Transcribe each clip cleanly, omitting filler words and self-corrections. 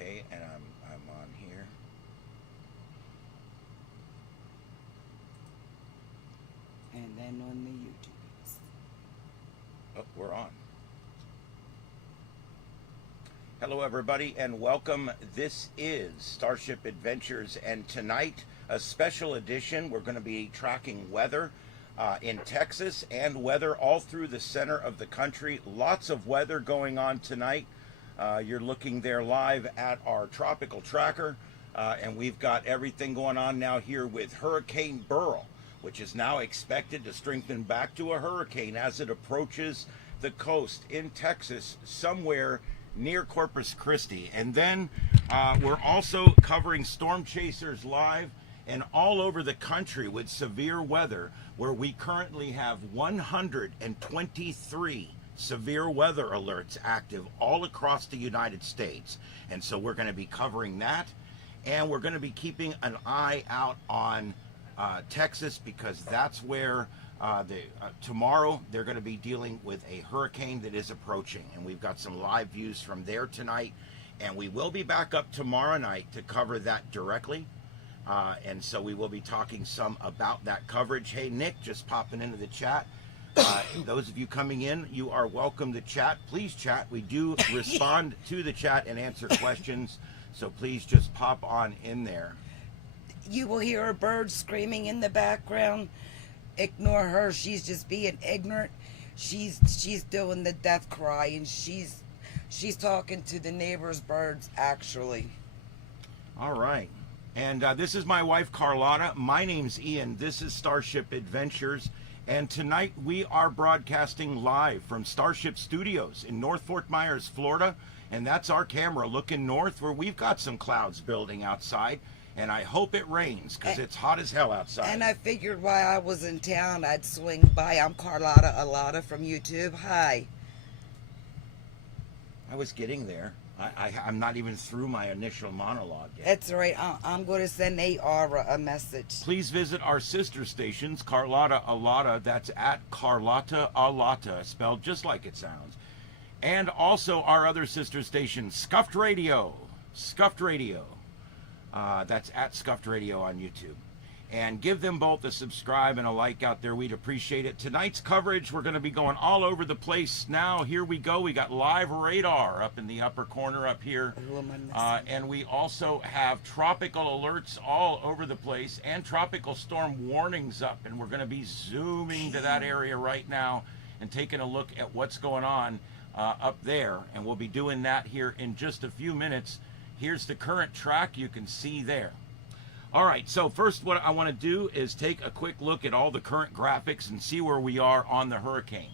Okay, and I'm on here. And then on the YouTube. Oh, we're on. Hello, everybody, and welcome. This is Starship Adventures, and tonight, a special edition. We're going to be tracking weather in Texas and weather all through the center of the country. Lots of weather going on tonight. You're looking there live at our tropical tracker, and we've got everything going on now here with Hurricane Beryl, which is now expected to strengthen back to a hurricane as it approaches the coast in Texas somewhere near Corpus Christi. And then we're also covering storm chasers live and all over the country with severe weather, where we currently have 123 severe weather alerts active all across the United States. And so we're going to be covering that, and we're going to be keeping an eye out on Texas, because that's where tomorrow they're going to be dealing with a hurricane that is approaching, and we've got some live views from there tonight, and we will be back up tomorrow night to cover that directly, and so we will be talking some about that coverage. Hey, Nick, just popping into the chat. Those of you coming in, you are welcome to chat. Please chat. We do respond to the chat and answer questions, so please just pop on in there. You will hear a bird screaming in the background. Ignore her. She's just being ignorant. She's doing the death cry, and she's talking to the neighbor's birds, actually. All right. And this is my wife, Carlotta. My name's Ian. This is Starship Adventures. And tonight we are broadcasting live from Starship Studios in North Fort Myers, Florida. And that's our camera looking north, where we've got some clouds building outside. And I hope it rains, because it's hot as hell outside. And I figured while I was in town, I'd swing by. I'm Carlotta from YouTube. Hi. I was getting there. I'm not even through my initial monologue yet. That's right. I'm going to send Aura a message. Please visit our sister stations, Carlotta Alotta. That's at Carlotta Alotta, spelled just like it sounds. And also our other sister station, Scuffed Radio. Scuffed Radio. That's at Scuffed Radio on YouTube. And give them both a subscribe and a like out there. We'd appreciate it. Tonight's coverage, we're going to be going all over the place now. Here we go. We got live radar up in the upper corner up here. And we also have tropical alerts all over the place and tropical storm warnings up. And we're going to be zooming to that area right now and taking a look at what's going on up there. And we'll be doing that here in just a few minutes. Here's the current track you can see there. All right, so first what I want to do is take a quick look at all the current graphics and see where we are on the hurricane.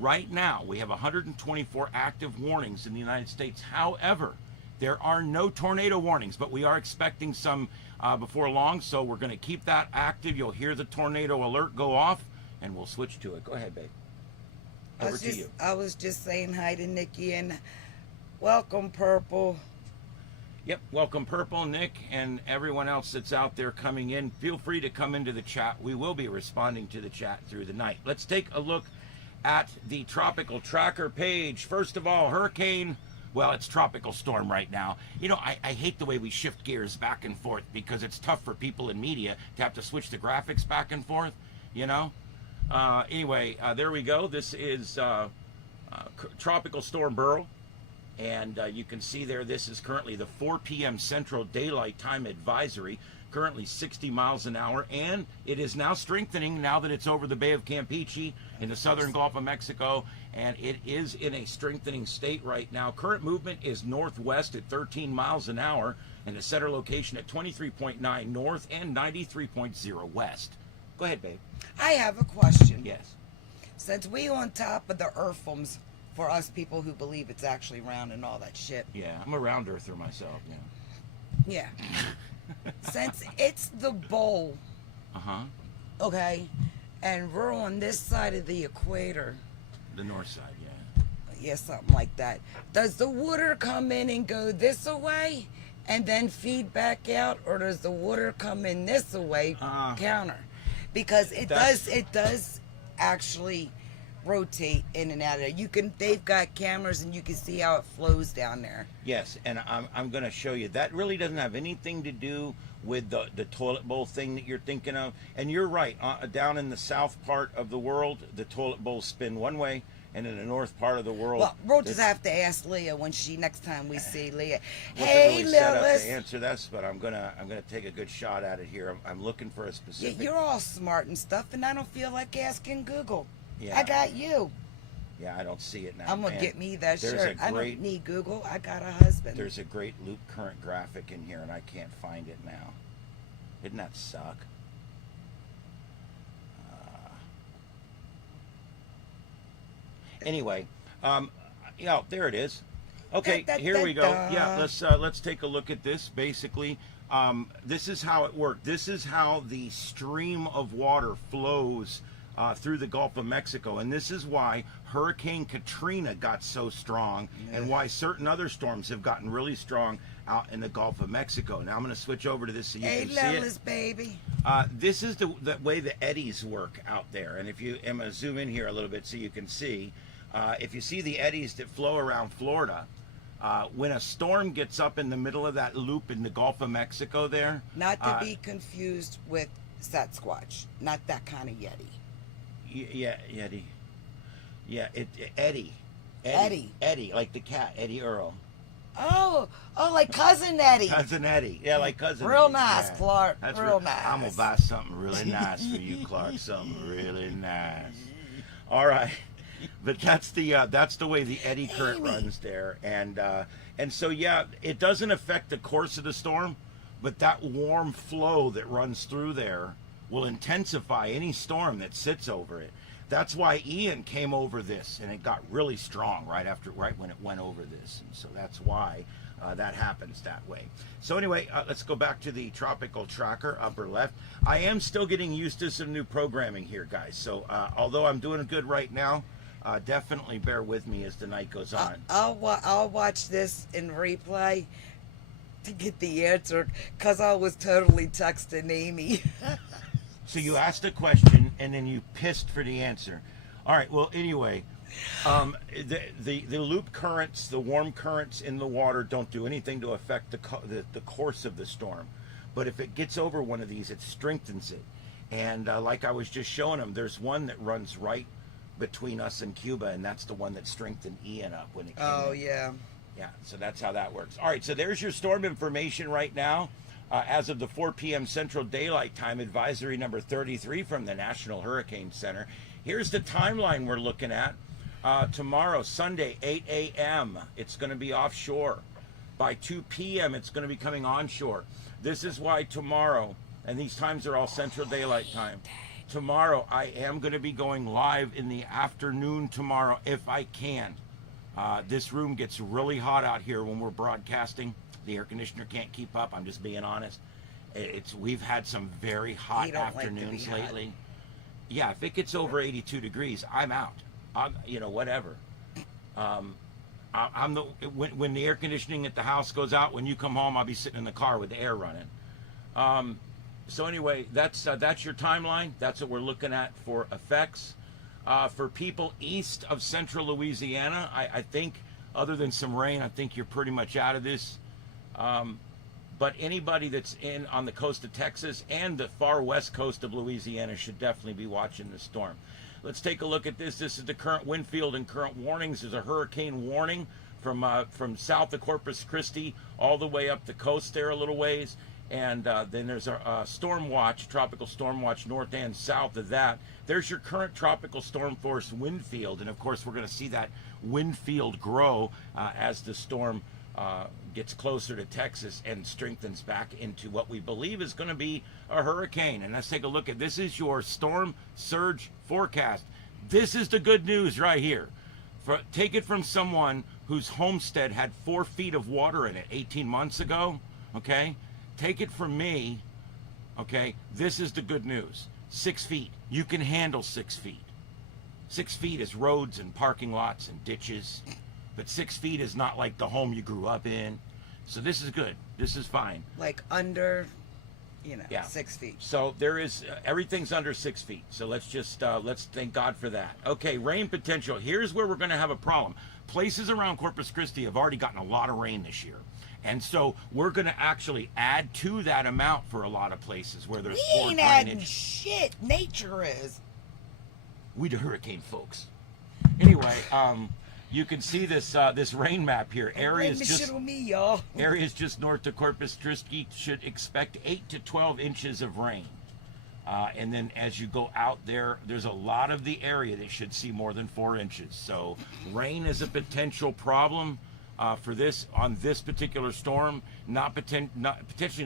Right now, we have 124 active warnings in the United States. However, there are no tornado warnings, but we are expecting some before long, so we're going to keep that active. You'll hear the tornado alert go off, and we'll switch to it. Go ahead, babe. Over to you. I was just saying hi to Nikki, and welcome, Purple. Yep, welcome Purple, Nick, and everyone else that's out there coming in. Feel free to come into the chat. We will be responding to the chat through the night. Let's take a look at the tropical tracker page. First of all, hurricane, well, it's tropical storm right now. You know, I hate the way we shift gears back and forth, because it's tough for people in media to have to switch the graphics back and forth, you know? Anyway, there we go. This is Tropical Storm Beryl. And you can see there, this is currently the 4 p.m. Central Daylight Time Advisory, currently 60 miles an hour, and it is now strengthening now that it's over the Bay of Campeche in the southern Gulf of Mexico, and it is in a strengthening state right now. Current movement is northwest at 13 miles an hour, and the center location at 23.9 north and 93.0 west. Go ahead, babe. I have a question. Yes. Since we on top of the earthworms, for us people who believe it's actually round and all that shit. Yeah, I'm a round earther myself, yeah. Since it's the bowl, okay, and we're on this side of the equator. The north side, yeah. Yeah, something like that. Does the water come in and go this way and then feed back out, or does the water come in this way, counter? Because it does actually rotate in and out of there. They've got cameras and you can see how it flows down there. Yes, and I'm going to show you. That really doesn't have anything to do with the toilet bowl thing that you're thinking of. And you're right, down in the south part of the world, the toilet bowls spin one way, and in the north part of the world... Well, we'll just have to ask Leah next time we see Leah. Wasn't Hey, really set up Lilith. to answer this, but I'm gonna take a good shot at it here. I'm looking for a Yeah, specific... you're all smart and stuff, and I don't feel like asking Google. Yeah. I got you. Yeah, I don't see it now. I'm going to Man, get me that there's shirt. a I great- don't need Google. I got a husband. There's a great loop current graphic in here, and I can't find it now. Didn't that suck? Anyway, yeah, there it is. Okay, here we go. Yeah, let's take a look at this. Basically, this is how it worked. This is how the stream of water flows through the Gulf of Mexico, and this is why Hurricane Katrina got so strong, and why certain other storms have gotten really strong out in the Gulf of Mexico. Now I'm going to switch over to this so you Hey, can see it. Loveless, baby. This is the way the eddies work out there, and I'm going to zoom in here a little bit so you can see. If you see the eddies that flow around Florida, when a storm gets up in the middle of that loop in the Gulf of Mexico there... Not to be confused with Sasquatch. Not that kind of Yeti. Yeah, Yeti. Yeah, Eddie. Eddie, like the cat, Eddie Earl. Oh, like Cousin Eddie. Cousin Eddie. Yeah, like Cousin Real Eddie. nice, Yeah. Clark. That's real nice. I'm going to buy something really nice for you, Clark. Something really nice. All right. But that's the way the eddy current runs there. And so, yeah, it doesn't affect the course of the storm, but that warm flow that runs through there will intensify any storm that sits over it. That's why Ian came over this, and it got really strong right when it went over this. And so that's why that happens that way. So anyway, let's go back to the tropical tracker, upper left. I am still getting used to some new programming here, guys. So although I'm doing good right now, definitely bear with me as the night goes on. I'll watch this in replay to get the answer, because I was totally texting Amy. So you asked a question and then you pissed for the answer. All right. Well, anyway, the loop currents, the warm currents in the water don't do anything to affect the course of the storm. But if it gets over one of these, it strengthens it. And like I was just showing them, there's one that runs right between us and Cuba, and that's the one that strengthened Ian up when it came in. Oh, yeah. Yeah, so that's how that works. All right, so there's your storm information right now. As of the 4 p.m. Central Daylight Time, advisory number 33 from the National Hurricane Center. Here's the timeline we're looking at. Tomorrow, Sunday, 8 a.m., it's going to be offshore. By 2 p.m., it's going to be coming onshore. This is why tomorrow, and these times are all Central Daylight Time, tomorrow I am going to be going live in the afternoon tomorrow if I can. This room gets really hot out here when we're broadcasting. The air conditioner can't keep up. I'm just being honest. We've had some very hot afternoons lately. Yeah, if it gets over 82 degrees, I'm out. Whatever. When the air conditioning at the house goes out, when you come home, I'll be sitting in the car with the air running. So anyway, that's your timeline. That's what we're looking at for effects. For people east of central Louisiana, I think, other than some rain, I think you're pretty much out of this. But anybody that's on the coast of Texas and the far west coast of Louisiana should definitely be watching the storm. Let's take a look at this. This is the current wind field and current warnings. There's a hurricane warning from south of Corpus Christi all the way up the coast there a little ways. And then there's a storm watch, tropical storm watch north and south of that. There's your current tropical storm force wind field. And of course, we're going to see that wind field grow as the storm gets closer to Texas and strengthens back into what we believe is going to be a hurricane. And let's take a look at this. Is your storm surge forecast. This is the good news right here. Take it from someone whose homestead had 4 feet of water in it 18 months ago, okay? Take it from me, okay? This is the good news. 6 feet. You can handle 6 feet. 6 feet is roads and parking lots and ditches. But 6 feet is not like the home you grew up in. So this is good. This is fine. Like under Yeah. 6 feet. So there is everything's under 6 feet. So let's just let's thank God for that. Okay, rain potential. Here's where we're going to have a problem. Places around Corpus Christi have already gotten a lot of rain this year. And so we're going to actually add to that amount for a lot of places where there's We poor ain't adding drainage. shit. Nature is. We the hurricane folks. Anyway, you can see this this rain map here. Blame the shit on me, y'all. Areas just north of Corpus Christi should expect 8 to 12 inches of rain. And then as you go out there, there's a lot of the area that should see more than 4 inches. So rain is a potential problem for this on this particular storm. Potentially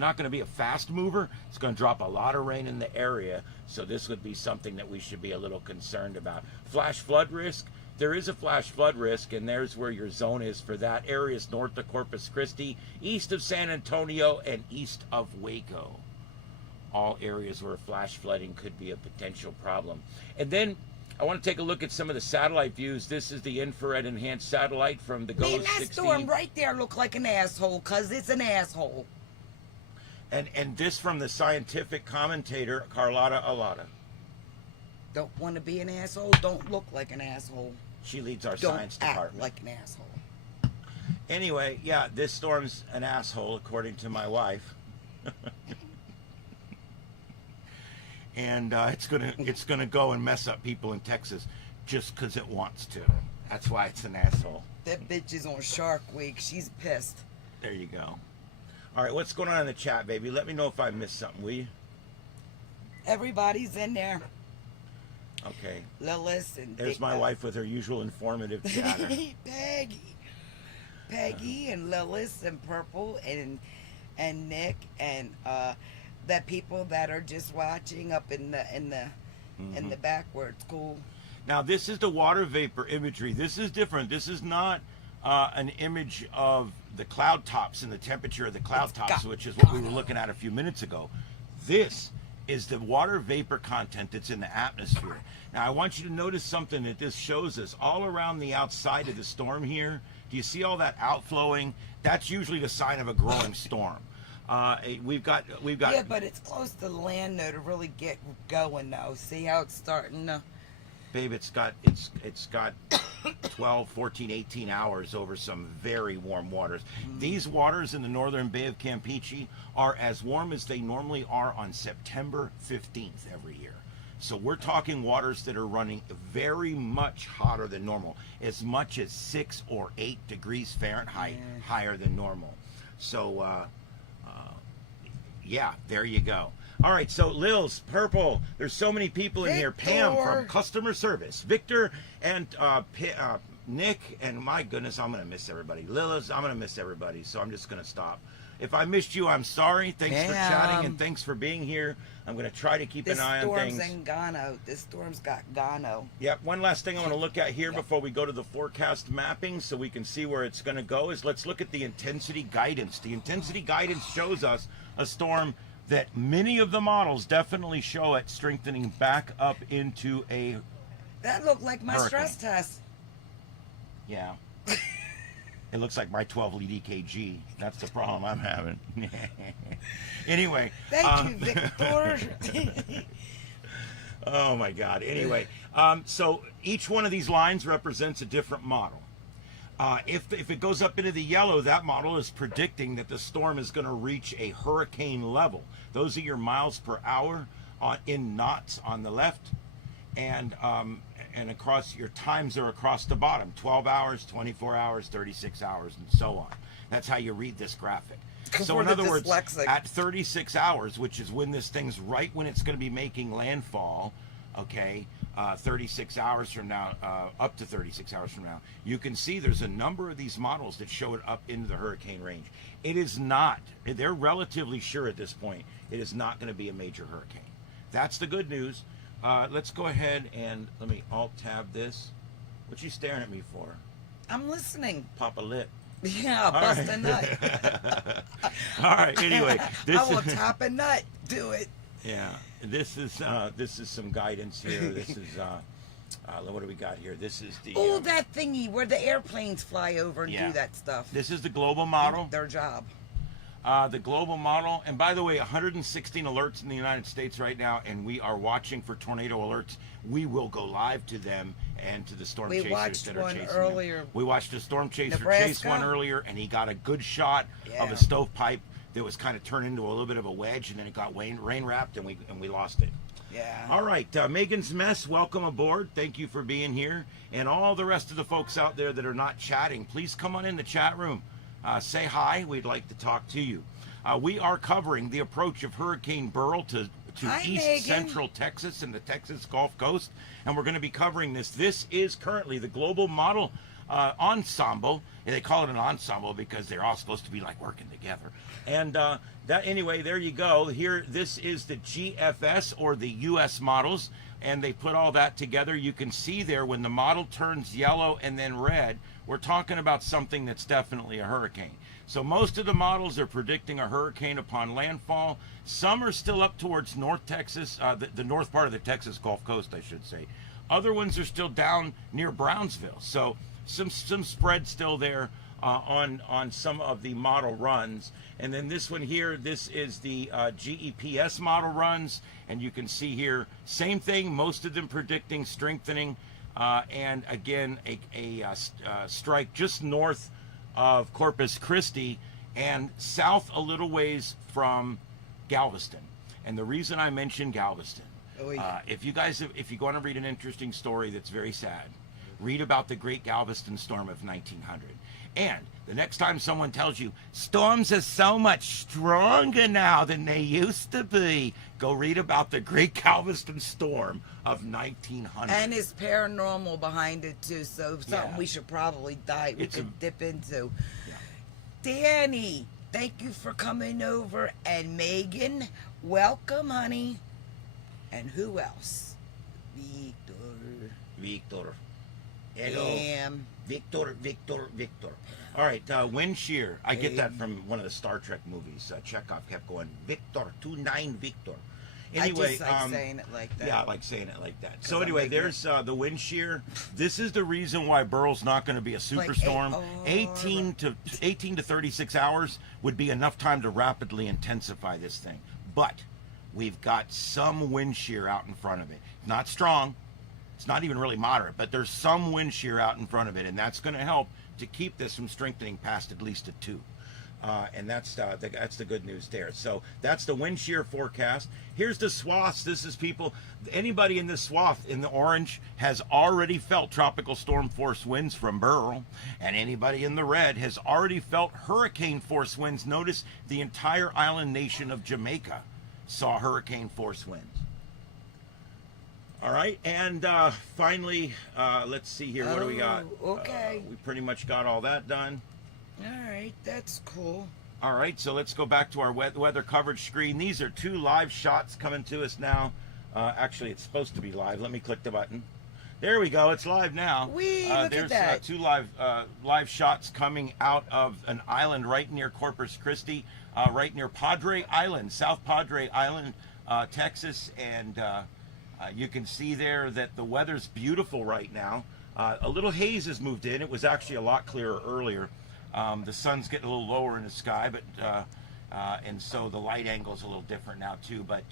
not going to be a fast mover. It's going to drop a lot of rain in the area. So this would be something that we should be a little concerned about. Flash flood risk. There is a flash flood risk, and there's where your zone is for that. Areas north of Corpus Christi, east of San Antonio, and east of Waco. All areas where flash flooding could be a potential problem. And then I want to take a look at some of the satellite views. This is the infrared enhanced satellite from the Man, GOES that 16. storm right there look like an asshole, because it's an asshole. And this from the scientific commentator, Carlotta Alata. Don't want to be an asshole, don't look like an asshole. She leads our Don't science act department. like an asshole. Anyway, yeah, this storm's an asshole, according to my wife. And it's gonna go and mess up people in Texas just because it wants to. That's why it's an asshole. That bitch is on Shark Week. She's pissed. There you go. All right, what's going on in the chat, baby? Let me know if I missed something, will you? Everybody's in there. Okay. Lilith and There's my wife with her usual informative chatter. Peggy and Lilith and Purple and Nick and the people that are just watching up in the backward school. Now, this is the water vapor imagery. This is different. This is not an image of the cloud tops and the temperature of the cloud tops, which is what we were looking at a few minutes ago. This is the water vapor content that's in the atmosphere. Now, I want you to notice something that this shows us. All around the outside of the storm here, do you see all that outflowing? That's usually the sign of a growing storm. We've got. Yeah, but it's close to the land though to really get going though. See how it's starting to. Babe, it's got 12, 14, 18 hours over some very warm waters. These waters in the northern Bay of Campeche are as warm as they normally are on September 15th every year. So we're talking waters that are running very much hotter than normal, as much as 6 or 8 degrees Fahrenheit higher than normal. So, yeah, there you go. All right, so Lils, Purple, there's so many people in here. Pam from customer service, Victor, and Nick, and my goodness, I'm going to miss everybody. Lilith, I'm going to miss everybody, so I'm just going to stop. If I missed you, I'm sorry. Thanks for chatting, and thanks for being here. I'm going to try to keep an eye on things. This storm's in Gano. This storm's got Gano. Yep, one last thing I want to look at here before we go to the forecast mapping so we can see where it's going to go is let's look at the intensity guidance. The intensity guidance shows us a storm that many of the models definitely show it strengthening back up into a That looked like my stress test. Yeah. It looks like my 12 lead EKG. That's the problem I'm having. Anyway. Thank you, Victor. Oh my God. Anyway, so each one of these lines represents a different model. If it goes up into the yellow, that model is predicting that the storm is going to reach a hurricane level. Those are your miles per hour in knots on the left, and across your times are across the bottom: 12 hours, 24 hours, 36 hours, and so on. That's how you read this graphic. So in other words, at 36 hours, which is when this thing's right when it's going to be making landfall, okay, 36 hours from now, up to 36 hours from now, you can see there's a number of these models that show it up into the hurricane range. It is not, they're relatively sure at this point, it is not going to be a major hurricane. That's the good news. Let's go ahead and let me alt-tab this. What you staring at me for? I'm listening. Pop a lip. Yeah, bust a nut. All right, anyway. I will tap a nut. Do it. Yeah, this is some guidance here. This is what do we got here? This is the that thingy where the airplanes fly over and do that stuff. This is the global model. Their job. The global model, and by the way, 116 alerts in the United States right now, and we are watching for tornado alerts. We will go live to them and to the storm chasers that are chasing them. We watched a storm chaser chase one earlier, and he got a good shot of a stovepipe that was kind of turned into a little bit of a wedge, and then it got rain wrapped, and we lost it. Yeah. All right, Megan's Mess, welcome aboard. Thank you for being here, and all the rest of the folks out there that are not chatting, please come on in the chat room. Say hi. We'd like to talk to you. We are covering the approach of Hurricane Beryl to east central Texas and the Texas Gulf Coast, and we're going to be covering this. This is currently the global model ensemble, and they call it an ensemble because they're all supposed to be like working together. And anyway, there you go. Here, this is the GFS, or the U.S. models, and they put all that together. You can see there when the model turns yellow and then red, we're talking about something that's definitely a hurricane. So most of the models are predicting a hurricane upon landfall. Some are still up towards North Texas, the north part of the Texas Gulf Coast, I should say. Other ones are still down near Brownsville. So some spread still there on some of the model runs. And then this one here, this is the GEPS model runs. And you can see here, same thing, most of them predicting strengthening. And again, a strike just north of Corpus Christi and south a little ways from Galveston. And the reason I mentioned Galveston, if you want to read an interesting story that's very sad, read about the Great Galveston Storm of 1900. And the next time someone tells you storms are so much stronger now than they used to be, go read about the Great Galveston Storm of 1900. And it's paranormal behind it too, so something we should probably dip into. Yeah. Danny, thank you for coming over, and Megan, welcome, honey. And who else? Victor. Hello. Victor. All right, wind shear. I get that from one of the Star Trek movies. Chekhov kept going, Victor, 29 Victor. Anyway, I just like saying it like that. Yeah, I like saying it like that. So anyway, there's the wind shear. This is the reason why Beryl's not going to be a superstorm. 18 to 36 hours would be enough time to rapidly intensify this thing. But we've got some wind shear out in front of it. Not strong. It's not even really moderate, but there's some wind shear out in front of it, and that's going to help to keep this from strengthening past at least a 2. And that's the good news there. So that's the wind shear forecast. Here's the swaths. This is people. Anybody in this swath in the orange has already felt tropical storm force winds from Beryl, and anybody in the red has already felt hurricane force winds. Notice the entire island nation of Jamaica saw hurricane force winds. All right, and finally, let's see here. What do we got? Okay. We pretty much got all that done. All right, that's cool. All right, so let's go back to our weather coverage screen. These are 2 live shots coming to us now. Actually, it's supposed to be live. Let me click the button. There we go. It's live now. Look at that. 2 live shots coming out of an island right near Corpus Christi, right near Padre Island, South Padre Island, Texas, and you can see there that the weather's beautiful right now. A little haze has moved in. It was actually a lot clearer earlier. The sun's getting a little lower in the sky, but and so the light angle's a little different now too. But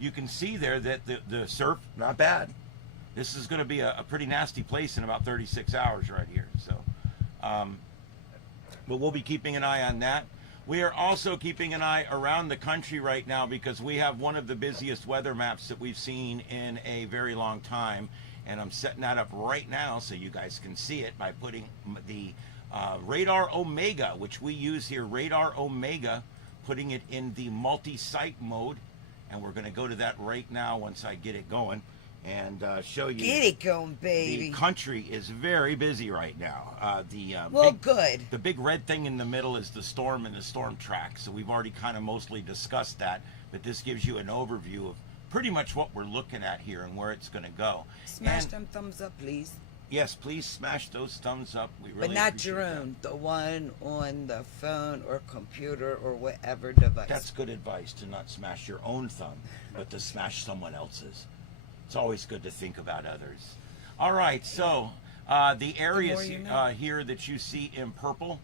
you can see there that the surf, not bad. This is going to be a pretty nasty place in about 36 hours right here. So, but we'll be keeping an eye on that. We are also keeping an eye around the country right now because we have one of the busiest weather maps that we've seen in a very long time. And I'm setting that up right now so you guys can see it by putting the Radar Omega, which we use here, Radar Omega, putting it in the multi-site mode. And we're going to go to that right now once I get it going and show you. Get it going, baby. The country is very busy right now. Good. The big red thing in the middle is the storm and the storm track. So we've already kind of mostly discussed that, but this gives you an overview of pretty much what we're looking at here and where it's going to go. Smash them thumbs up, please. Yes, please smash those thumbs up. We really but not your own, the one on the phone or computer or whatever device. That's good advice, to not smash your own thumb, but to smash someone else's. It's always good to think about others. All right, so the areas here that you see in purple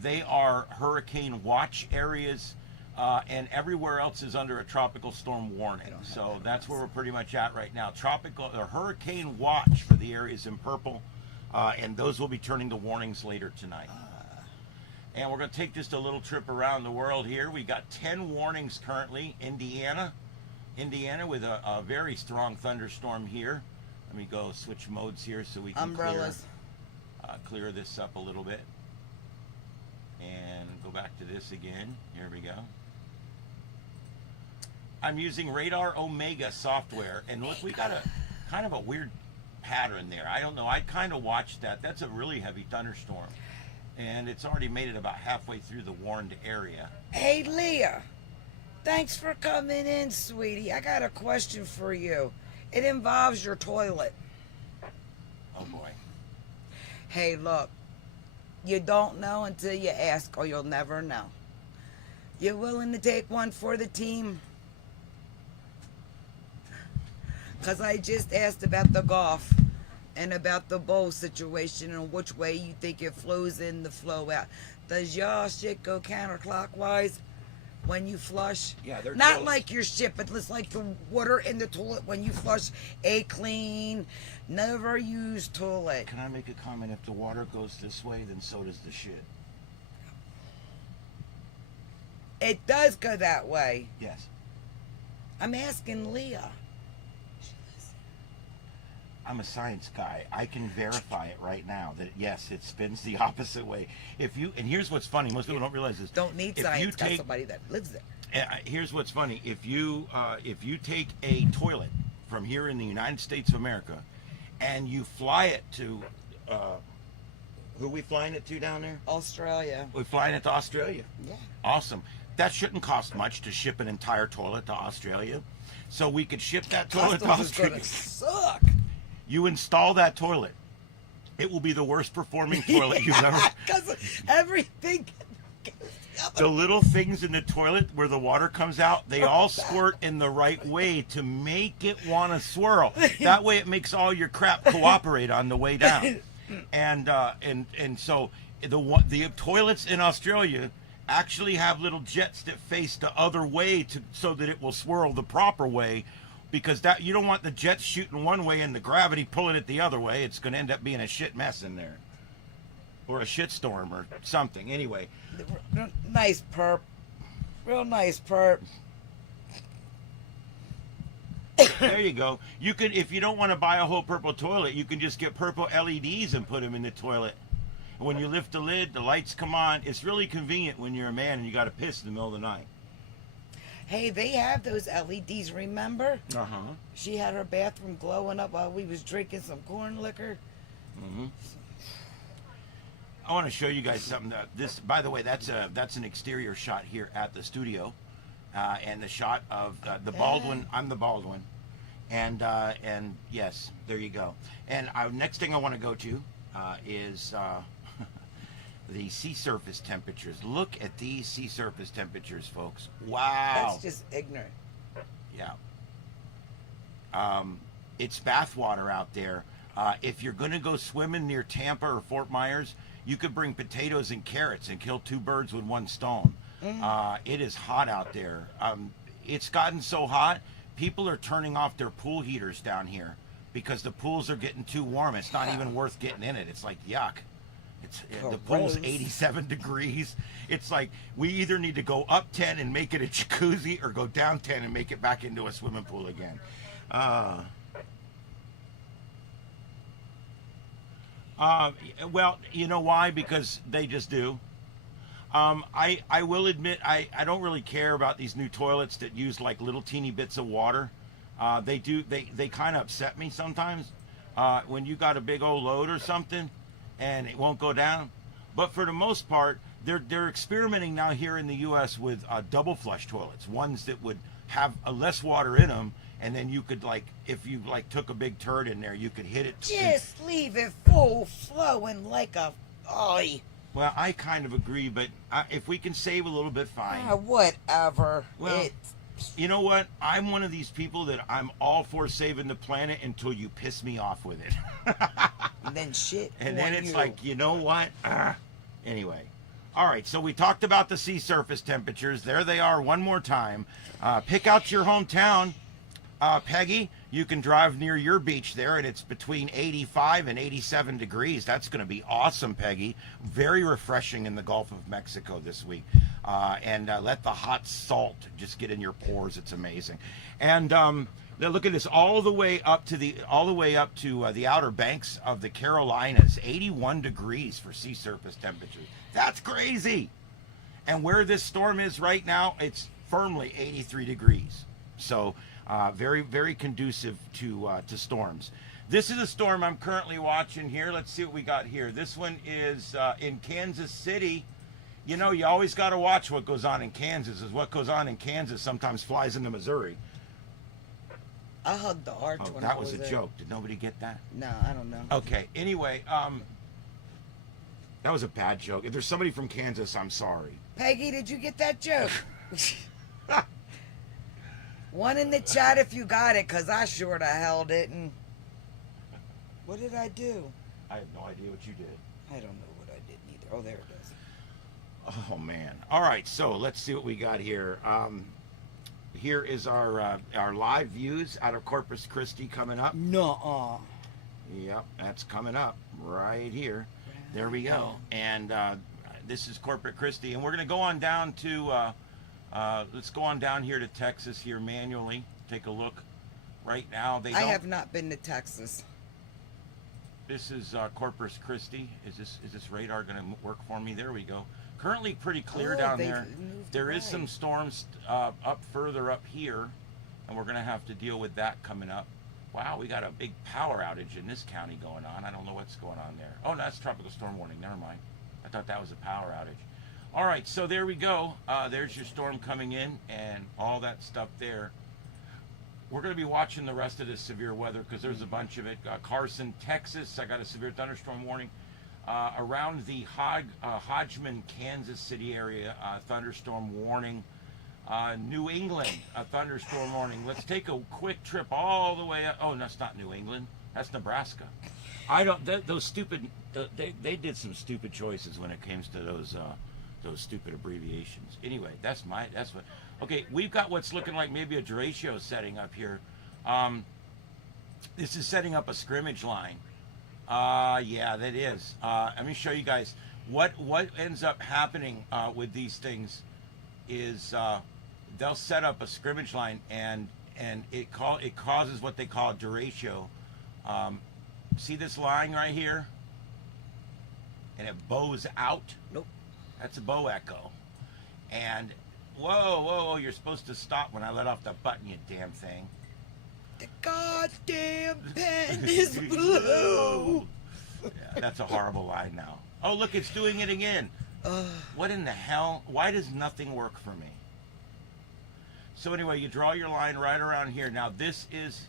They are hurricane watch areas, and everywhere else is under a tropical storm warning. So that's where we're pretty much at right now. Tropical or hurricane watch for the areas in purple, and those will be turning to warnings later tonight. And we're going to take just a little trip around the world here. We got 10 warnings currently. Indiana with a very strong thunderstorm here. Let me go switch modes here so we can Umbrellas. clear this up a little bit. And go back to this again. Here we go. I'm using Radar Omega software, and look, we got a kind of a weird pattern there. I don't know. I kind of watched that. That's a really heavy thunderstorm, and it's already made it about halfway through the warned area. Hey, Leah. Thanks for coming in, sweetie. I got a question for you. It involves your toilet. Oh, boy. Hey, look. You don't know until you ask, or you'll never know. You willing to take one for the team? Because I just asked about the golf and about the bowl situation and which way you think it flows in the flow out. Does y'all shit go counterclockwise when you flush? Yeah, they're not toilets. like your shit, but it's like the water in the toilet when you flush a clean, never used toilet. Can I make a comment? If the water goes this way, then so does the shit. It does go that way. Yes. I'm asking Leah. I'm a science guy. I can verify it right now that yes, it spins the opposite way. And here's what's funny. Most people don't realize this. Don't need If science. you Got take- somebody that lives there. Here's what's funny. If you take a toilet from here in the United States of America, and you fly it to, who are we flying it to down there? Australia. We're flying it to Australia. Yeah. Awesome. That shouldn't cost much to ship an entire toilet to Australia. So we could ship that toilet to Customs is Australia. gonna suck. You install that toilet. It will be the worst performing toilet you've ever. Because everything. The little things in the toilet where the water comes out, they all squirt in the right way to make it want to swirl. That way it makes all your crap cooperate on the way down. And so the toilets in Australia actually have little jets that face the other way so that it will swirl the proper way, because that you don't want the jets shooting one way and the gravity pulling it the other way. It's going to end up being a shit mess in there, or a shit storm or something. Anyway, Nice perp. Real nice perp. there you go. You can, if you don't want to buy a whole purple toilet, you can just get purple LEDs and put them in the toilet. And when you lift the lid, the lights come on. It's really convenient when you're a man and you got to piss in the middle of the night. Hey, they have those LEDs, remember? Uh-huh. She had her bathroom glowing up while we was drinking some corn liquor. Mm-hmm. I want to show you guys something. This, by the way, that's an exterior shot here at the studio, and the shot of the Baldwin. I'm the Baldwin, and yes, there you go. And next thing I want to go to is the sea surface temperatures. Look at these sea surface temperatures, folks. Wow. That's just ignorant. Yeah. It's bathwater out there. If you're going to go swimming near Tampa or Fort Myers, you could bring potatoes and carrots and kill two birds with one stone. It is hot out there. It's gotten so hot, people are turning off their pool heaters down here because the pools are getting too warm. It's not even worth getting in it. It's like yuck. The pool's 87 degrees. It's like we either need to go up 10 and make it a jacuzzi, or go down 10 and make it back into a swimming pool again. Well, you know why? Because they just do. I will admit I don't really care about these new toilets that use like little teeny bits of water. They kind of upset me sometimes when you got a big old load or something and it won't go down. But for the most part, they're experimenting now here in the U.S. with double flush toilets, ones that would have less water in them, and then you could, like, if you like took a big turd in there, you could hit it. Just leave it full flowing like a eye. Well, I kind of agree, but if we can save a little bit, fine. Whatever. Well, you know what? I'm one of these people that I'm all for saving the planet until you piss me off with it. And then shit. And then it's like, you know what? Anyway. All right, so we talked about the sea surface temperatures. There they are one more time. Pick out your hometown. Peggy, you can drive near your beach there, and it's between 85 and 87 degrees. That's going to be awesome, Peggy. Very refreshing in the Gulf of Mexico this week. And let the hot salt just get in your pores. It's amazing. And now look at this, all the way up to the outer banks of the Carolinas. 81 degrees for sea surface temperatures. That's crazy. And where this storm is right now, it's firmly 83 degrees. So very, very conducive to storms. This is a storm I'm currently watching here. Let's see what we got here. This one is in Kansas City. You know, you always got to watch what goes on in Kansas, is what goes on in Kansas sometimes flies into Missouri. I hugged the arch when I that was was a there. joke. Did nobody get that? No, I don't know. Okay, anyway, that was a bad joke. If there's somebody from Kansas, I'm sorry. Peggy, did you get that joke? One in the chat if you got it, because I sure the hell didn't. What did I do? I have no idea what you did. I don't know what I did either. Oh, there it is. Oh, man. All right, so let's see what we got here. Here is our live views out of Corpus Christi coming up. Nuh-uh. Yep, that's coming up right here. There we go. And this is Corpus Christi, and we're going to go on down to let's go on down here to Texas here manually. Take a look. Right now, I have not been to Texas. This is Corpus Christi. Is this radar going to work for me? There we go. Currently pretty clear down there. There is some storms up further up here, and we're going to have to deal with that coming up. Wow, we got a big power outage in this county going on. I don't know what's going on there. Oh, no, that's tropical storm warning. Never mind. I thought that was a power outage. All right, so there we go. There's your storm coming in and all that stuff there. We're going to be watching the rest of this severe weather because there's a bunch of it. Carson, Texas, I got a severe thunderstorm warning. Around the Hodgman, Kansas City area, thunderstorm warning. New England, a thunderstorm warning. Let's take a quick trip all the way up. Oh, that's not New England. That's Nebraska. I don't. Those stupid. They did some stupid choices when it comes to those stupid abbreviations. Anyway, that's what. Okay, we've got what's looking like maybe a derecho setting up here. This is setting up a scrimmage line. Yeah, that is. Let me show you guys what ends up happening with these things is they'll set up a scrimmage line and it causes what they call a derecho. See this line right here, and it bows out. Nope. That's a bow echo. And whoa, you're supposed to stop when I let off the button, you damn thing. The goddamn pen is blue. Yeah, that's a horrible line now. Oh, look, it's doing it again. What in the hell? Why does nothing work for me? So anyway, you draw your line right around here. Now this is,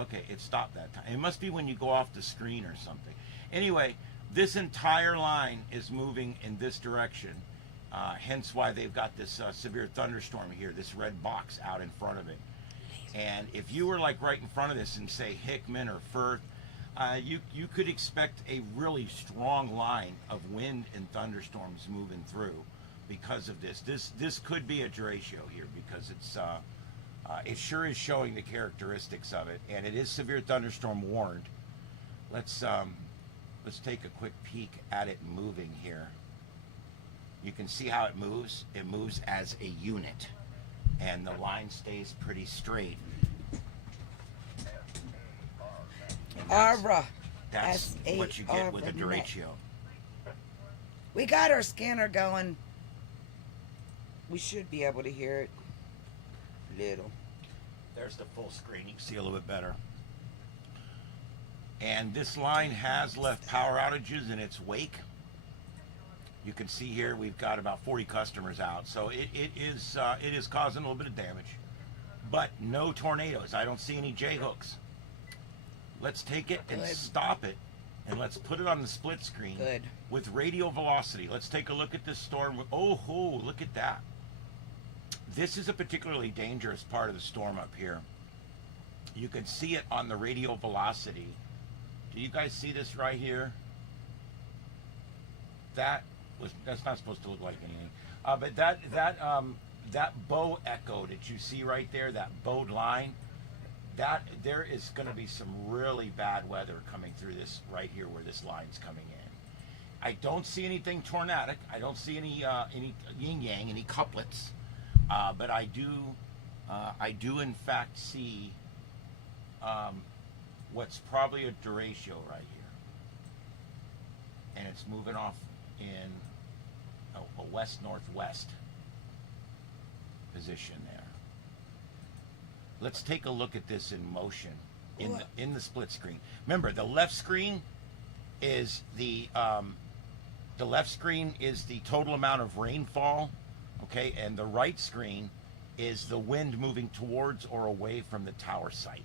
okay, it stopped that time. It must be when you go off the screen or something. Anyway, this entire line is moving in this direction. Hence why they've got this severe thunderstorm here, this red box out in front of it. And if you were like right in front of this and say Hickman or Firth, you could expect a really strong line of wind and thunderstorms moving through because of this. This could be a derecho here because it sure is showing the characteristics of it, and it is severe thunderstorm warned. Let's take a quick peek at it moving here. You can see how it moves. It moves as a unit, and the line stays pretty straight. That's what you get with a derecho. We got our scanner going. We should be able to hear it. Little. There's the full screen. You can see a little bit better. And this line has left power outages in its wake. You can see here we've got about 40 customers out. So it is causing a little bit of damage. But no tornadoes. I don't see any J-hooks. Let's take it and stop it, and let's put it on the split screen with radial velocity. Let's take a look at this storm. Oh, look at that. This is a particularly dangerous part of the storm up here. You can see it on the radial velocity. Do you guys see this right here? That That's not supposed to look like anything. But that bow echo that you see right there, that bowed line, that there is going to be some really bad weather coming through this right here where this line's coming in. I don't see anything tornadic. I don't see any yin yang, any couplets. But I do in fact see what's probably a derecho right here, and it's moving off in a west-northwest position there. Let's take a look at this in motion in the split screen. Remember, the left screen is the total amount of rainfall, okay, and the right screen is the wind moving towards or away from the tower site.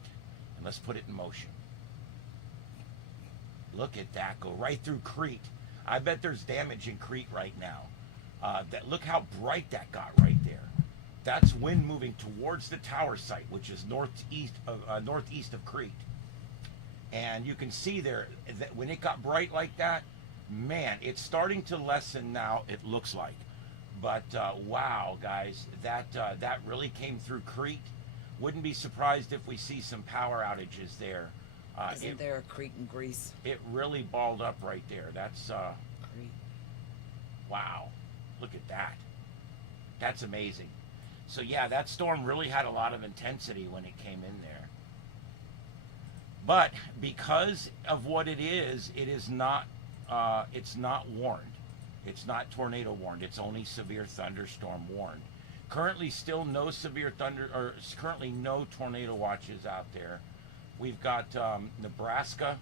And let's put it in motion. Look at that go right through Crete. I bet there's damage in Crete right now. Look how bright that got right there. That's wind moving towards the tower site, which is northeast of Crete. And you can see there that when it got bright like that, man, it's starting to lessen now, it looks like. But wow, guys, that really came through Crete. Wouldn't be surprised if we see some power outages there. Isn't there a Crete in Greece? It really balled up right there. That's Crete. wow. Look at that. That's amazing. So yeah, that storm really had a lot of intensity when it came in there. But because of what it is not warned. It's not tornado warned. It's only severe thunderstorm warned. Currently still no severe currently no tornado watches out there. We've got Nebraska.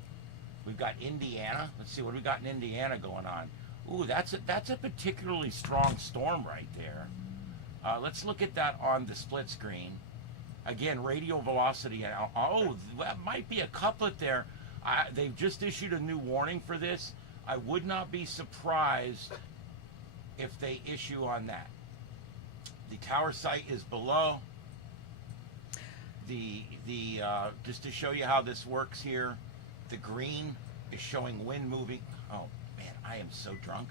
We've got Indiana. Let's see what we got in Indiana going on. Ooh, that's a particularly strong storm right there. Let's look at that on the split screen. Again, radial velocity. Oh, that might be a couplet there. They've just issued a new warning for this. I would not be surprised if they issue on that. The tower site is below. Just to show you how this works here, the green is showing wind moving. Oh man, I am so drunk.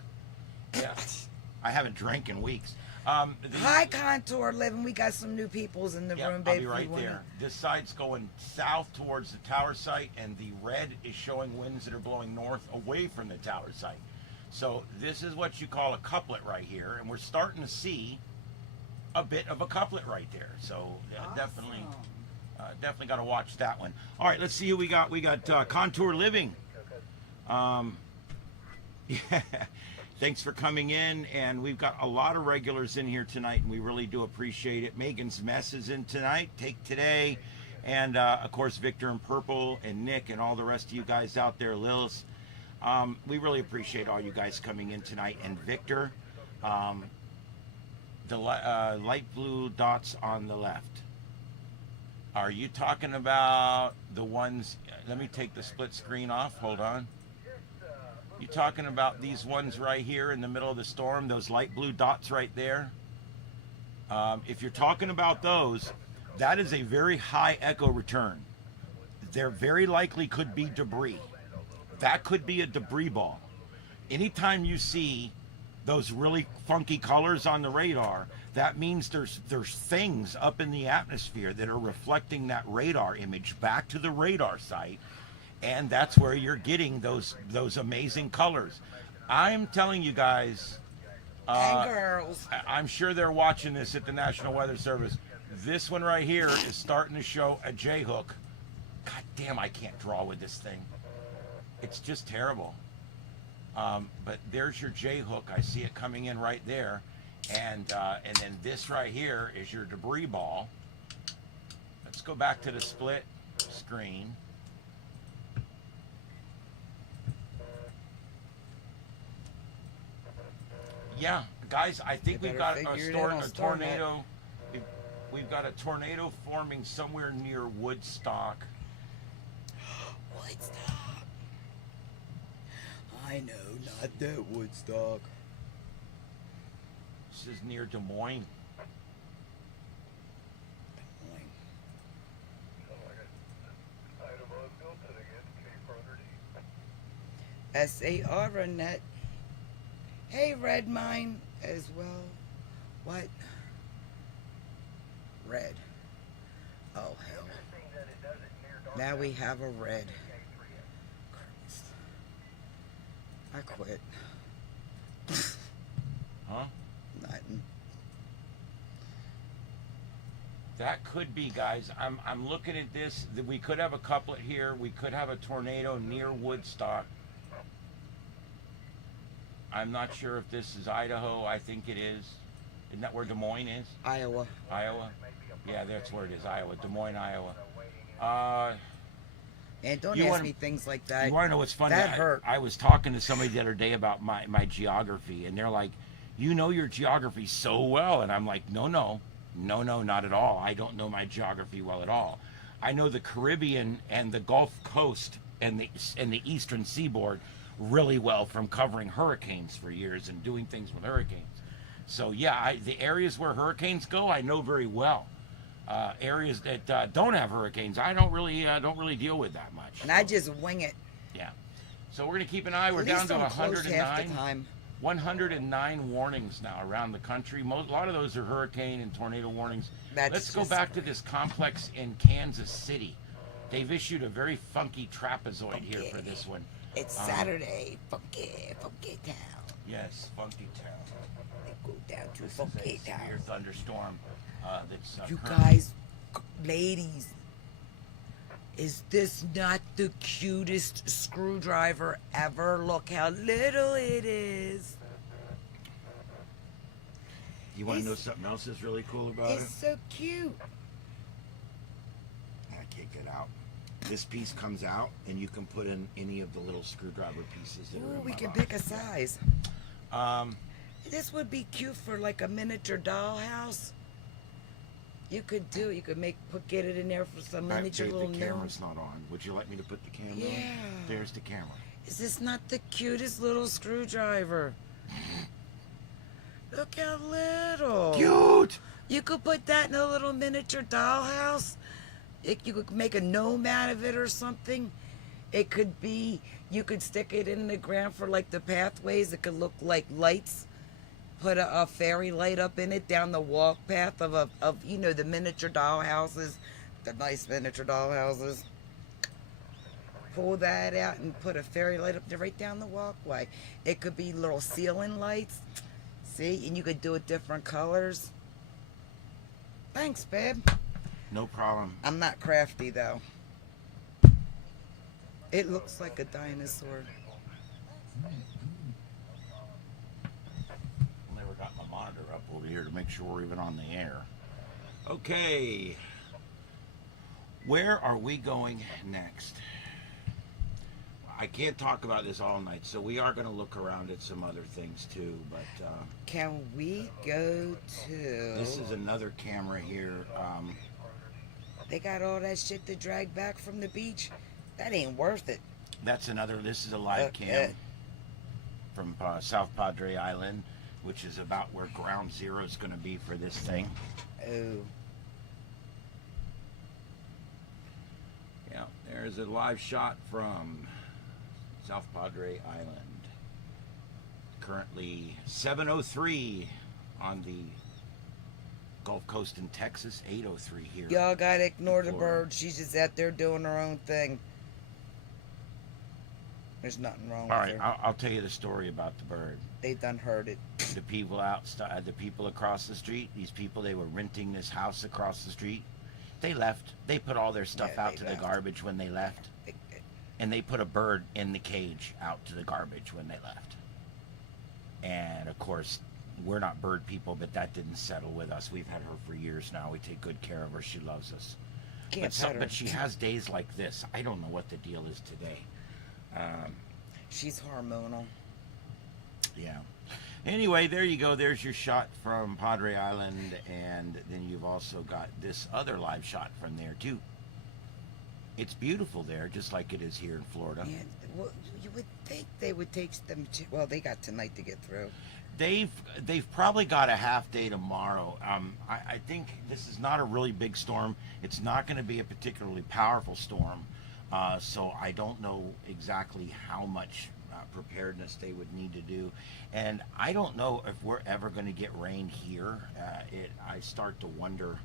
Yeah, I haven't drank in weeks. Hi, Contour Living. We got some new peoples in the room, baby. I'll be right there. This side's going south towards the tower site, and the red is showing winds that are blowing north away from the tower site. So this is what you call a couplet right here, and we're starting to see a bit of a couplet right there. So Awesome. Definitely got to watch that one. All right, let's see who we got. We got Contour Living. Yeah. Thanks for coming in, and we've got a lot of regulars in here tonight, and we really do appreciate it. Megan's Mess is in tonight, Take Today, and of course Victor and Purple and Nick and all the rest of you guys out there, Lils. We really appreciate all you guys coming in tonight. And Victor, the light blue dots on the left, are you talking about the ones? Let me take the split screen off. Hold on. You talking about these ones right here in the middle of the storm, those light blue dots right there? If you're talking about those, that is a very high echo return. There very likely could be debris. That could be a debris ball. Anytime you see those really funky colors on the radar, that means there's things up in the atmosphere that are reflecting that radar image back to the radar site. And that's where you're getting those amazing colors. I'm telling you guys, and girls. I'm sure they're watching this at the National Weather Service. This one right here is starting to show a J-hook. God damn, I can't draw with this thing. It's just terrible. But there's your J-hook. I see it coming in right there. And then this right here is your debris ball. Let's go back to the split screen. Yeah, guys, I think we've got a tornado. We've got a tornado forming somewhere near Woodstock. Woodstock. I know, not that Woodstock. This is near Des Moines. SAR on that. Hey, red mine as well. What? Red. Oh, hell. Now we have a red. Christ. I quit. Huh? Nothing. That could be, guys. I'm looking at this. We could have a couplet here. We could have a tornado near Woodstock. I'm not sure if this is Idaho. I think it is. Isn't that where Des Moines is? Iowa. Iowa? Yeah, that's where it is. Iowa. Des Moines, Iowa. And don't You ask wanna- me things like that. You want to know what's funny? That hurt. I was talking to somebody the other day about my geography, and they're like, you know your geography so well. And I'm like, no, not at all. I don't know my geography well at all. I know the Caribbean and the Gulf Coast and the Eastern Seaboard really well from covering hurricanes for years and doing things with hurricanes. So yeah, the areas where hurricanes go, I know very well. Areas that don't have hurricanes, I don't really deal with that much. And I just wing it. Yeah. So we're gonna keep an eye. We're At down least to I'm close half the 109. time. 109 warnings now around the country. A lot of those are hurricane and tornado warnings. That's Let's go just- back to this complex in Kansas City. They've issued a very funky trapezoid here for this one. It's Saturday. Funky town. Yes, funky town. They go down to This funky is a town. severe thunderstorm. That's You currently- guys, ladies, is this not the cutest screwdriver ever? Look how little it is. You want to know it's- something else that's really cool about It's so cute. I can't get out. This piece comes out, and you can put in any of the little screwdriver pieces that are Ooh, in we my can box. pick a size. Um, This would be cute for like a miniature dollhouse. You could get it in there for some miniature the little camera's gnomes. not on. Would you like me to put the camera on? Yeah. There's the camera. Is this not the cutest little screwdriver? Look how little. Cute! You could put that in a little miniature dollhouse. You could make a gnome out of it or something. It could be, you could stick it in the ground for like the pathways. It could look like lights. Put a fairy light up in it down the walk path of the miniature dollhouses, the nice miniature dollhouses. Pull that out and put a fairy light up there right down the walkway. It could be little ceiling lights. See, and you could do it different colors. Thanks, babe. No problem. I'm not crafty though. It looks like a dinosaur. Never got my monitor up over here to make sure we're even on the air. Okay. Where are we going next? I can't talk about this all night, so we are going to look around at some other things too. But Can we go to? this is another camera here. They got all that shit to drag back from the beach. That ain't worth it. That's another. This is a live cam Okay. from South Padre Island, which is about where ground zero is going to be for this thing. Oh, Yeah, there's a live shot from South Padre Island. Currently 7:03 on the Gulf Coast in Texas, 8:03 here. y'all gotta ignore the Florida. bird. She's just out there doing her own thing. There's nothing wrong All with right, her. I'll tell you the story about the bird. They done heard it. The people the people across the street, these people, they were renting this house across the street. They left. They put all their stuff Yeah, out they to left. the garbage when they left. And they put a bird in the cage out to the garbage when they left. And of course, we're not bird people, but that didn't settle with us. We've had her for years now. We take good care of her. She loves us. Can't pet her. But she has days like this. I don't know what the deal is today. She's hormonal. Yeah. Anyway, there you go. There's your shot from Padre Island, and then you've also got this other live shot from there too. It's beautiful there, just like it is here in Florida. Yeah, well, you would think they would take them to. Well, they got tonight to get through. They've probably got a half day tomorrow. I think this is not a really big storm. It's not going to be a particularly powerful storm, so I don't know exactly how much preparedness they would need to do. And I don't know if we're ever going to get rain here. I start to wonder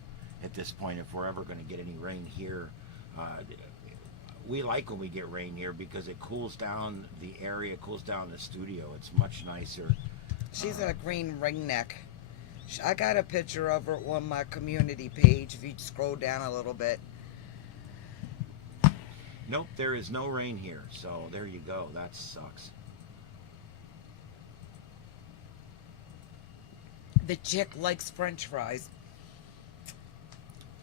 at this point if we're ever going to get any rain here. We like when we get rain here because it cools down the area, cools down the studio. It's much nicer. She's a green ringneck. I got a picture of her on my community page if you scroll down a little bit. Nope, there is no rain here, so there you go. That sucks. The chick likes French fries.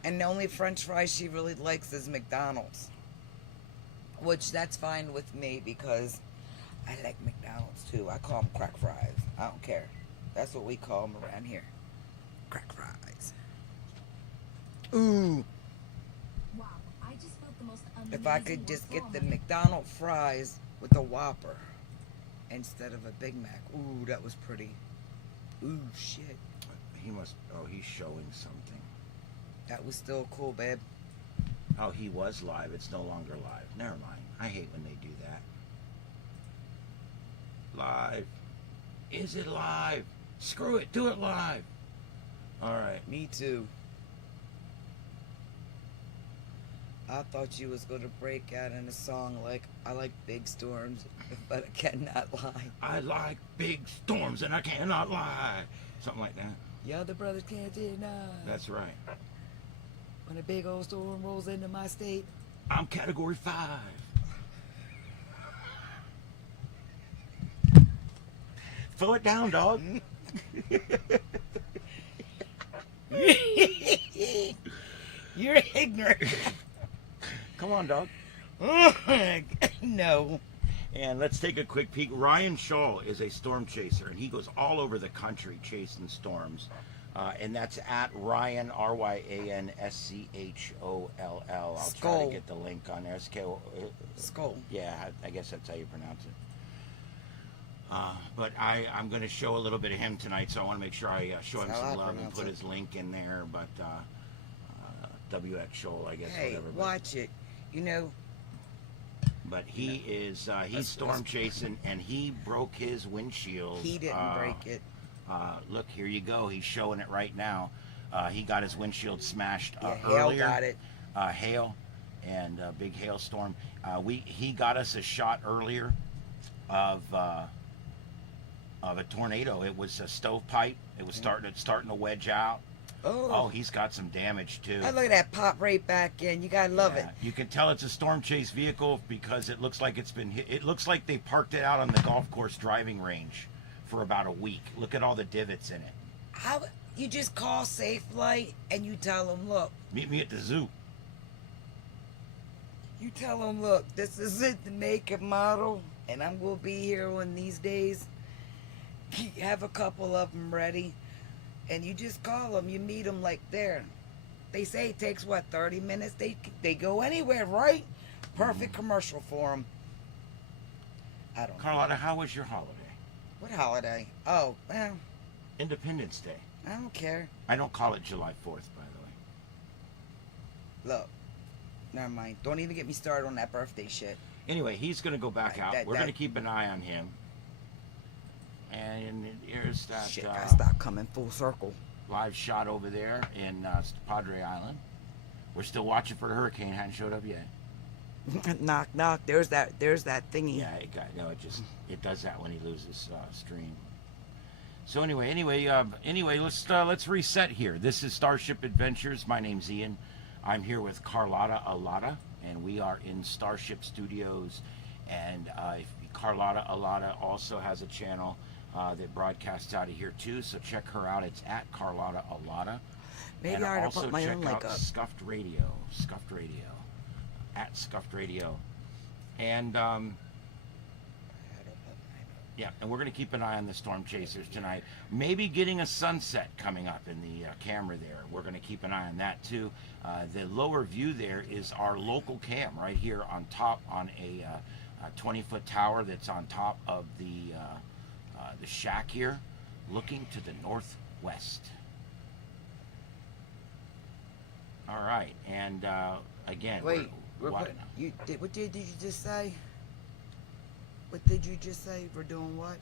And the only French fries she really likes is McDonald's. Which, that's fine with me because I like McDonald's too. I call them crack fries. I don't care. That's what we call them around here. Crack fries. Ooh. Wow, I just felt the most amazing If I could just get the moment. McDonald's fries with a Whopper instead of a Big Mac. Ooh, that was pretty. Ooh, shit. He must. Oh, he's showing something. That was still cool, babe. Oh, he was live. It's no longer live. Never mind. I hate when they do that. Live. Is it live? Screw it. Do it live. All right. Me too. I thought you was gonna break out in a song like I like big storms, but I cannot lie. I like big storms and I cannot lie. Something like that. The other brothers can't deny. That's right. When a big old storm rolls into my state. I'm category 5. Throw it down, dog. You're ignorant. Come on, dog. No. And let's take a quick peek. Ryan Scholl is a storm chaser, and he goes all over the country chasing storms. And that's at Ryan, RyanScholl. I'll try Skull. to get the link on there. Skull. Yeah, I guess that's how you pronounce it. But I'm going to show a little bit of him tonight, so I want to make sure I show him That's how some I love and pronounce put it. his link in there. But WX Scholl, I guess, Hey, whatever. But, watch it. You know, but he is he's storm chasing, and he broke his windshield. he didn't break it. Look, here you go. He's showing it right now. He got his windshield smashed Yeah, Hale earlier. got it. Hail and big hailstorm. He got us a shot earlier of a tornado. It was a stovepipe. It was starting to wedge out. Oh, he's got some damage too. I look at that pop right back in. You gotta love it. You can tell it's a storm chase vehicle because it looks like it's been hit. It looks like they parked it out on the golf course driving range for about a week. Look at all the divots in it. How you just call Safe Light and you tell them, look. Meet me at the zoo. You tell them, look, this is it, the make and model, and I'm gonna be here one these days. Have a couple of them ready, and you just call them. You meet them like there. They say it takes what 30 minutes. They go anywhere, right? Perfect commercial for them. I don't know. Carlotta, how was your holiday? What holiday? Oh, well, Independence Day. I don't care. I don't call it July 4th, by the way. Look, never mind. Don't even get me started on that birthday shit. Anyway, he's going to go back out. That- We're going to that- keep an eye on him. And here's that Shit, I stop coming full circle. live shot over there in Padre Island. We're still watching for the hurricane. Hadn't showed up yet. Knock, knock. There's that thingy. Yeah, it does that when he loses stream. So anyway, let's reset here. This is Starship Adventures. My name's Ian. I'm here with Carlotta Allotta, and we are in Starship Studios. And Carlotta Allotta also has a channel that broadcasts out of here too. So check her out. It's at Carlotta Allotta. Maybe And I ought to also put my check own out link up. Scuffed Radio, at Scuffed Radio, and yeah, and we're going to keep an eye on the storm chasers tonight. Maybe getting a sunset coming up in the camera there. We're going to keep an eye on that too. The lower view there is our local cam right here on top on a 20-foot tower that's on top of the shack here, looking to the northwest. All right, and again, Wait, what? what did you just say? What did you just say? We're doing what?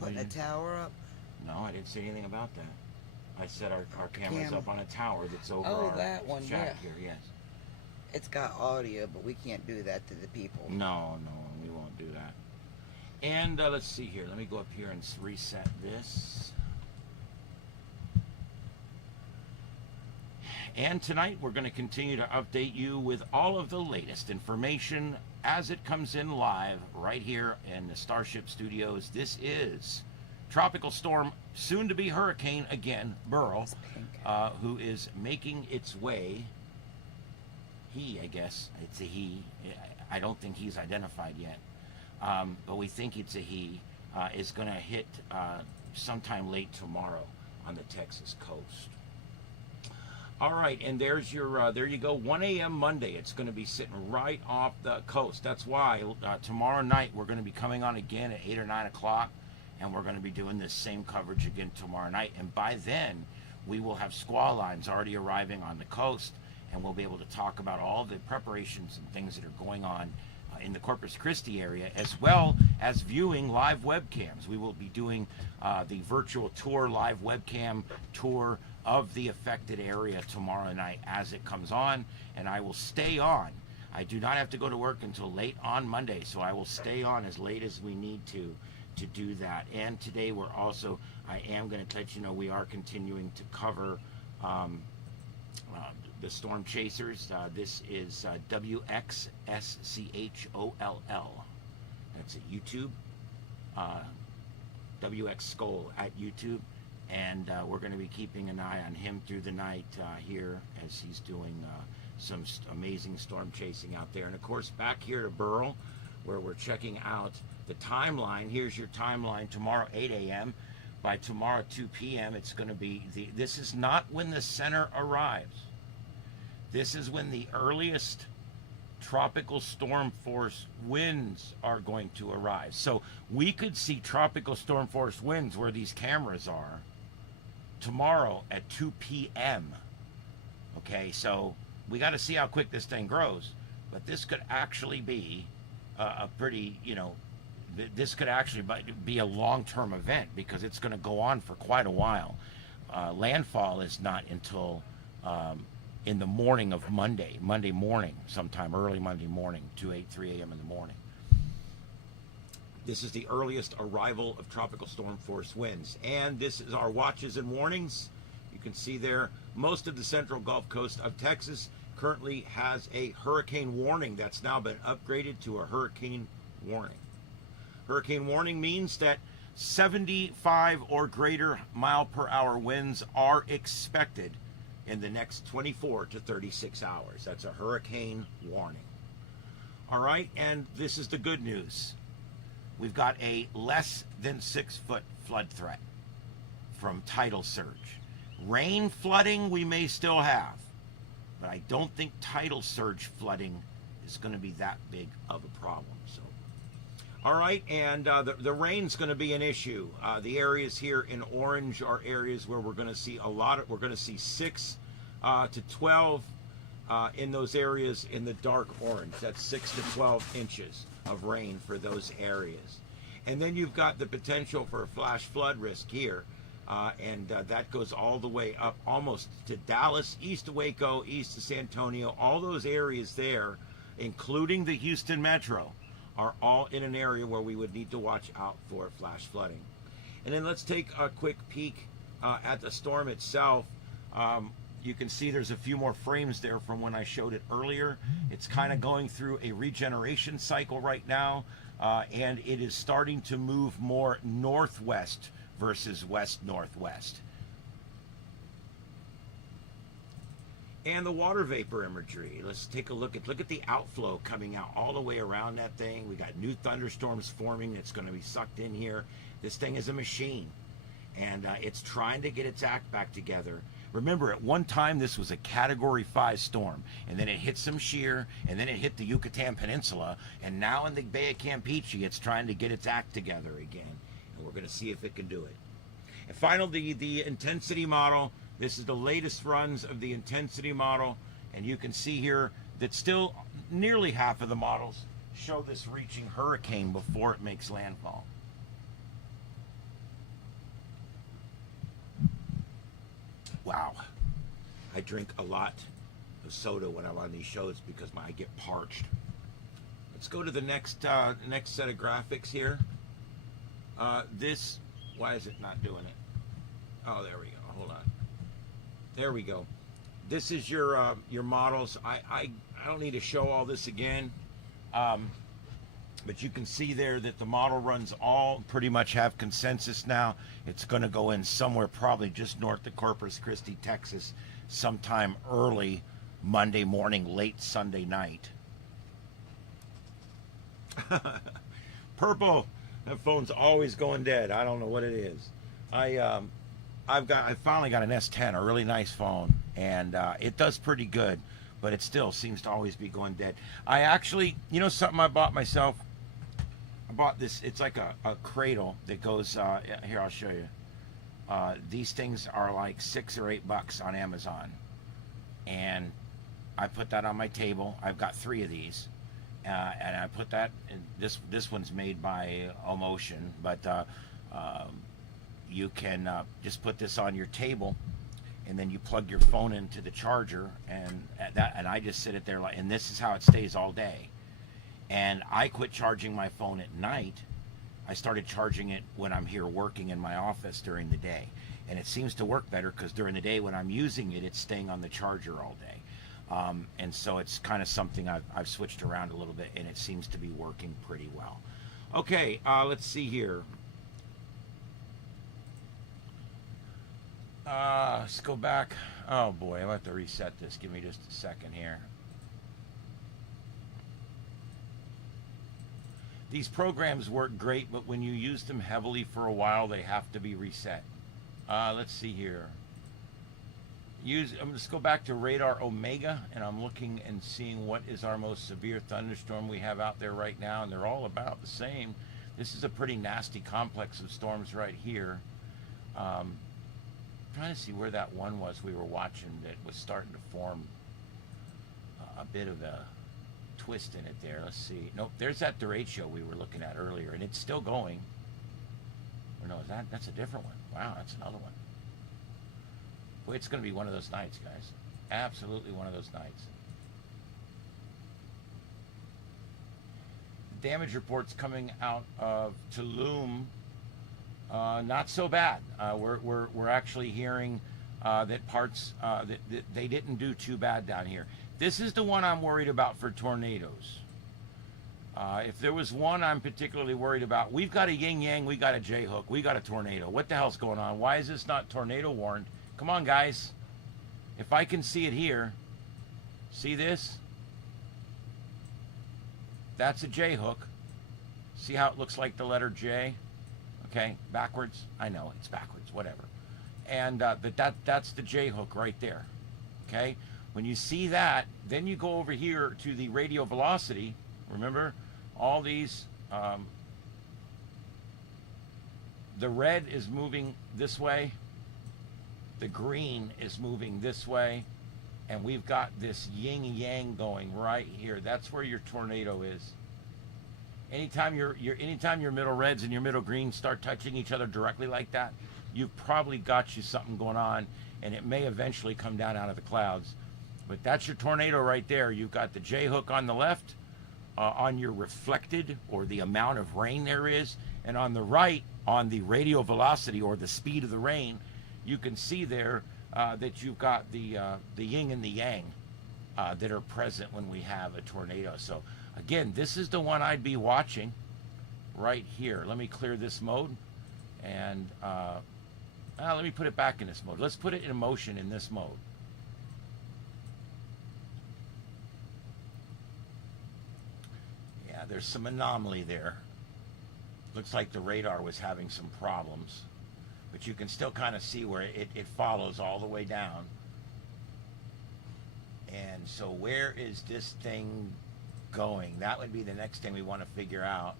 Putting a Mhm. tower up? No, I didn't say anything about that. I said our camera's Camera. up on a tower that's over Oh, our that one, shack yeah. here, yes. It's got audio, but we can't do that to the people. No, we won't do that. And let's see here. Let me go up here and reset this. And tonight we're going to continue to update you with all of the latest information as it comes in live right here in the Starship Studios. This is Tropical Storm, soon to be hurricane again, Beryl, It's pink. who is making its way. He, I guess, it's a he. I don't think he's identified yet, but we think it's a he. Is going to hit sometime late tomorrow on the Texas coast. All right, and there's your, there you go, 1 a.m. Monday. It's going to be sitting right off the coast. That's why tomorrow night we're going to be coming on again at 8 or 9 o'clock, and we're going to be doing this same coverage again tomorrow night. And by then, we will have squall lines already arriving on the coast, and we'll be able to talk about all the preparations and things that are going on in the Corpus Christi area, as well as viewing live webcams. We will be doing the virtual tour, live webcam tour of the affected area tomorrow night as it comes on, and I will stay on. I do not have to go to work until late on Monday, so I will stay on as late as we need to do that. And today we're also, I am going to let you know, we are continuing to cover the Storm Chasers. This is WXSCHOLL. That's at YouTube. WX Skull at YouTube. And we're going to be keeping an eye on him through the night here as he's doing some amazing storm chasing out there. And of course, back here to Beryl, where we're checking out the timeline. Here's your timeline tomorrow, 8 a.m. By tomorrow, 2 p.m., it's going to be this is not when the center arrives. This is when the earliest tropical storm force winds are going to arrive. So we could see tropical storm force winds where these cameras are tomorrow at 2 p.m. Okay, so we got to see how quick this thing grows. But this could actually be a pretty, this could actually be a long-term event because it's going to go on for quite a while. Landfall is not until in the morning of Monday morning, sometime early Monday morning, 3 a.m. in the morning. This is the earliest arrival of tropical storm force winds. And this is our watches and warnings. You can see there, most of the central Gulf Coast of Texas currently has a hurricane warning that's now been upgraded to a hurricane warning. Hurricane warning means that 75 or greater mile per hour winds are expected in the next 24 to 36 hours. That's a hurricane warning. All right, and this is the good news. We've got a less than 6-foot flood threat from tidal surge. Rain flooding we may still have, but I don't think tidal surge flooding is going to be that big of a problem. So, all right, and the rain's going to be an issue. The areas here in orange are areas where we're going to see we're going to see 6 to 12 in those areas in the dark orange. That's 6 to 12 inches of rain for those areas. And then you've got the potential for a flash flood risk here. And that goes all the way up almost to Dallas, east of Waco, east of San Antonio. All those areas there, including the Houston metro, are all in an area where we would need to watch out for flash flooding. And then let's take a quick peek at the storm itself. You can see there's a few more frames there from when I showed it earlier. It's kind of going through a regeneration cycle right now, and it is starting to move more northwest versus west-northwest. And the water vapor imagery. Let's take a look at the outflow coming out all the way around that thing. We got new thunderstorms forming that's going to be sucked in here. This thing is a machine, and it's trying to get its act back together. Remember, at one time this was a Category 5 storm, and then it hit some shear, and then it hit the Yucatan Peninsula, and now in the Bay of Campeche it's trying to get its act together again. And we're going to see if it can do it. And finally, the intensity model. This is the latest runs of the intensity model, and you can see here that still nearly half of the models show this reaching hurricane before it makes landfall. Wow. I drink a lot of soda when I'm on these shows because I get parched. Let's go to the next set of graphics here. This, why is it not doing it? Oh, there we go. Hold on. There we go. This is your models. I don't need to show all this again, but you can see there that the model runs all pretty much have consensus now. It's going to go in somewhere probably just north of Corpus Christi, Texas, sometime early Monday morning, late Sunday night. Purple, that phone's always going dead. I don't know what it is. I finally got an S10, a really nice phone, and it does pretty good, but it still seems to always be going dead. I actually, you know something I bought myself? I bought this, it's like a cradle that goes, here, I'll show you. These things are like $6 or $8 on Amazon, and I put that on my table. I've got 3 of these, and I put that in, this one's made by Omotion, but you can just put this on your table, and then you plug your phone into the charger, and I just sit it there, like, and this is how it stays all day. And I quit charging my phone at night. I started charging it when I'm here working in my office during the day, and it seems to work better because during the day when I'm using it, it's staying on the charger all day. And so it's kind of something I've switched around a little bit, and it seems to be working pretty well. Okay, let's see here. Let's go back. Oh boy, I'll have to reset this. Give me just a second here. These programs work great, but when you use them heavily for a while, they have to be reset. Let's see here. Let's go back to Radar Omega, and I'm looking and seeing what is our most severe thunderstorm we have out there right now, and they're all about the same. This is a pretty nasty complex of storms right here. Trying to see where that one was we were watching that was starting to form a bit of a twist in it there. Let's see. Nope, there's that derecho we were looking at earlier, and it's still going. Or no, that's a different one. Wow, that's another one. Boy, it's going to be one of those nights, guys. Absolutely one of those nights. Damage reports coming out of Tulum. Not so bad. We're actually hearing that parts that they didn't do too bad down here. This is the one I'm worried about for tornadoes. If there was one I'm particularly worried about, we've got a yin-yang, we got a J-hook, we got a tornado. What the hell's going on? Why is this not tornado warned? Come on, guys. If I can see it here, see this? That's a J-hook. See how it looks like the letter J? Okay, backwards. I know it's backwards, whatever. And that's the J-hook right there. Okay, when you see that, then you go over here to the radio velocity. Remember, all these, the red is moving this way, the green is moving this way, and we've got this yin-yang going right here. That's where your tornado is. Anytime your middle reds and your middle greens start touching each other directly like that, you've probably got you something going on, and it may eventually come down out of the clouds. But that's your tornado right there. You've got the J-hook on the left, on your reflected, or the amount of rain there is, and on the right, on the radio velocity, or the speed of the rain, you can see there that you've got the yin and the yang that are present when we have a tornado. So again, this is the one I'd be watching right here. Let me clear this mode, and let me put it back in this mode. Let's put it in motion in this mode. Yeah, there's some anomaly there. Looks like the radar was having some problems, but you can still kind of see where it follows all the way down. And so where is this thing going? That would be the next thing we want to figure out.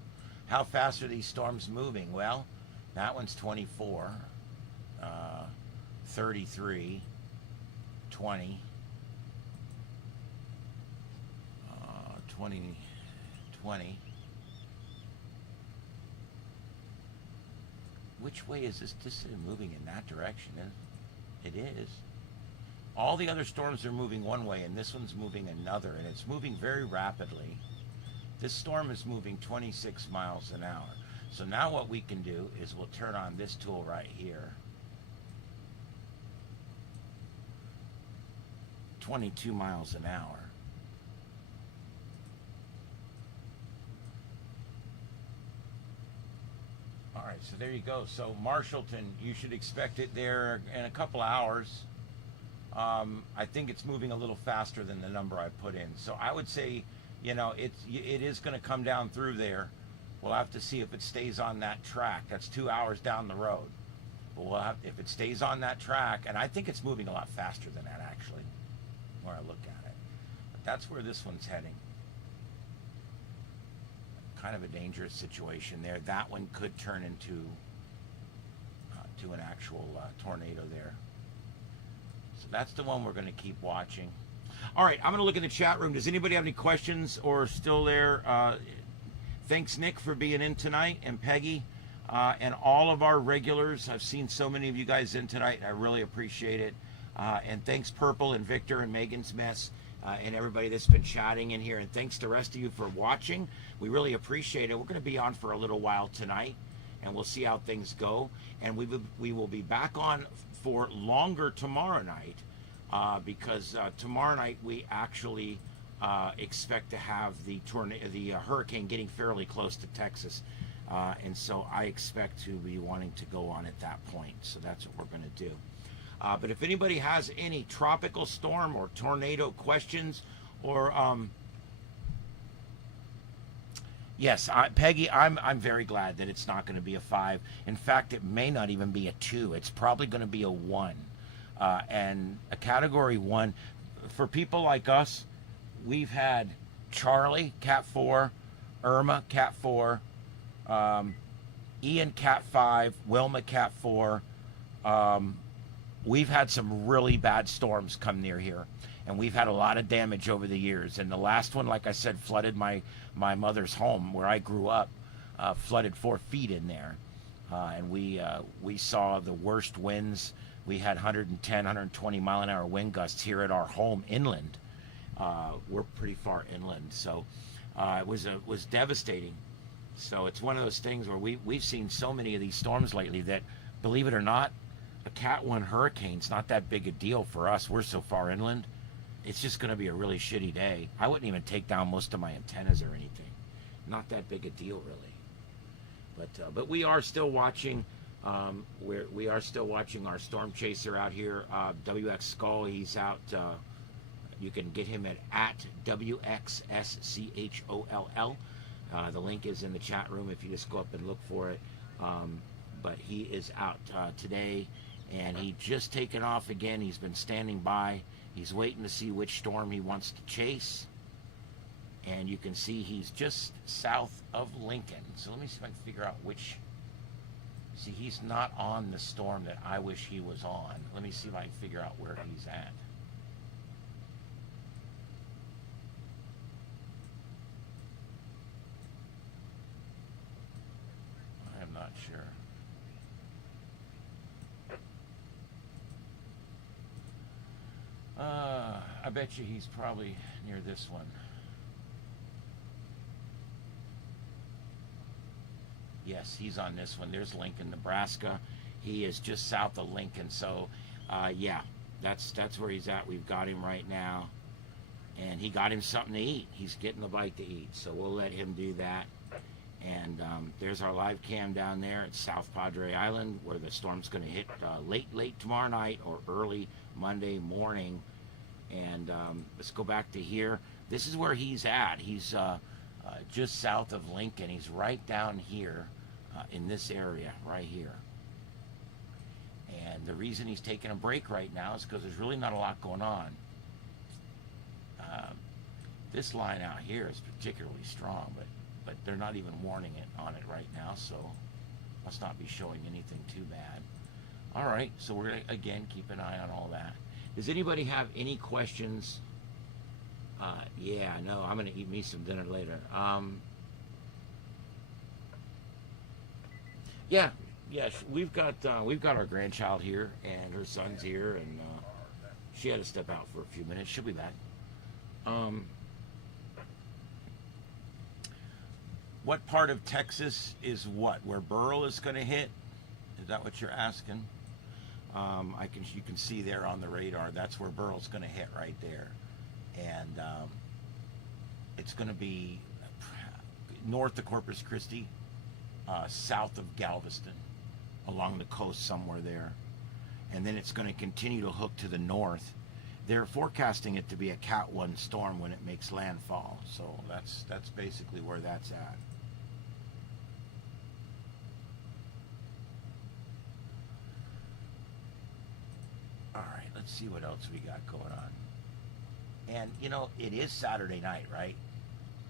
How fast are these storms moving? Well, that one's 24, 33, 20, 20, 20. Which way is this? This is moving in that direction. It is. All the other storms are moving one way, and this one's moving another, and it's moving very rapidly. This storm is moving 26 miles an hour. So now what we can do is we'll turn on this tool right here. 22 miles an hour. All right, so there you go. So Marshallton, you should expect it there in a couple hours. I think it's moving a little faster than the number I put in. So I would say, you know, it is going to come down through there. We'll have to see if it stays on that track. That's 2 hours down the road. But we'll have, if it stays on that track, and I think it's moving a lot faster than that actually, when I look at it. But that's where this one's heading. Kind of a dangerous situation there. That one could turn into to an actual tornado there. So that's the one we're going to keep watching. All right, I'm going to look in the chat room. Does anybody have any questions or still there? Thanks, Nick, for being in tonight, and Peggy, and all of our regulars. I've seen so many of you guys in tonight. I really appreciate it. And thanks, Purple and Victor and Megan's Mess, and everybody that's been chatting in here. And thanks to the rest of you for watching. We really appreciate it. We're going to be on for a little while tonight, and we'll see how things go. And we will be back on for longer tomorrow night, because tomorrow night we actually expect to have the hurricane getting fairly close to Texas, and so I expect to be wanting to go on at that point. So that's what we're going to do. But if anybody has any tropical storm or tornado questions, or yes, Peggy, I'm very glad that it's not going to be a 5. In fact, it may not even be a 2. It's probably going to be a 1, and a category 1 for people like us. We've had Charlie, Cat 4, Irma, Cat 4, Ian, Cat 5, Wilma, Cat 4. We've had some really bad storms come near here, and we've had a lot of damage over the years. And the last one, like I said, flooded my mother's home where I grew up, flooded 4 feet in there. And we saw the worst winds. We had 110, 120 mile an hour wind gusts here at our home inland. We're pretty far inland, so it was devastating. So it's one of those things where we've seen so many of these storms lately that, believe it or not, a Cat 1 hurricane's not that big a deal for us. We're so far inland. It's just going to be a really shitty day. I wouldn't even take down most of my antennas or anything. Not that big a deal, really. But we are still watching. We are still watching our storm chaser out here, WX Skull. He's out. You can get him at WXSCHOLL. The link is in the chat room if you just go up and look for it. But he is out today, and he just taken off again. He's been standing by. He's waiting to see which storm he wants to chase. And you can see he's just south of Lincoln. So let me see if I can figure out which. See, he's not on the storm that I wish he was on. Let me see if I can figure out where he's at. I'm not sure. I bet you he's probably near this one. Yes, he's on this one. There's Lincoln, Nebraska. He is just south of Lincoln. So, yeah, that's where he's at. We've got him right now. And he got him something to eat. He's getting a bite to eat. So we'll let him do that. And there's our live cam down there at South Padre Island, where the storm's going to hit late tomorrow night or early Monday morning. And let's go back to here. This is where he's at. He's just south of Lincoln. He's right down here in this area right here. And the reason he's taking a break right now is because there's really not a lot going on. This line out here is particularly strong, but they're not even warning it on it right now, so must not be showing anything too bad. All right, so we're gonna again keep an eye on all that. Does anybody have any questions? Yeah, no, I'm gonna eat me some dinner later. Yeah, yeah. We've got our grandchild here, and her son's here, and she had to step out for a few minutes. She'll be back. What part of Texas is what? Where Beryl is going to hit? Is that what you're asking? You can see there on the radar. That's where Beryl's going to hit right there, and it's going to be north of Corpus Christi, south of Galveston, along the coast somewhere there, and then it's going to continue to hook to the north. They're forecasting it to be a Cat 1 storm when it makes landfall, so that's basically where that's at. All right, let's see what else we got going on. And you know, it is Saturday night, right?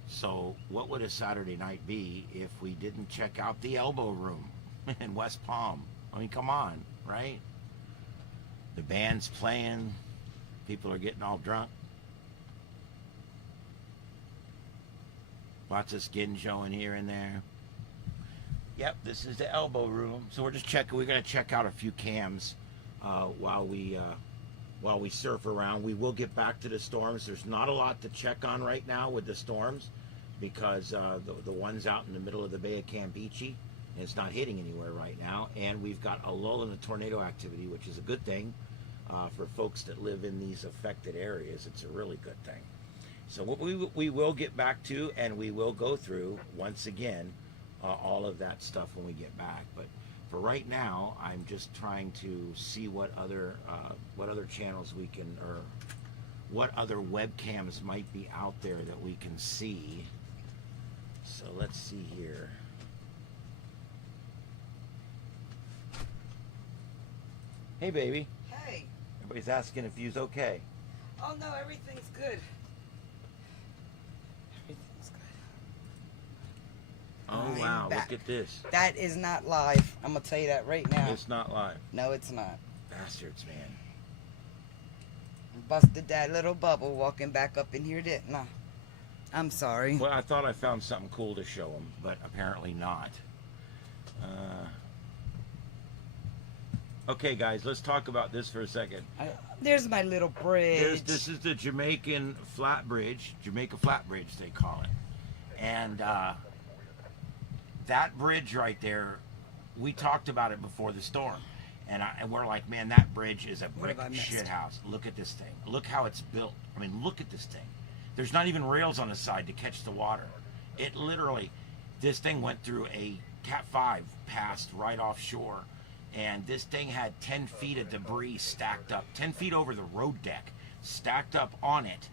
So what would a Saturday night be if we didn't check out the Elbow Room in West Palm? I mean, come on, right? The band's playing, people are getting all drunk. Lots of skin showing here and there. Yep, this is the Elbow Room. So we're gonna check out a few cams while we surf around. We will get back to the storms. There's not a lot to check on right now with the storms because the one's out in the middle of the Bay of Campeche, and it's not hitting anywhere right now. And we've got a lull in the tornado activity, which is a good thing for folks that live in these affected areas. It's a really good thing. So what we will get back to, and we will go through once again all of that stuff when we get back. But for right now, I'm just trying to see what other channels we can, or what other webcams might be out there that we can see. So let's see here. Hey, baby. Hey. Everybody's asking if you's okay. Oh no, everything's good. Everything's good. Oh, I'm wow. back. Look at this. That is not live. I'm gonna tell you that right now. It's not live. No, it's not. Bastards, man. Busted that little bubble walking back up in here, didn't I? I'm sorry. Well, I thought I found something cool to show them, but apparently not. Okay, guys, let's talk about this for a second. There's my little bridge. This is the Jamaica Flat Bridge, they call it. And that bridge right there, we talked about it before the storm. And we're like, man, that bridge is a brick shit house. Look at this thing. Look how it's built. I mean, look at this thing. There's not even rails on the side to catch the water. It literally, this thing went through a Cat 5 passed right offshore. And this thing had 10 feet of debris stacked up, 10 feet over the road deck, stacked up on it.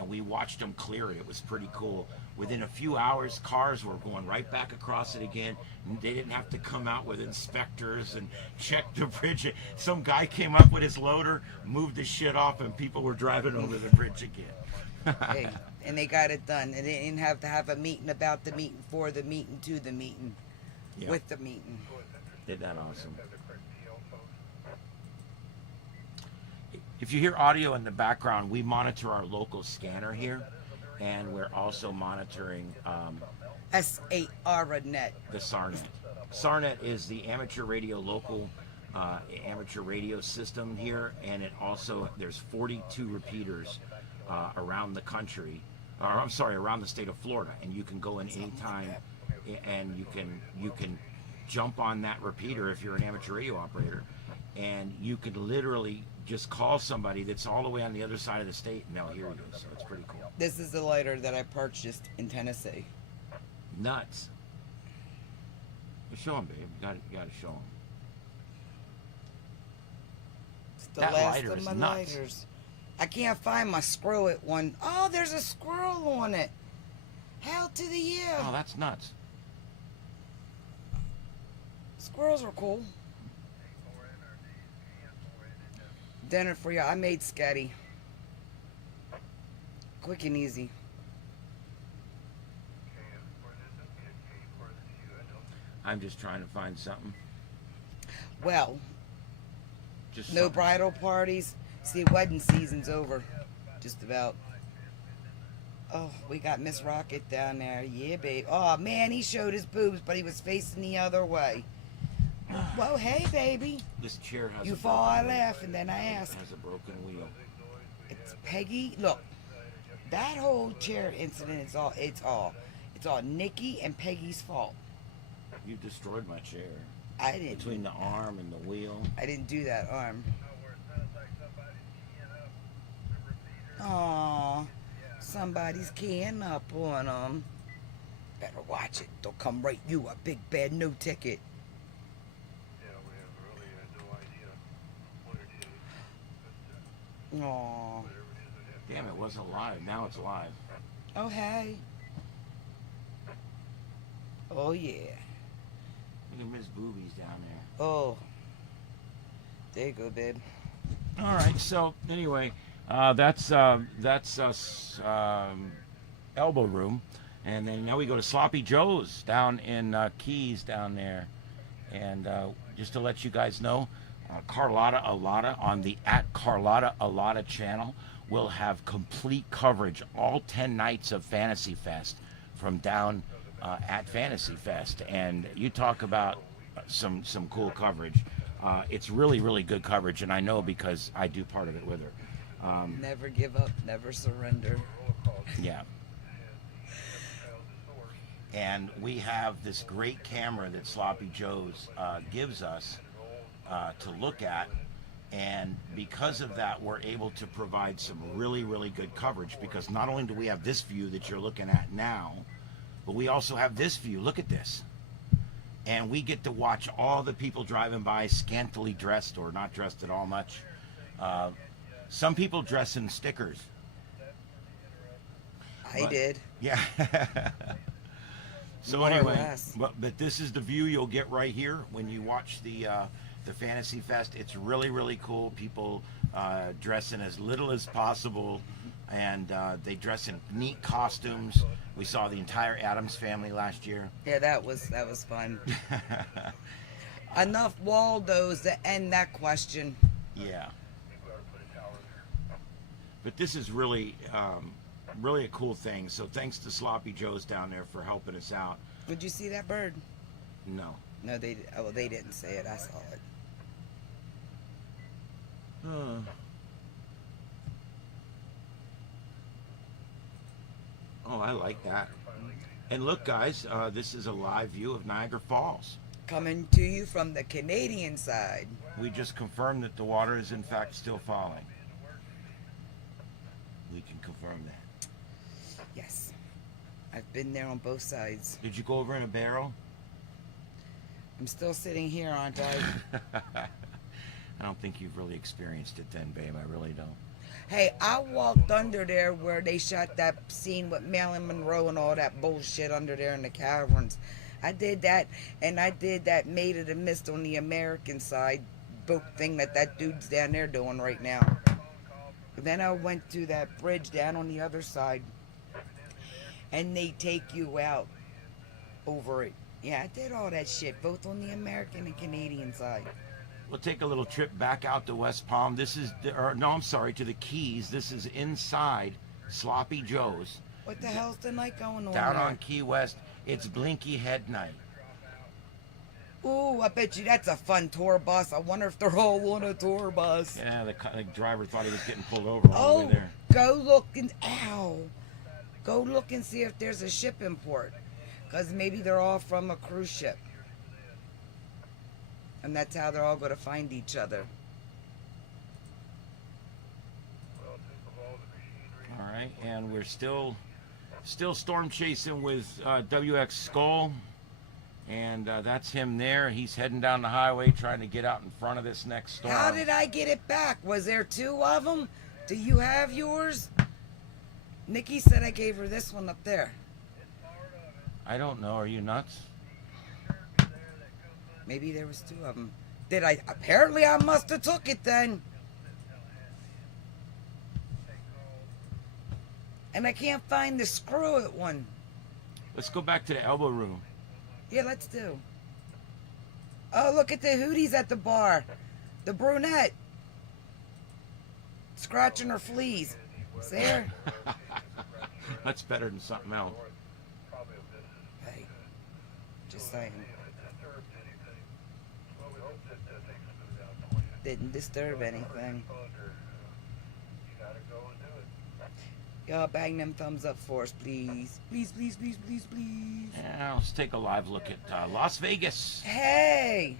And we watched them clear it. It was pretty cool. Within a few hours, cars were going right back across it again. They didn't have to come out with inspectors and check the bridge. Some guy came up with his loader, moved the shit off, and people were driving over the bridge again. Hey, and they got it done. And they didn't have to have a meeting about the meeting, for the meeting, to the meeting, with the meeting. Isn't that awesome? If you hear audio in the background, we monitor our local scanner here, and we're also monitoring SARnet. the SARnet. SARnet is the amateur radio local amateur radio system here, and it also, there's 42 repeaters around the country, or I'm sorry, around the state of Florida, and you can go in anytime, and you can jump on that repeater if you're an amateur radio operator, and you could literally just call somebody that's all the way on the other side of the state and they'll hear you. So it's pretty cool. This is the lighter that I purchased in Tennessee. Nuts. Well, show them, babe. You gotta show them. It's the That last lighter of is my nuts. lighters. I can't find my screw it one. Oh, there's a squirrel on it. Hell to the yeah. Oh, that's nuts. Squirrels are cool. Dinner for you. I made scatty. Quick and easy. I'm just trying to find something. Well, Just no something. bridal parties. See, wedding season's over. Just about. Oh, we got Miss Rocket down there. Yeah, babe. Oh, man, he showed his boobs, but he was facing the other way. Whoa, hey, baby. This chair has You a fall, I broken wheel. laugh, and then I ask. It has a broken wheel. It's Peggy. Look, that whole chair incident it's all Nikki and Peggy's fault. You destroyed my chair. I didn't. Between the arm and the wheel. I didn't do that arm. Aw, somebody's keying up on them. Better watch it. They'll come right you a big bad no ticket. Aw. Damn, it wasn't live. Now it's live. Oh, hey. Oh, yeah. Look at Miss Boobies down there. Oh. There you go, babe. All right. So anyway, that's us elbow room, and then now we go to Sloppy Joe's down in Keys down there, and just to let you guys know, Carlotta Alotta on the @Carlotta Alotta channel will have complete coverage all 10 nights of Fantasy Fest from down at Fantasy Fest, and you talk about some cool coverage. It's really, really good coverage, and I know because I do part of it with her. Never give up, never surrender. Yeah. And we have this great camera that Sloppy Joe's gives us to look at, and because of that, we're able to provide some really, really good coverage, because not only do we have this view that you're looking at now, but we also have this view. Look at this. And we get to watch all the people driving by scantily dressed or not dressed at all much. Some people dress in stickers. I did. Yeah. So More or anyway, less. but this is the view you'll get right here when you watch the Fantasy Fest. It's really, really cool. People dress in as little as possible, and they dress in neat costumes. We saw the entire Addams family last year. Yeah, that was fun. Enough Waldos to end that question. Yeah. But this is really, really a cool thing. So thanks to Sloppy Joe's down there for helping us out. Did you see that bird? No. No, they didn't say it. I saw it. Oh, I like that. And look, guys, this is a live view of Niagara Falls. Coming to you from the Canadian side. We just confirmed that the water is in fact still falling. We can confirm that. Yes. I've been there on both sides. Did you go over in a barrel? I'm still sitting here, aren't I? I don't think you've really experienced it then, babe. I really don't. Hey, I walked under there where they shot that scene with Marilyn Monroe and all that bullshit under there in the caverns. I did that, and I did that Maid of the Mist on the American side boat thing that dude's down there doing right now. Then I went to that bridge down on the other side, and they take you out over it. Yeah, I did all that shit, both on the American and Canadian side. We'll take a little trip back out to West Palm. This is, to the Keys. This is inside Sloppy Joe's. What the hell's the night going on Down there? on Key West, it's Blinky Head Night. Ooh, I bet you that's a fun tour bus. I wonder if they're all on a tour bus. Yeah, the driver thought he was getting pulled over all the way there. Go look and go look and see if there's a shipping port, because maybe they're all from a cruise ship, and that's how they're all going to find each other. All right, and we're still storm chasing with WX Skull, and that's him there. He's heading down the highway trying to get out in front of this next storm. How did I get it back? Was there two of them? Do you have yours? Nikki said I gave her this one up there. I don't know. Are you nuts? Maybe there was two of them. Did I? Apparently I must have took it then. And I can't find the screw it one. Let's go back to the elbow room. Yeah, let's do. Oh, look at the hooties at the bar. The brunette. Scratching her fleas. See her? That's better than something else. Hey, just saying. Didn't disturb anything. Y'all bang them thumbs up for us, please. Please, please, please, please, please. Yeah, let's take a live look at Las Vegas. Hey!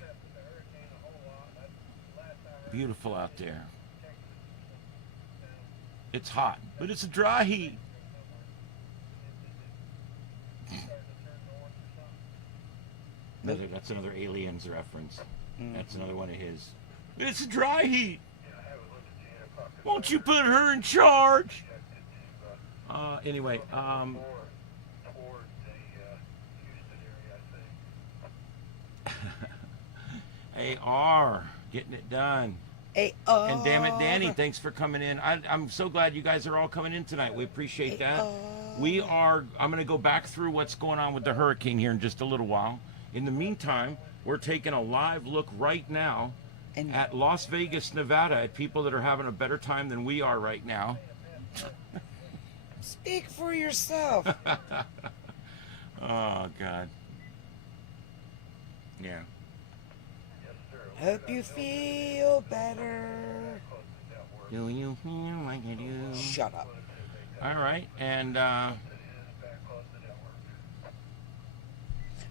Beautiful out there. It's hot, but it's a dry heat. That's another Aliens reference. That's another one of his. It's a dry heat. Won't you put her in charge? Anyway, AR, getting it done. And damn it, Danny, thanks for coming in. I'm so glad you guys are all coming in tonight. We appreciate that. I'm going to go back through what's going on with the hurricane here in just a little while. In the meantime, we're taking a live look right now at Las Vegas, Nevada, at people that are having a better time than we are right now. Speak for yourself. Oh, God. Yeah. Hope you feel better. Do you feel like I do? Shut up. All right, and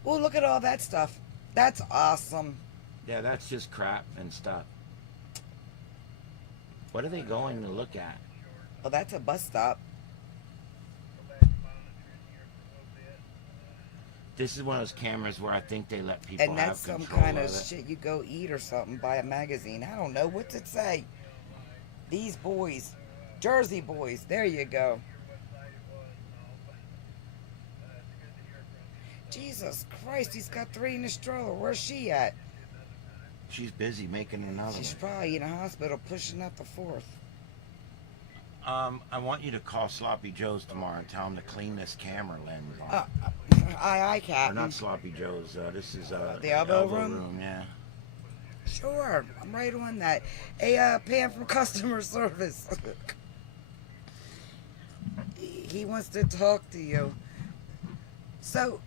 Oh, look at all that stuff. That's awesome. yeah, that's just crap and stuff. What are they going to look at? Well, that's a bus stop. This is one of those cameras where I think they let people And that's have some control kind of of it. shit you go eat or something, buy a magazine. I don't know. What's it say? These boys. Jersey boys. There you go. Jesus Christ, he's got 3 in the stroller. Where's she at? She's busy making another She's one. probably in a hospital pushing out the 4th. I want you to call Sloppy Joe's tomorrow and tell him to clean this camera lens on. Aye, Or Captain. not Sloppy Joe's. This is The elbow room? Yeah. Sure, I'm right on that. Hey, Pam from customer service. He wants to talk to you. So,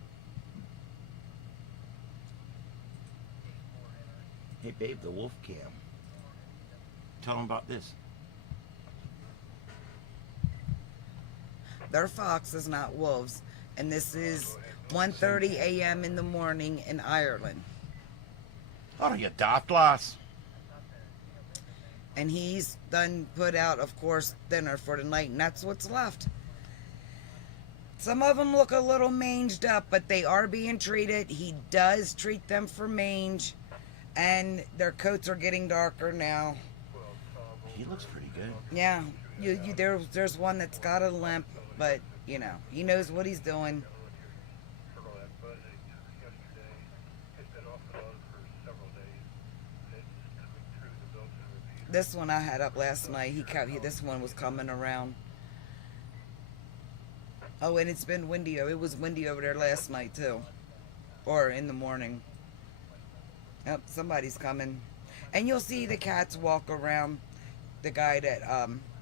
Hey, babe, the wolf cam. Tell him about this. they're foxes, not wolves. And this is 1:30 a.m. in the morning in Ireland. Oh, you daft lass. And he's done put out, of course, dinner for the night, and that's what's left. Some of them look a little manged up, but they are being treated. He does treat them for mange, and their coats are getting darker now. He looks pretty good. Yeah, there's one that's got a limp, but, you know, he knows what he's doing. This one I had up last night. This one was coming around. Oh, and it's been windy. It was windy over there last night too, or in the morning. Yep, somebody's coming, and you'll see the cats walk around. The guy that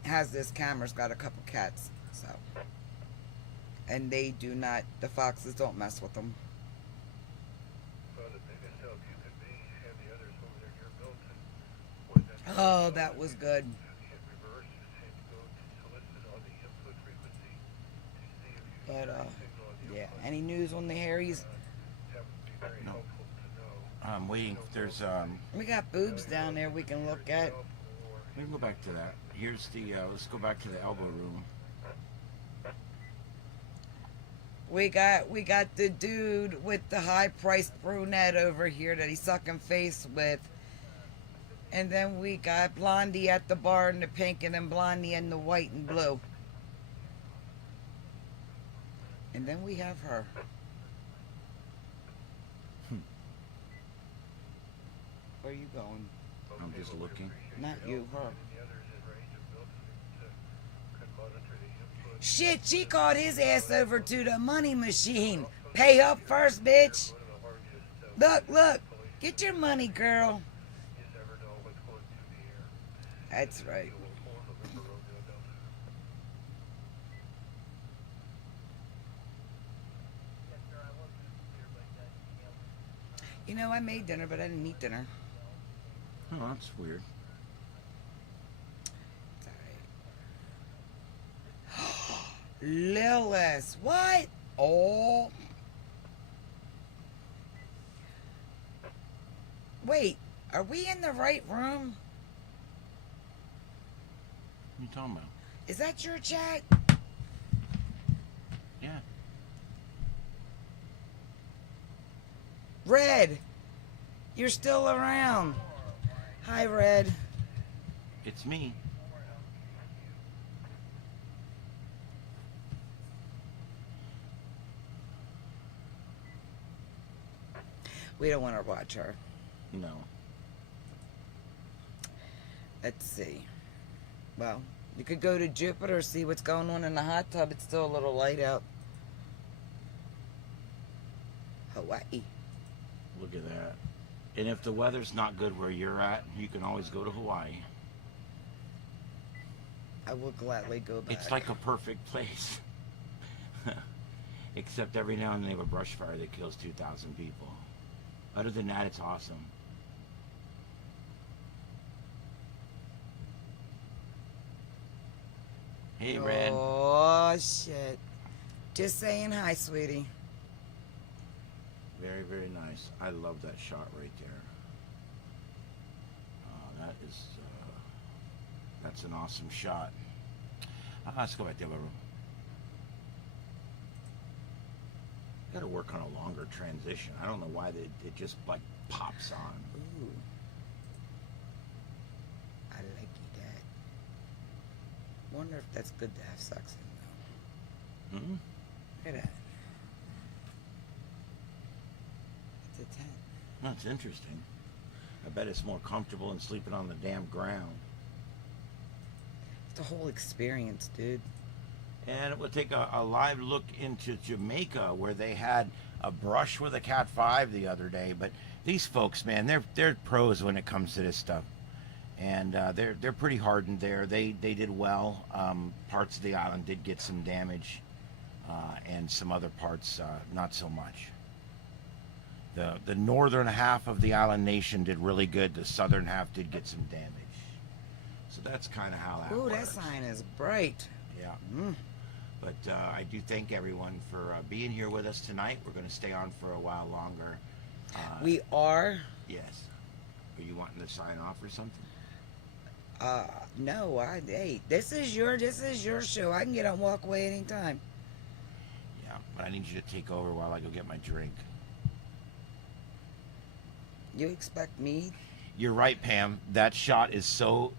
has this camera's got a couple cats, so, and they do not. The foxes don't mess with them. Oh, that was good. But, yeah. Any news on the Harrys? No. I'm waiting. There's We got boobs down there we can look at. Let me go back to that. Here's the. Let's go back to the elbow room. We got the dude with the high-priced brunette over here that he's sucking face with. And then we got Blondie at the bar in the pink, and then Blondie in the white and blue. And then we have her. Where are you going? I'm just looking. Not you, her. Shit, she called his ass over to the money machine. Pay up first, bitch. Look. Get your money, girl. That's right. You know, I made dinner, but I didn't eat dinner. Oh, that's weird. It's alright. Lilith, what? Oh. Wait, are we in the right room? What are you talking about? Is that your chat? Yeah. Red, you're still around. Hi, Red. It's me. We don't want to watch her. No. Let's see. Well, you could go to Jupiter, see what's going on in the hot tub. It's still a little light out. Hawaii. Look at that. And if the weather's not good where you're at, you can always go to Hawaii. I will gladly go back. It's like a perfect place. Except every now and then they have a brush fire that kills 2,000 people. Other than that, it's awesome. Hey, Red. Oh, shit. Just saying hi, sweetie. Very, very nice. I love that shot right there. That's an awesome shot. Let's go back to the other room. Got to work on a longer transition. I don't know why it just like pops on. Ooh. I like you, Dad. Wonder if that's good to have sex in, though. Mm-hmm. Look at that. It's a tent. That's interesting. I bet it's more comfortable than sleeping on the damn ground. It's the whole experience, dude. And it would take a live look into Jamaica, where they had a brush with a Cat 5 the other day. But these folks, man, they're pros when it comes to this stuff, and they're pretty hardened there. They did well. Parts of the island did get some damage, and some other parts not so much. The northern half of the island nation did really good. The southern half did get some damage. So that's kind of how that Ooh, works. that sign is bright. Yeah. Mm. But I do thank everyone for being here with us tonight. We're going to stay on for a while longer. We are? Yes. Are you wanting to sign off or something? No, hey, this is your show. I can get on and walk away anytime. Yeah, but I need you to take over while I go get my drink. You expect me? You're right, Pam. That shot is so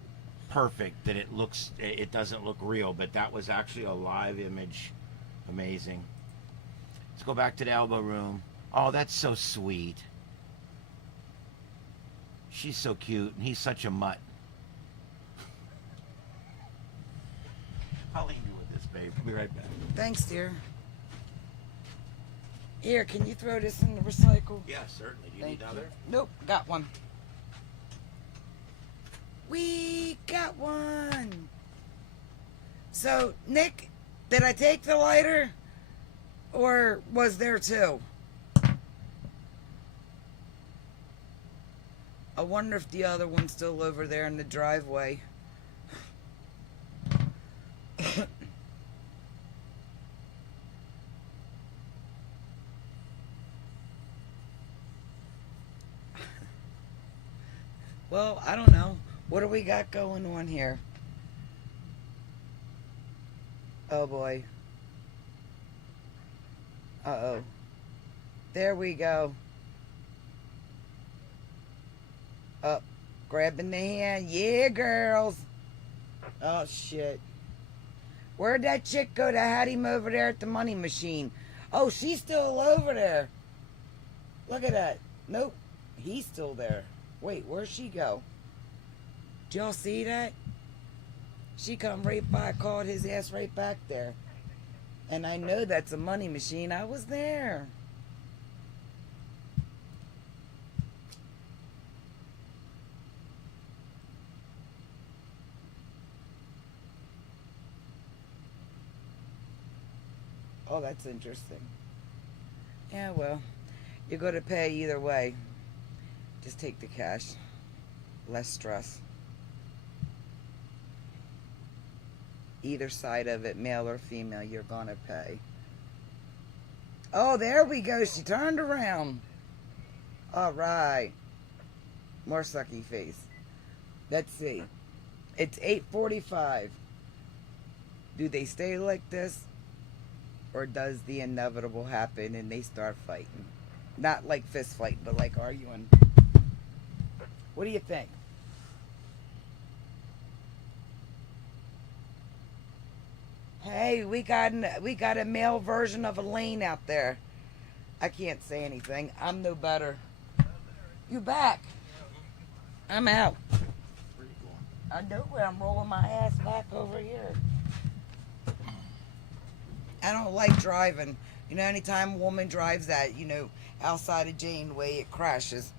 perfect that it doesn't look real, but that was actually a live image. Amazing. Let's go back to the elbow room. Oh, that's so sweet. She's so cute, and he's such a mutt. I'll leave you with this, babe. I'll be right back. Thanks, dear. Here, can you throw this in the recycle? Yeah, certainly. Do you Thank need another? Nope, got one. We got one. So, Nick, did I take the lighter? Or was there two? I wonder if the other one's still over there in the driveway. Well, I don't know. What do we got going on here? Oh boy. Uh-oh. There we go. Up. Grabbing the hand. Yeah, girls. Oh, shit. Where'd that chick go that had him over there at the money machine? Oh, she's still over there. Look at that. Nope. He's still there. Wait, where'd she go? Did y'all see that? She come right by, called his ass right back there. And I know that's a money machine. I was there. Oh, that's interesting. Yeah, well, you're going to pay either way. Just take the cash. Less stress. Either side of it, male or female, you're gonna pay. Oh, there we go. She turned around. All right. More sucky face. Let's see. It's 8:45. Do they stay like this? Or does the inevitable happen and they start fighting? Not like fist fight, but like arguing. What do you think? Hey, we got a male version of Elaine out there. I can't say anything. I'm no better. You back? I'm out. Where you going? I know where I'm rolling my ass back over here. I don't like driving. You know, anytime a woman drives that, outside of Janeway, it crashes.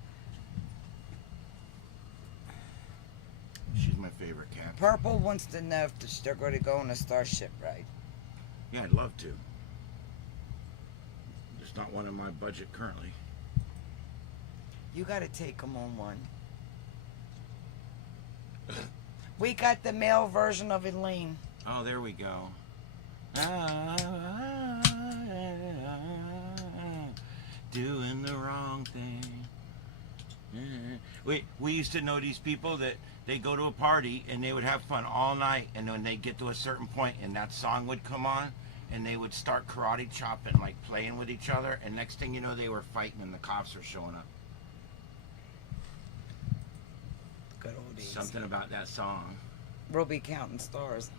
She's my favorite cat. Purple wants to know if they're going to go on a starship ride. Yeah, I'd love to. There's not one in my budget currently. You got to take them on one. We got the male version of Elaine. Oh, there we go. Doing the wrong thing. We used to know these people that they go to a party and they would have fun all night, and when they get to a certain point and that song would come on and they would start karate chopping, like playing with each other, and next thing you know they were fighting and the cops were showing up. Good old days. Something about that song. We'll be counting stars.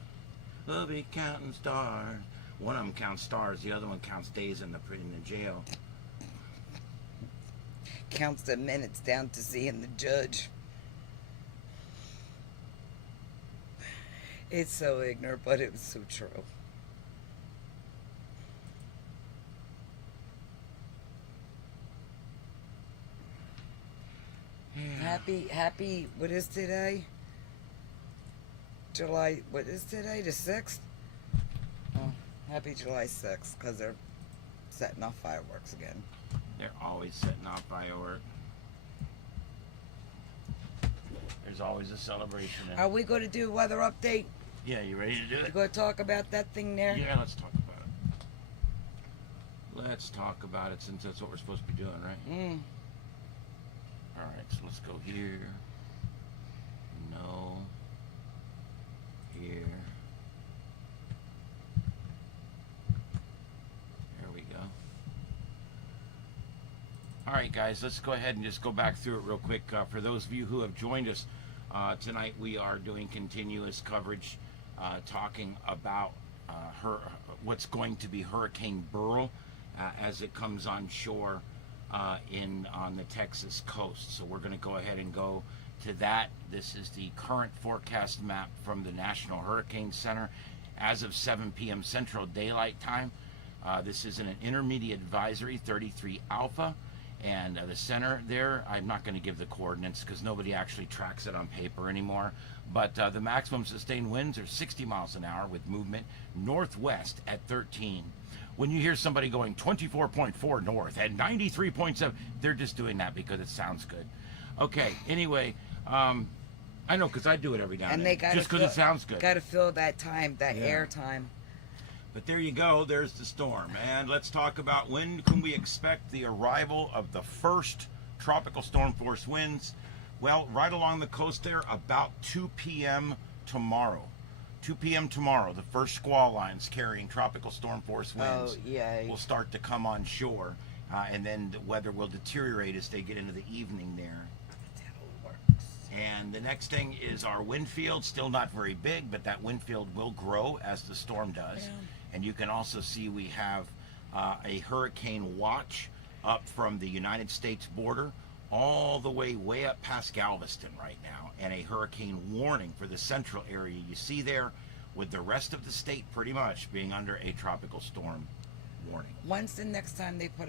We'll be counting stars. One of them counts stars, the other one counts days in the jail. Counts the minutes down to seeing the judge. It's so ignorant, but it was so true. Happy, what is today? What is today? The 6th? Oh, happy July 6th, because they're setting off fireworks again. They're always setting off fireworks. There's always a celebration. Are we going to do a weather update? Yeah, you ready to do You it? going to talk about that thing there? Yeah, let's talk about it. Let's talk about it since that's what we're supposed to be doing, right? Alright, so let's go here. No. Here. There we go. Alright guys, let's go ahead and just go back through it real quick. For those of you who have joined us, tonight we are doing continuous coverage talking about what's going to be Hurricane Beryl as it comes on shore on the Texas coast. So we're going to go ahead and go to that. This is the current forecast map from the National Hurricane Center as of 7 p.m. Central Daylight Time. This is an intermediate advisory, 33 Alpha. And the center there, I'm not going to give the coordinates because nobody actually tracks it on paper anymore. But the maximum sustained winds are 60 miles an hour with movement northwest at 13. When you hear somebody going 24.4 north at 93.7, they're just doing that because it sounds good. Okay, anyway, I know because I do it every now and then. Just because it sounds good. Got to fill that time, air time. But there you go, there's the storm. And let's talk about when can we expect the arrival of the first tropical storm force winds. Well, right along the coast there, about 2 p.m. tomorrow. 2 p.m. tomorrow, the first squall lines carrying tropical storm force winds will start to come on shore. And then the weather will deteriorate as they get into the evening there. And the next thing is our wind field, still not very big, but that wind field will grow as the storm does. Yeah. And you can also see we have a hurricane watch up from the United States border all the way up past Galveston right now, and a hurricane warning for the central area you see there, with the rest of the state pretty much being under a tropical storm warning. When's the next time they put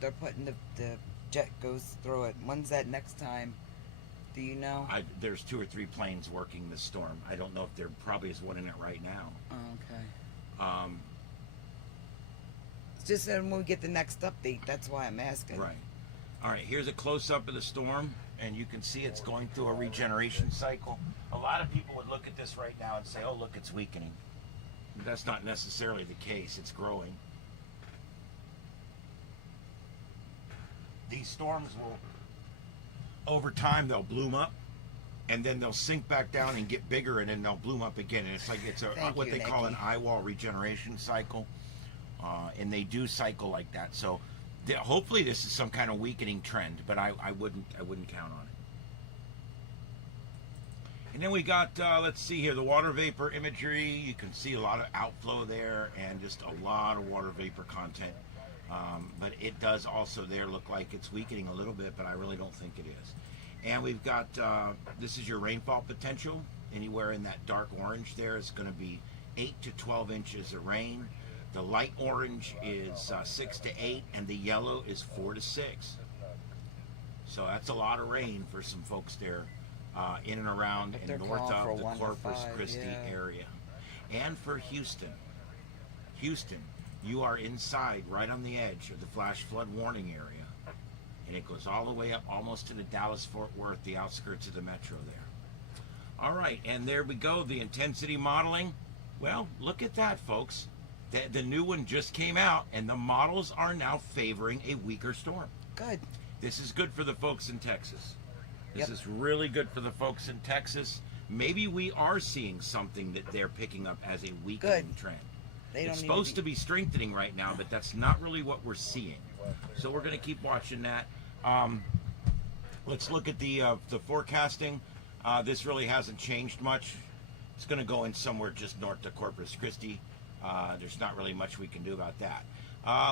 they're putting the jet goes through it? When's that next time? Do you know? There's 2 or 3 planes working this storm. I don't know if there probably is one in it right now. Oh, okay. Just when we get the next update, that's why I'm asking. Right. All right, here's a close-up of the storm, and you can see it's going through a regeneration cycle. A lot of people would look at this right now and say, oh, look, it's weakening. That's not necessarily the case. It's growing. These storms will, over time, they'll bloom up, and then they'll sink back down and get bigger, and then they'll bloom up again. And it's like it's what they call an eye wall regeneration cycle, and they do cycle like that. So hopefully this is some kind of weakening trend, but I wouldn't count on it. And then we got, let's see here, the water vapor imagery. You can see a lot of outflow there and just a lot of water vapor content. But it does also there look like it's weakening a little bit, but I really don't think it is. And we've got, this is your rainfall potential. Anywhere in that dark orange there is going to be 8 to 12 inches of rain. The light orange is 6 to 8, and the yellow is 4 to 6. So that's a lot of rain for some folks there in and around and north of the Corpus Christi area. And for Houston, you are inside, right on the edge of the flash flood warning area. And it goes all the way up almost to the Dallas-Fort Worth, the outskirts of the metro there. All right, and there we go, the intensity modeling. Well, look at that, folks. The new one just came out, and the models are now favoring a weaker storm. Good. This is good for the folks in Texas. This is really good for the folks in Texas. Maybe we are seeing something that they're picking up as a weakening trend. It's supposed to be strengthening right now, but that's not really what we're seeing. So we're going to keep watching that. Let's look at the forecasting. This really hasn't changed much. It's going to go in somewhere just north of Corpus Christi. There's not really much we can do about that.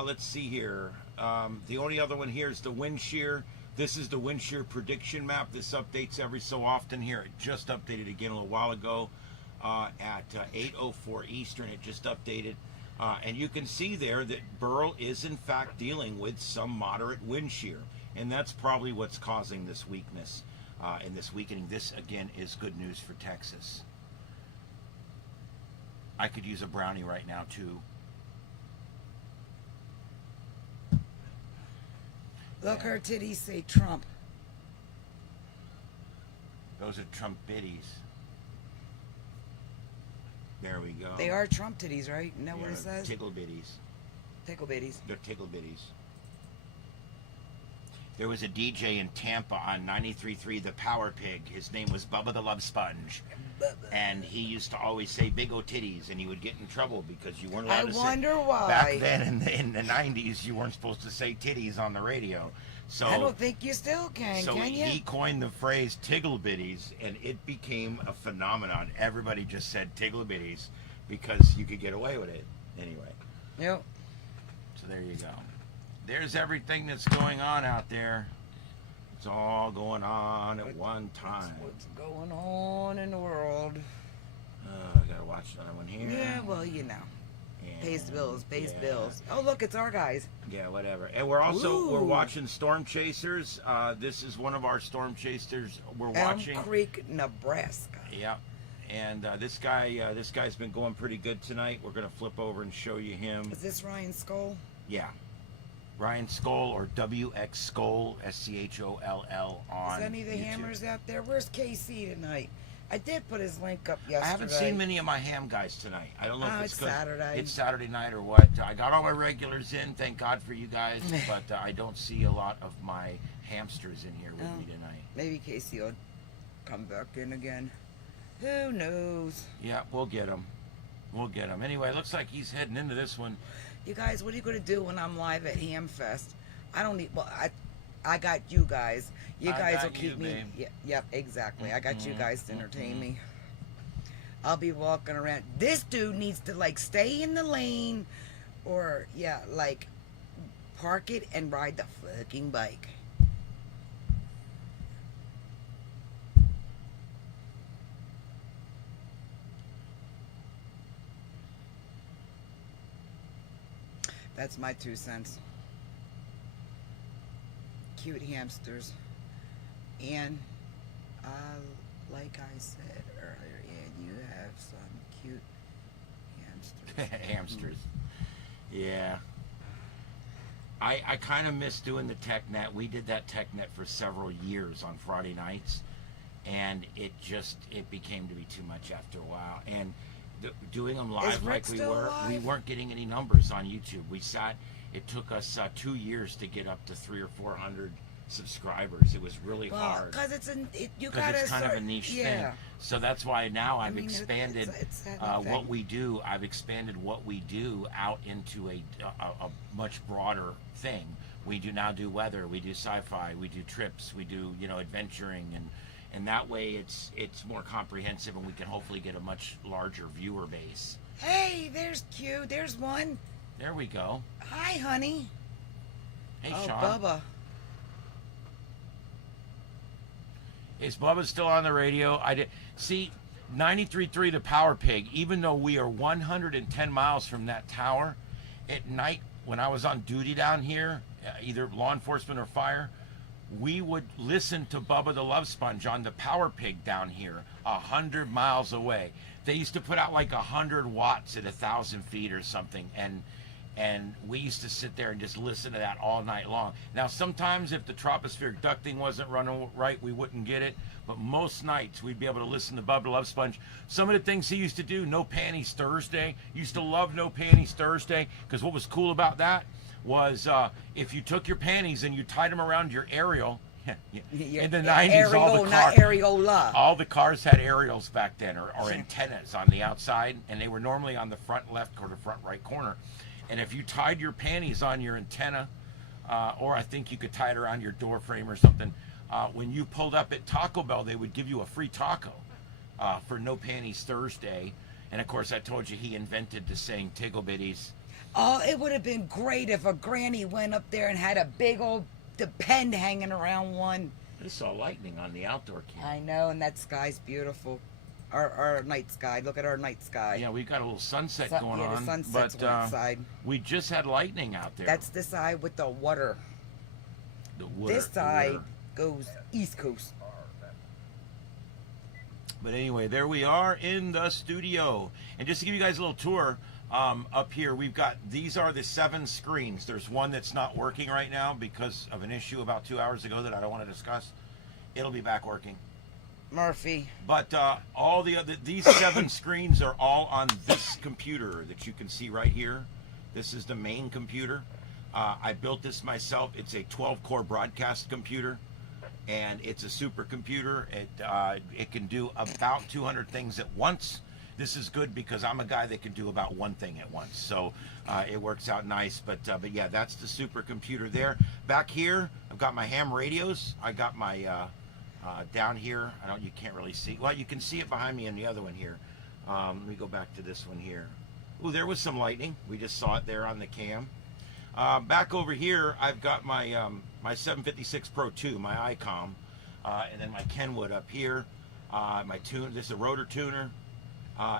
Let's see here. The only other one here is the wind shear. This is the wind shear prediction map. This updates every so often here. It just updated again a little while ago at 8:04 Eastern. It just updated. And you can see there that Beryl is in fact dealing with some moderate wind shear. And that's probably what's causing this weakness and this weakening. This, again, is good news for Texas. I could use a brownie right now, too. Look, her titties say Trump. Those are Trump bitties. There we go. They are Trump titties, right? Isn't that what it says? Tickle bitties. Tickle bitties. They're tickle bitties. There was a DJ in Tampa on 93.3 The Power Pig. His name was Bubba the Love Sponge. And he used to always say big O titties, and he would get in trouble because you weren't allowed to say. I wonder why. Back then in the 90s, you weren't supposed to say titties on the radio. So I don't think you still can you? So he coined the phrase tiggle bitties, and it became a phenomenon. Everybody just said tiggle bitties because you could get away with it anyway. Yep. So there you go. There's everything that's going on out there. It's all going on at one time. What's going on in the world? I gotta watch another one here. Yeah, well, you know. And, pays the bills, pays bills. Oh, look, it's our guys. Yeah, whatever. And we're watching Storm Chasers. This is one of our Storm Chasers we're watching. Elm Creek, Nebraska. Yeah. And this guy's been going pretty good tonight. We're gonna flip over and show you him. Is this Ryan Skoll? Yeah. Ryan Skoll, or WX Skoll, SCHOLL on Is any of the YouTube. hammers out there? Where's KC tonight? I did put his link up yesterday. I haven't seen many of my ham guys tonight. I don't know if it's Saturday. It's Saturday night or what. I got all my regulars in, thank God for you guys, but I don't see a lot of my hamsters in here with me tonight. Maybe Casey will come back in again. Who knows? Yeah, we'll get him. We'll get him. Anyway, it looks like he's heading into this one. You guys, what are you going to do when I'm live at Hamfest? I don't need... Well, I got you guys. You guys will keep me... Babe. Yep, exactly. I got you guys to entertain me. I'll be walking around. This dude needs to, like, stay in the lane or, like, park it and ride the fucking bike. That's my 2 cents. Cute hamsters. And like I said earlier, and you have some cute hamsters. Hamsters. Yeah. I kind of miss doing the tech net. We did that tech net for several years on Friday nights, and it became to be too much after a while. And doing them live Is Rick like we still were, we alive? weren't getting any numbers on YouTube. It took us 2 years to get up to 300 or 400 subscribers. It was really Well, hard. because you Because gotta it's kind start, of a niche yeah. thing. So that's why now I've mean, expanded it's that what thing. we do. I've expanded what we do out into a much broader thing. We now do weather, we do sci-fi, we do trips, we do adventuring, and that way it's more comprehensive, and we can hopefully get a much larger viewer base. Hey, there's Q. There's one. There we go. Hi, honey. Hey, Oh, Sean. Bubba. Is Bubba still on the radio? I did see 93.3 the Power Pig. Even though we are 110 miles from that tower, at night when I was on duty down here, either law enforcement or fire, we would listen to Bubba the Love Sponge on the Power Pig down here, 100 miles away. They used to put out like 100 watts at 1,000 feet or something, and we used to sit there and just listen to that all night long. Now, sometimes if the tropospheric ducting wasn't running right, we wouldn't get it. But most nights, we'd be able to listen to Bubba the Love Sponge. Some of the things he used to do, No Panties Thursday. Used to love No Panties Thursday, because what was cool about that was if you took your panties and you tied them around your aerial, in the 90s, all the cars had aerials back then, or antennas on the outside, and they were normally on the front left or the front right corner. And if you tied your panties on your antenna, or I think you could tie it around your door frame or something, when you pulled up at Taco Bell, they would give you a free taco for No Panties Thursday. And of course, I told you he invented the saying "Tiggle Bitties." Oh, it would have been great if a granny went up there and had a big old depend hanging around one. I saw lightning on the outdoor camera. I know, and that sky's beautiful. Our night sky. Look at our night sky. Yeah, we've got a little sunset going yeah, on. the sunset's but one side. we just had lightning out there. That's the side with the water. the water. This side goes East Coast. But anyway, there we are in the studio. And just to give you guys a little tour, up here these are the 7 screens. There's one that's not working right now because of an issue about 2 hours ago that I don't want to discuss. It'll be back working. Murphy. But all these 7 screens are all on this computer that you can see right here. This is the main computer. I built this myself. It's a 12-core broadcast computer, and it's a supercomputer. It can do about 200 things at once. This is good because I'm a guy that can do about one thing at once, so it works out nice. But yeah, that's the supercomputer there. Back here, I've got my ham radios. I got my down here. You can't really see. Well, you can see it behind me in the other one here. Let me go back to this one here. Ooh, there was some lightning. We just saw it there on the cam. Back over here, I've got my my 756 Pro 2, my ICOM, and then my Kenwood up here. This is a rotor tuner,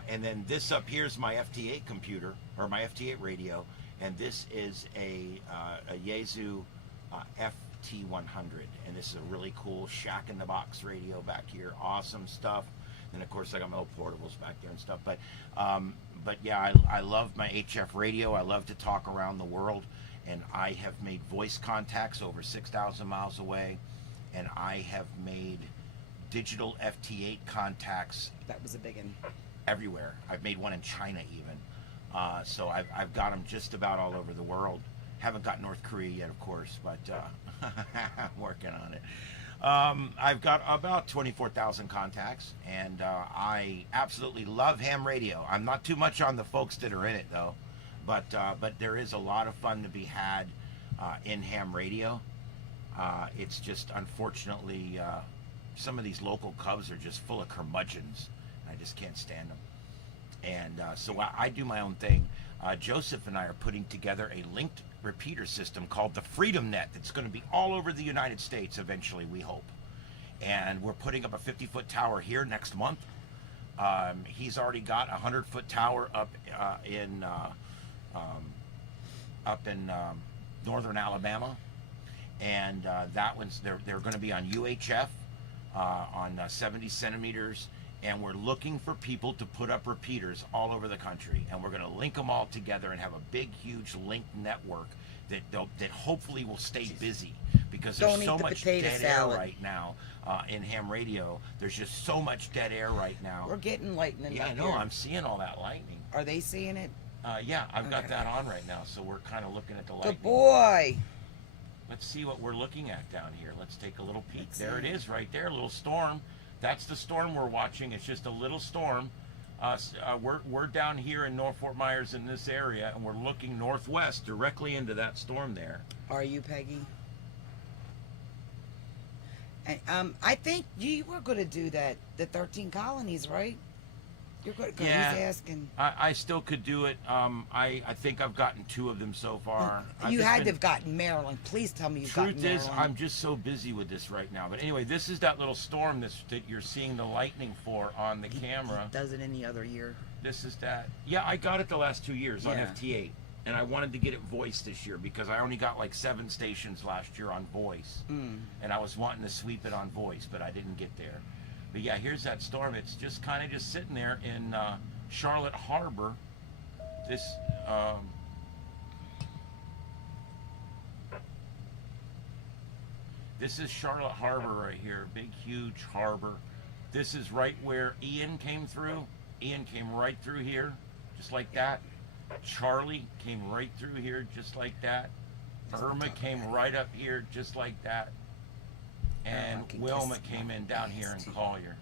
and then this up here is my FT8 computer, or my FT8 radio, and this is a Yaesu FT100, and this is a really cool Shack in the Box radio back here. Awesome stuff. And of course, I got my old portables back there and stuff. But yeah, I love my HF radio. I love to talk around the world, and I have made voice contacts over 6,000 miles away, and I have made digital FT8 contacts. That was a big one. Everywhere. I've made one in China even. So I've got them just about all over the world. Haven't got North Korea yet, of course, but I'm working on it. I've got about 24,000 contacts, and I absolutely love ham radio. I'm not too much on the folks that are in it, though, but there is a lot of fun to be had in ham radio. It's just, unfortunately, some of these local cubs are just full of curmudgeons. I just can't stand them. And so I do my own thing. Joseph and I are putting together a linked repeater system called the Freedom Net that's going to be all over the United States eventually, we hope. And we're putting up a 50-foot tower here next month. He's already got a 100-foot tower up in northern Alabama, and that one's they're going to be on UHF on 70 centimeters, and we're looking for people to put up repeaters all over the country, and we're going to link them all together and have a big, huge link network that hopefully will stay busy, because there's Don't so eat the much potato dead salad. air right now in ham radio. There's just so much dead air right now. We're getting lightning. Yeah, I up know. here. I'm seeing all that lightning. Are they seeing it? Yeah, I've got Okay. that on right now, so we're kind of looking at the lightning. Good boy. Let's see what we're looking at down here. Let's take a little peek. Let's There it see. is right there, a little storm. That's the storm we're watching. It's just a little storm. We're down here in North Fort Myers in this area, and we're looking northwest directly into that storm there. Are you, Peggy? And, I think you were going to do that. The 13 colonies, right? You're good. Yeah. He's asking. I still could do it. I think I've gotten 2 of them so far. I've You just had been- to have gotten Maryland. Please tell me you've gotten Truth is, Maryland. I'm just so busy with this right now. But anyway, this is that little storm that you're seeing the lightning for on the camera. Does it any other year? This is that. Yeah, I got it the last 2 years on Yeah. FT8. And I wanted to get it voice this year because I only got like 7 stations last year on voice. And I was wanting to sweep it on voice, but I didn't get there. But yeah, here's that storm. It's just kind of just sitting there in Charlotte Harbor. This this is Charlotte Harbor right here. Big, huge harbor. This is right where Ian came through. Ian came right through here, just like that. Charlie came right through here, just like that. Irma came right up here, just like that. And I can Wilma kiss came my in down here ass, in too. Collier.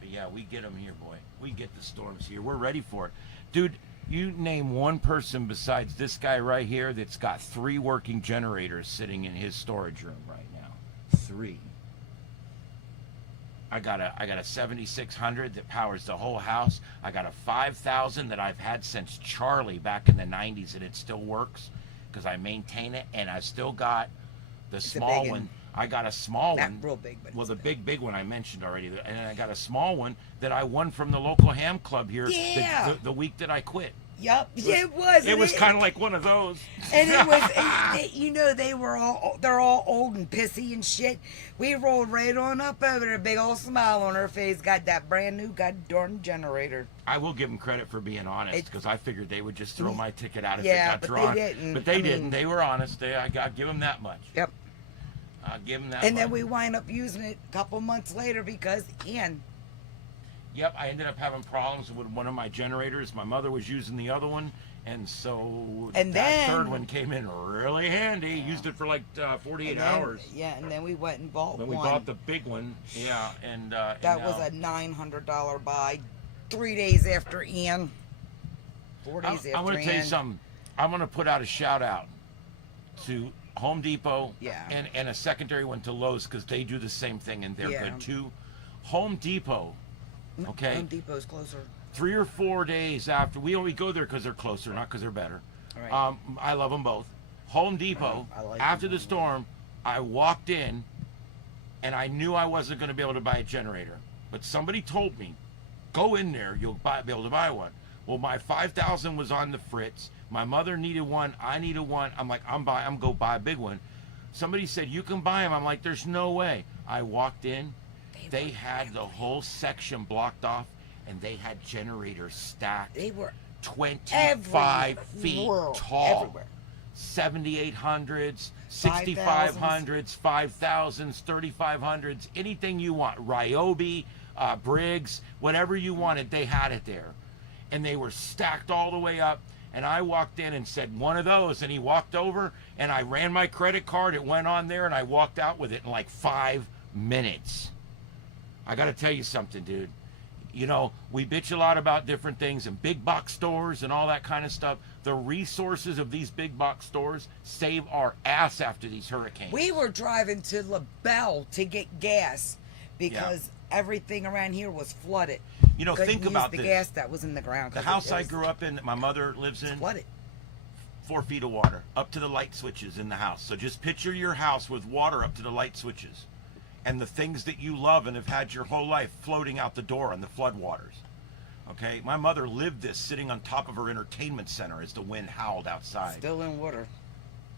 But yeah, we get them here, boy. We get the storms here. We're ready for it. Dude, you name one person besides this guy right here that's got 3 working generators sitting in his storage room right now. 3. I got a 7600 that powers the whole house. I got a 5000 that I've had since Charlie back in the 90s, and it still works because I maintain it. And I still got the a small big one. one. I got a small Not one. real big, but Well, it's the big. big one I mentioned already, and I got a small one that I won from the local ham club here Yeah. the week that I quit. Yup. Yeah, it was. It was kind of like one of those. And it was, you know, they're all old and pissy and shit. We rolled right on up over there, big old smile on her face, got that brand new goddamn generator. I will give them credit for being honest, It- because I figured they would just throw my ticket out if Yeah, it got but drawn. they didn't. But they I mean- didn't. They were honest. I got give them that much. Yep. I'll give them that And much. then we wind up using it a couple months later because Ian. Yep, I ended up having problems with one of my generators. My mother was using the other one, and so And that then- third one came in really handy. Used it for like 48 and then- hours. Yeah, and then we went and bought Then one. we bought the big one. Yeah, and that and was now- a $900 buy. 3 days after Ian. 4 days after I want to tell you Ian. something. I'm going to put out a shout out to Home Depot Yeah. and a secondary one to Lowe's, because they do the same thing and they're Yeah. good too. Home Depot, okay, Home Depot's closer. 3 or 4 days after, we only go there because they're closer, not because they're better. Right. I love them both. Home Depot, I like after them the storm, I walked in and I knew I wasn't going to be able to buy a generator. But somebody told me, go in there, you'll be able to buy one. Well, my 5000 was on the fritz. My mother needed one. I needed one. I'm like, I'm go buy a big one. Somebody said, you can buy them. I'm like, there's no way. I walked in. They had the whole section blocked off, and they had generators stacked They were 25 feet everywhere. tall. Everywhere. 7800s, 6500s, 5000s, 3500s, anything you want. Ryobi, Briggs, whatever you wanted, they had it there. And they were stacked all the way up. And I walked in and said, one of those. And he walked over, and I ran my credit card. It went on there, and I walked out with it in like 5 minutes. I got to tell you something, dude. You know, we bitch a lot about different things and big box stores and all that kind of stuff. The resources of these big box stores save our ass after these hurricanes. We were driving to LaBelle to get gas because everything around here was flooded. You know, Couldn't think use about the this. gas that was in the ground. The 'cause house it I was grew up in, that my mother lives in, flooded. 4 feet of water up to the light switches in the house. So just picture your house with water up to the light switches, and the things that you love and have had your whole life floating out the door on the floodwaters. Okay, my mother lived this sitting on top of her entertainment center as the wind howled outside. Still in water.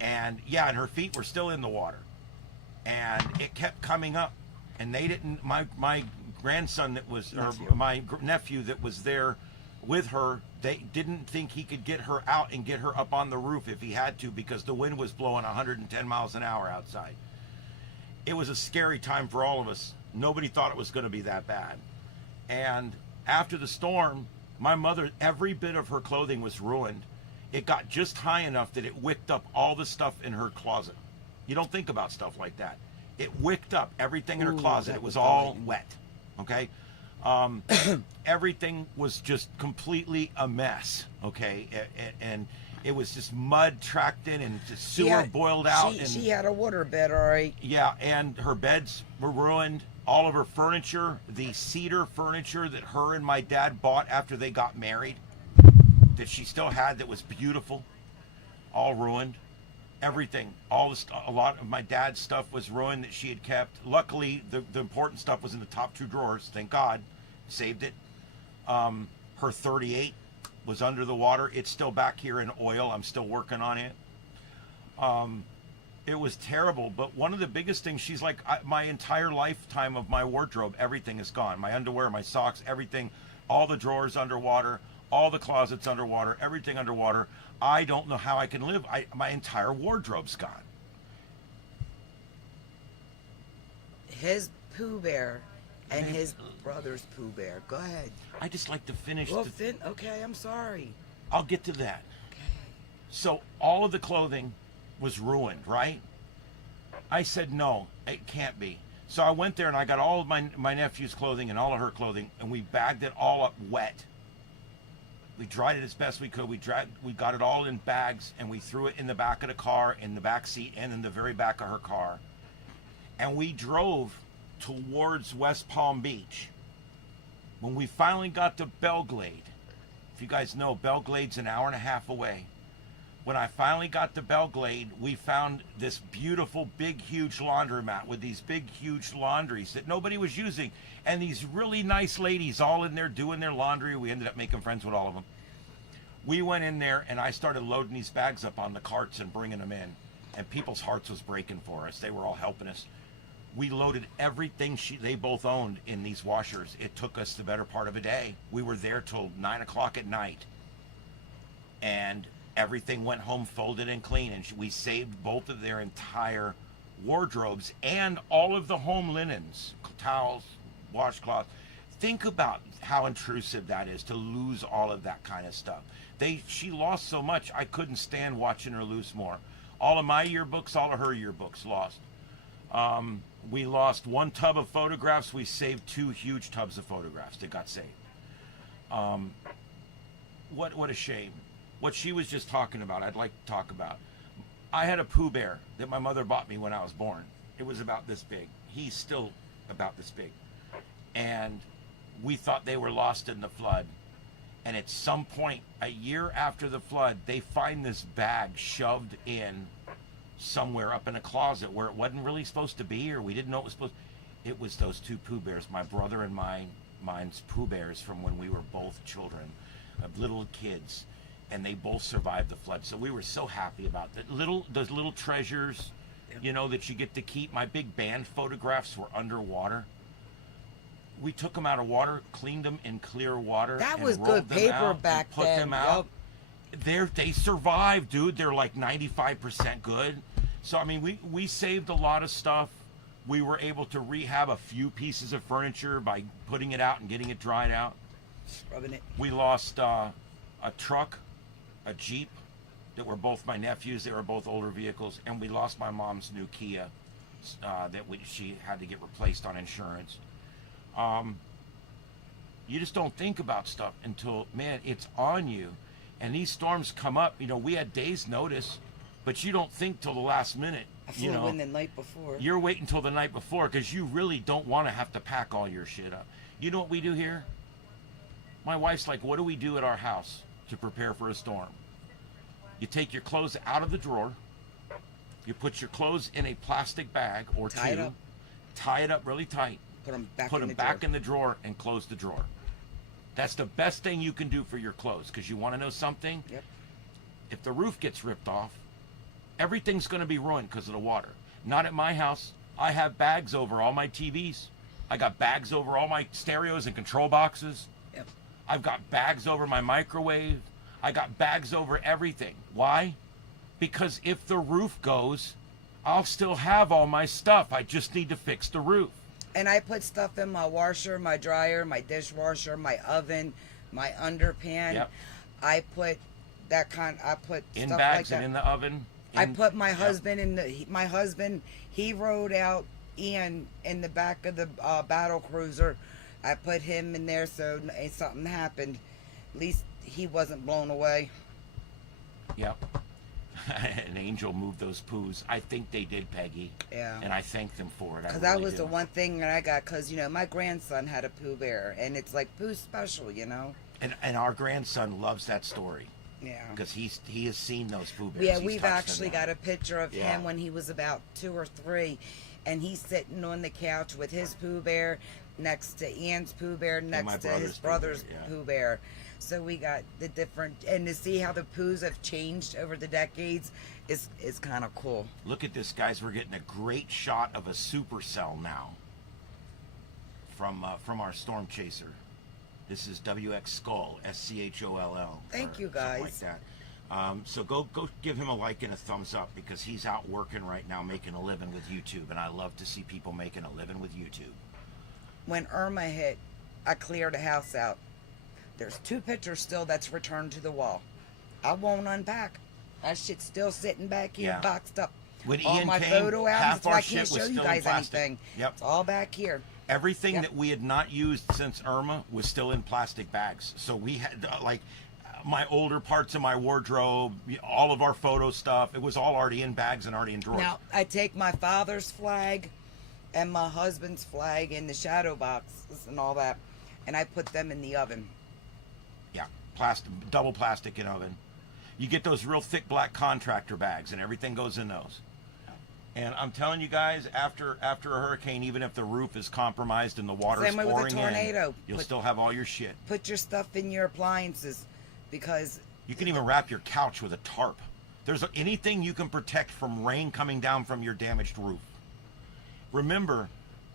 And yeah, and her feet were still in the water, and it kept coming up, and they didn't. My grandson that was, Nephew. or my nephew that was there with her, they didn't think he could get her out and get her up on the roof if he had to, because the wind was blowing 110 miles an hour outside. It was a scary time for all of us. Nobody thought it was going to be that bad. And after the storm, my mother, every bit of her clothing was ruined. It got just high enough that it wicked up all the stuff in her closet. You don't think about stuff like that. It wicked up everything in her Ooh, closet. that It was would all bite. wet. Okay? Everything was just completely a mess. Okay? And it was just mud tracked in and just sewer boiled out. She had a water bed, all right. Yeah, and her beds were ruined. All of her furniture, the cedar furniture that her and my dad bought after they got married, that she still had, that was beautiful, all ruined. Everything, a lot of my dad's stuff was ruined that she had kept. Luckily, the important stuff was in the top 2 drawers. Thank God, saved it. Her 38 was under the water. It's still back here in oil. I'm still working on it. It was terrible, but one of the biggest things, she's like, my entire lifetime of my wardrobe, everything is gone. My underwear, my socks, everything, all the drawers underwater, all the closets underwater, everything underwater. I don't know how I can live. My entire wardrobe's gone. His Pooh Bear and his brother's Pooh Bear. Go ahead. I just like to finish. Well, okay, I'm sorry. I'll get to that. Okay. So all of the clothing was ruined, right? I said, no, it can't be. So I went there and I got all of my nephew's clothing and all of her clothing, and we bagged it all up wet. We dried it as best we could. We got it all in bags, and we threw it in the back of the car, in the back seat, and in the very back of her car. And we drove towards West Palm Beach. When we finally got to Belglade, if you guys know, Belglade's an hour and a half away. When I finally got to Belglade, we found this beautiful, big, huge laundromat with these big, huge laundries that nobody was using. And these really nice ladies all in there doing their laundry. We ended up making friends with all of them. We went in there and I started loading these bags up on the carts and bringing them in. And people's hearts was breaking for us. They were all helping us. We loaded everything they both owned in these washers. It took us the better part of a day. We were there till 9 o'clock at night. And everything went home folded and clean. And we saved both of their entire wardrobes and all of the home linens, towels, washcloth. Think about how intrusive that is, to lose all of that kind of stuff. She lost so much, I couldn't stand watching her lose more. All of my yearbooks, all of her yearbooks lost. We lost 1 tub of photographs. We saved 2 huge tubs of photographs that got saved. What a shame. What she was just talking about, I'd like to talk about. I had a Pooh Bear that my mother bought me when I was born. It was about this big. He's still about this big. And we thought they were lost in the flood. And at some point, a year after the flood, they find this bag shoved in somewhere up in a closet where it wasn't really supposed to be, or we didn't know it was supposed to. It was those 2 Pooh Bears, my brother and mine's Pooh Bears from when we were both children, little kids. And they both survived the flood. So we were so happy about that. Those little treasures, you know, that you get to keep. My big band photographs were underwater. We took them out of water, cleaned them in clear water. That and was rolled good them paper out back and put then. them out. They survived, dude. They're like 95% good. So, I mean, we saved a lot of stuff. We were able to rehab a few pieces of furniture by putting it out and getting it dried out. Scrubbing it. We lost a truck, a Jeep, that were both my nephews. They were both older vehicles. And we lost my mom's new Kia that she had to get replaced on insurance. You just don't think about stuff until, man, it's on you. And these storms come up. You know, we had days notice, but you don't think till the last minute. I flew in the night before. You're waiting till the night before because you really don't want to have to pack all your shit up. You know what we do here? My wife's like, what do we do at our house to prepare for a storm? You take your clothes out of the drawer. You put your clothes in a plastic bag or Tie it up. Tie it up really tight. Put them back Put in them the back drawer. in the drawer and close the drawer. That's the best thing you can do for your clothes, because you want to know something? Yep. If the roof gets ripped off, everything's going to be ruined because of the water. Not at my house. I have bags over all my TVs. I got bags over all my stereos and control boxes. Yep. I've got bags over my microwave. I got bags over everything. Why? Because if the roof goes, I'll still have all my stuff. I just need to fix the roof. And I put stuff in my washer, my dryer, my dishwasher, my oven, my underpan. Yep. I put I put In stuff bags like that. and in the oven. I put my husband in my husband, he rode out Ian in the back of the battle cruiser. I put him in there so if something happened, at least he wasn't blown away. Yep. An angel moved those poos. I think they did, Peggy. Yeah. And I thank them for it. Because that was the one thing that I got. Because, you know, my grandson had a Pooh Bear. And it's like Pooh special, you know. And our grandson loves that story. Yeah. Because he has seen those Pooh Bears. Yeah, He's we've touched actually them. got a picture of Yeah. him when he was about 2 or 3. And he's sitting on the couch with his Pooh Bear next to Ian's Pooh Bear, my next to his brother's Pooh Bear, yeah. Pooh Bear. So we got the different, and to see how the Poohs have changed over the decades is kind of cool. Look at this, guys. We're getting a great shot of a supercell now from our Storm Chaser. This is WX Skull, SCHOLL. Thank you, something guys. like that. So go give him a like and a thumbs up because he's out working right now making a living with YouTube, and I love to see people making a living with YouTube. When Irma hit, I cleared the house out. There's 2 pictures still that's returned to the wall. I won't unpack. That shit's still sitting back here, Yeah. boxed up. When All Ian my came, photo albums, half that's why our I can't shit was show you still in guys plastic. anything. Yep. It's all back here. Everything Yep. that we had not used since Irma was still in plastic bags. So we had my older parts of my wardrobe, all of our photo stuff. It was all already in bags and already in drawers. Now, I take my father's flag and my husband's flag in the shadow boxes and all that, and I put them in the oven. Yeah, double plastic in oven. You get those real thick black contractor bags, and everything goes in those. And I'm telling you guys, after a hurricane, even if the roof is compromised and the water is Same way with a pouring tornado. in, you'll still have all your shit. Put your stuff in your appliances because You can even wrap your couch with a tarp. There's anything you can protect from rain coming down from your damaged roof. Remember,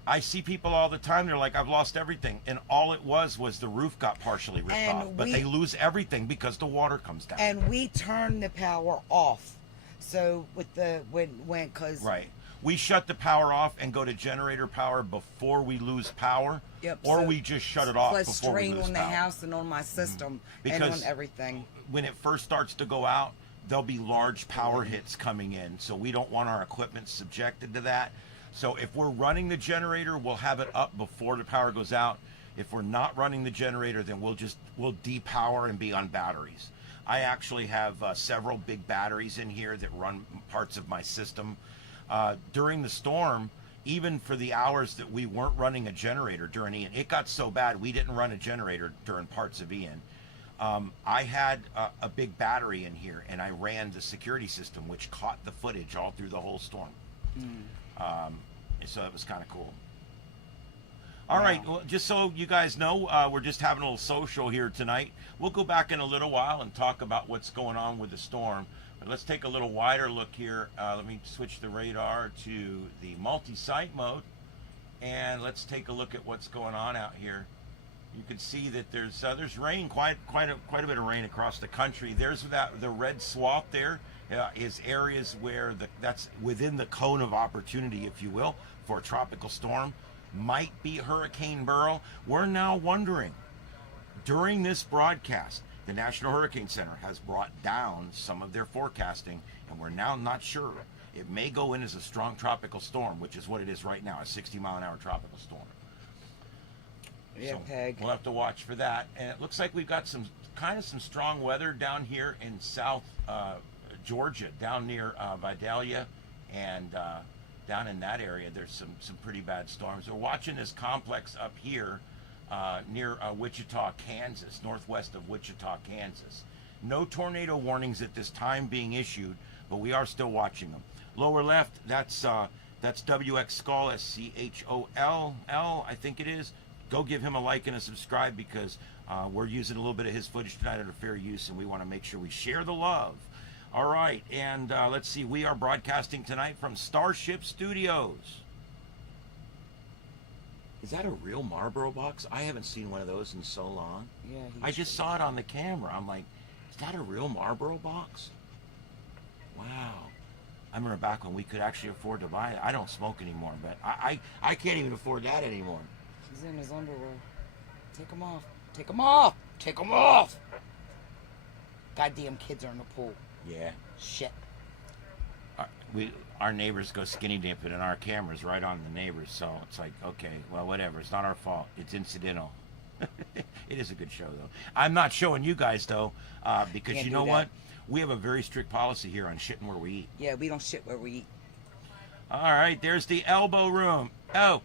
I see people all the time, they're like, I've lost everything. And all it was the roof got partially ripped And off. But they lose everything because the water comes down. and we turn the power off. So with the when cause Right. We shut the power off and go to generator power before we lose power. Yep, Or so we just shut it off plus before we strain lose on the power. house and on my system and Because on everything. When it first starts to go out, there'll be large power hits coming in. So we don't want our equipment subjected to that. So if we're running the generator, we'll have it up before the power goes out. If we're not running the generator, then we'll depower and be on batteries. I actually have several big batteries in here that run parts of my system. During the storm, even for the hours that we weren't running a generator during Ian, it got so bad we didn't run a generator during parts of Ian. I had a big battery in here, and I ran the security system, which caught the footage all through the whole storm. So it was kind of cool. All right, well, just so you guys know, we're just having a little social here tonight. We'll go back in a little while and talk about what's going on with the storm. But let's take a little wider look here. Let me switch the radar to the multi-site mode, and let's take a look at what's going on out here. You can see that there's rain, quite a bit of rain across the country. There's the red swath there is areas where that's within the cone of opportunity, if you will, for a tropical storm. Might be Hurricane Beryl. We're now wondering, during this broadcast, the National Hurricane Center has brought down some of their forecasting, and we're now not sure. It may go in as a strong tropical storm, which is what it is right now, a 60-mile-an-hour tropical storm. Yeah, So Peg. we'll have to watch for that. And it looks like we've got some strong weather down here in South Georgia, down near Vidalia, and down in that area. There's some pretty bad storms. We're watching this complex up here near Wichita, Kansas, northwest of Wichita, Kansas. No tornado warnings at this time being issued, but we are still watching them. Lower left, that's WX Skull, SCHOLL, I think it is. Go give him a like and a subscribe because we're using a little bit of his footage tonight under fair use, and we want to make sure we share the love. All right, and let's see. We are broadcasting tonight from Starship Studios. Is that a real Marlboro box? I haven't seen one of those in so long. Yeah. I just saw it on the camera. I'm like, is that a real Marlboro box? Wow. I remember back when we could actually afford to buy it. I don't smoke anymore, but I can't even afford that anymore. He's in his underwear. Take him off. Take him off. Take him off. Goddamn kids are in the pool. Yeah. Shit. Our neighbors go skinny dipping and our camera's right on the neighbors, so it's like, okay, well, whatever. It's not our fault. It's incidental. It is a good show, though. I'm not showing you guys, though, because Can't you do know that. what? We have a very strict policy here on shitting where we eat. Yeah, we don't shit where we eat. All right, there's the elbow room. Oh,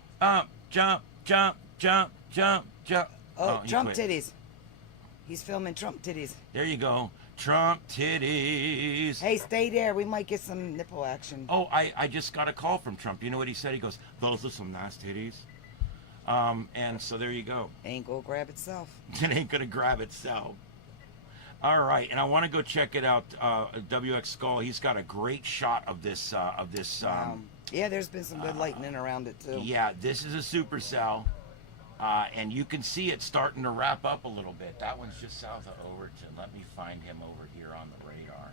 jump, jump, jump, jump, jump. Oh, you Trump quit. titties. He's filming Trump titties. There you go. Trump titties. Hey, stay there. We might get some nipple action. Oh, I just got a call from Trump. You know what he said? He goes, those are some nice titties. And so there you go. Ain't gonna grab itself. It ain't gonna grab itself. All right, and I want to go check it out. WX Skull, he's got a great shot of this. Yeah, there's been some good lightning around it too. Yeah, this is a supercell, and you can see it starting to wrap up a little bit. That one's just south of Overton. Let me find him over here on the radar.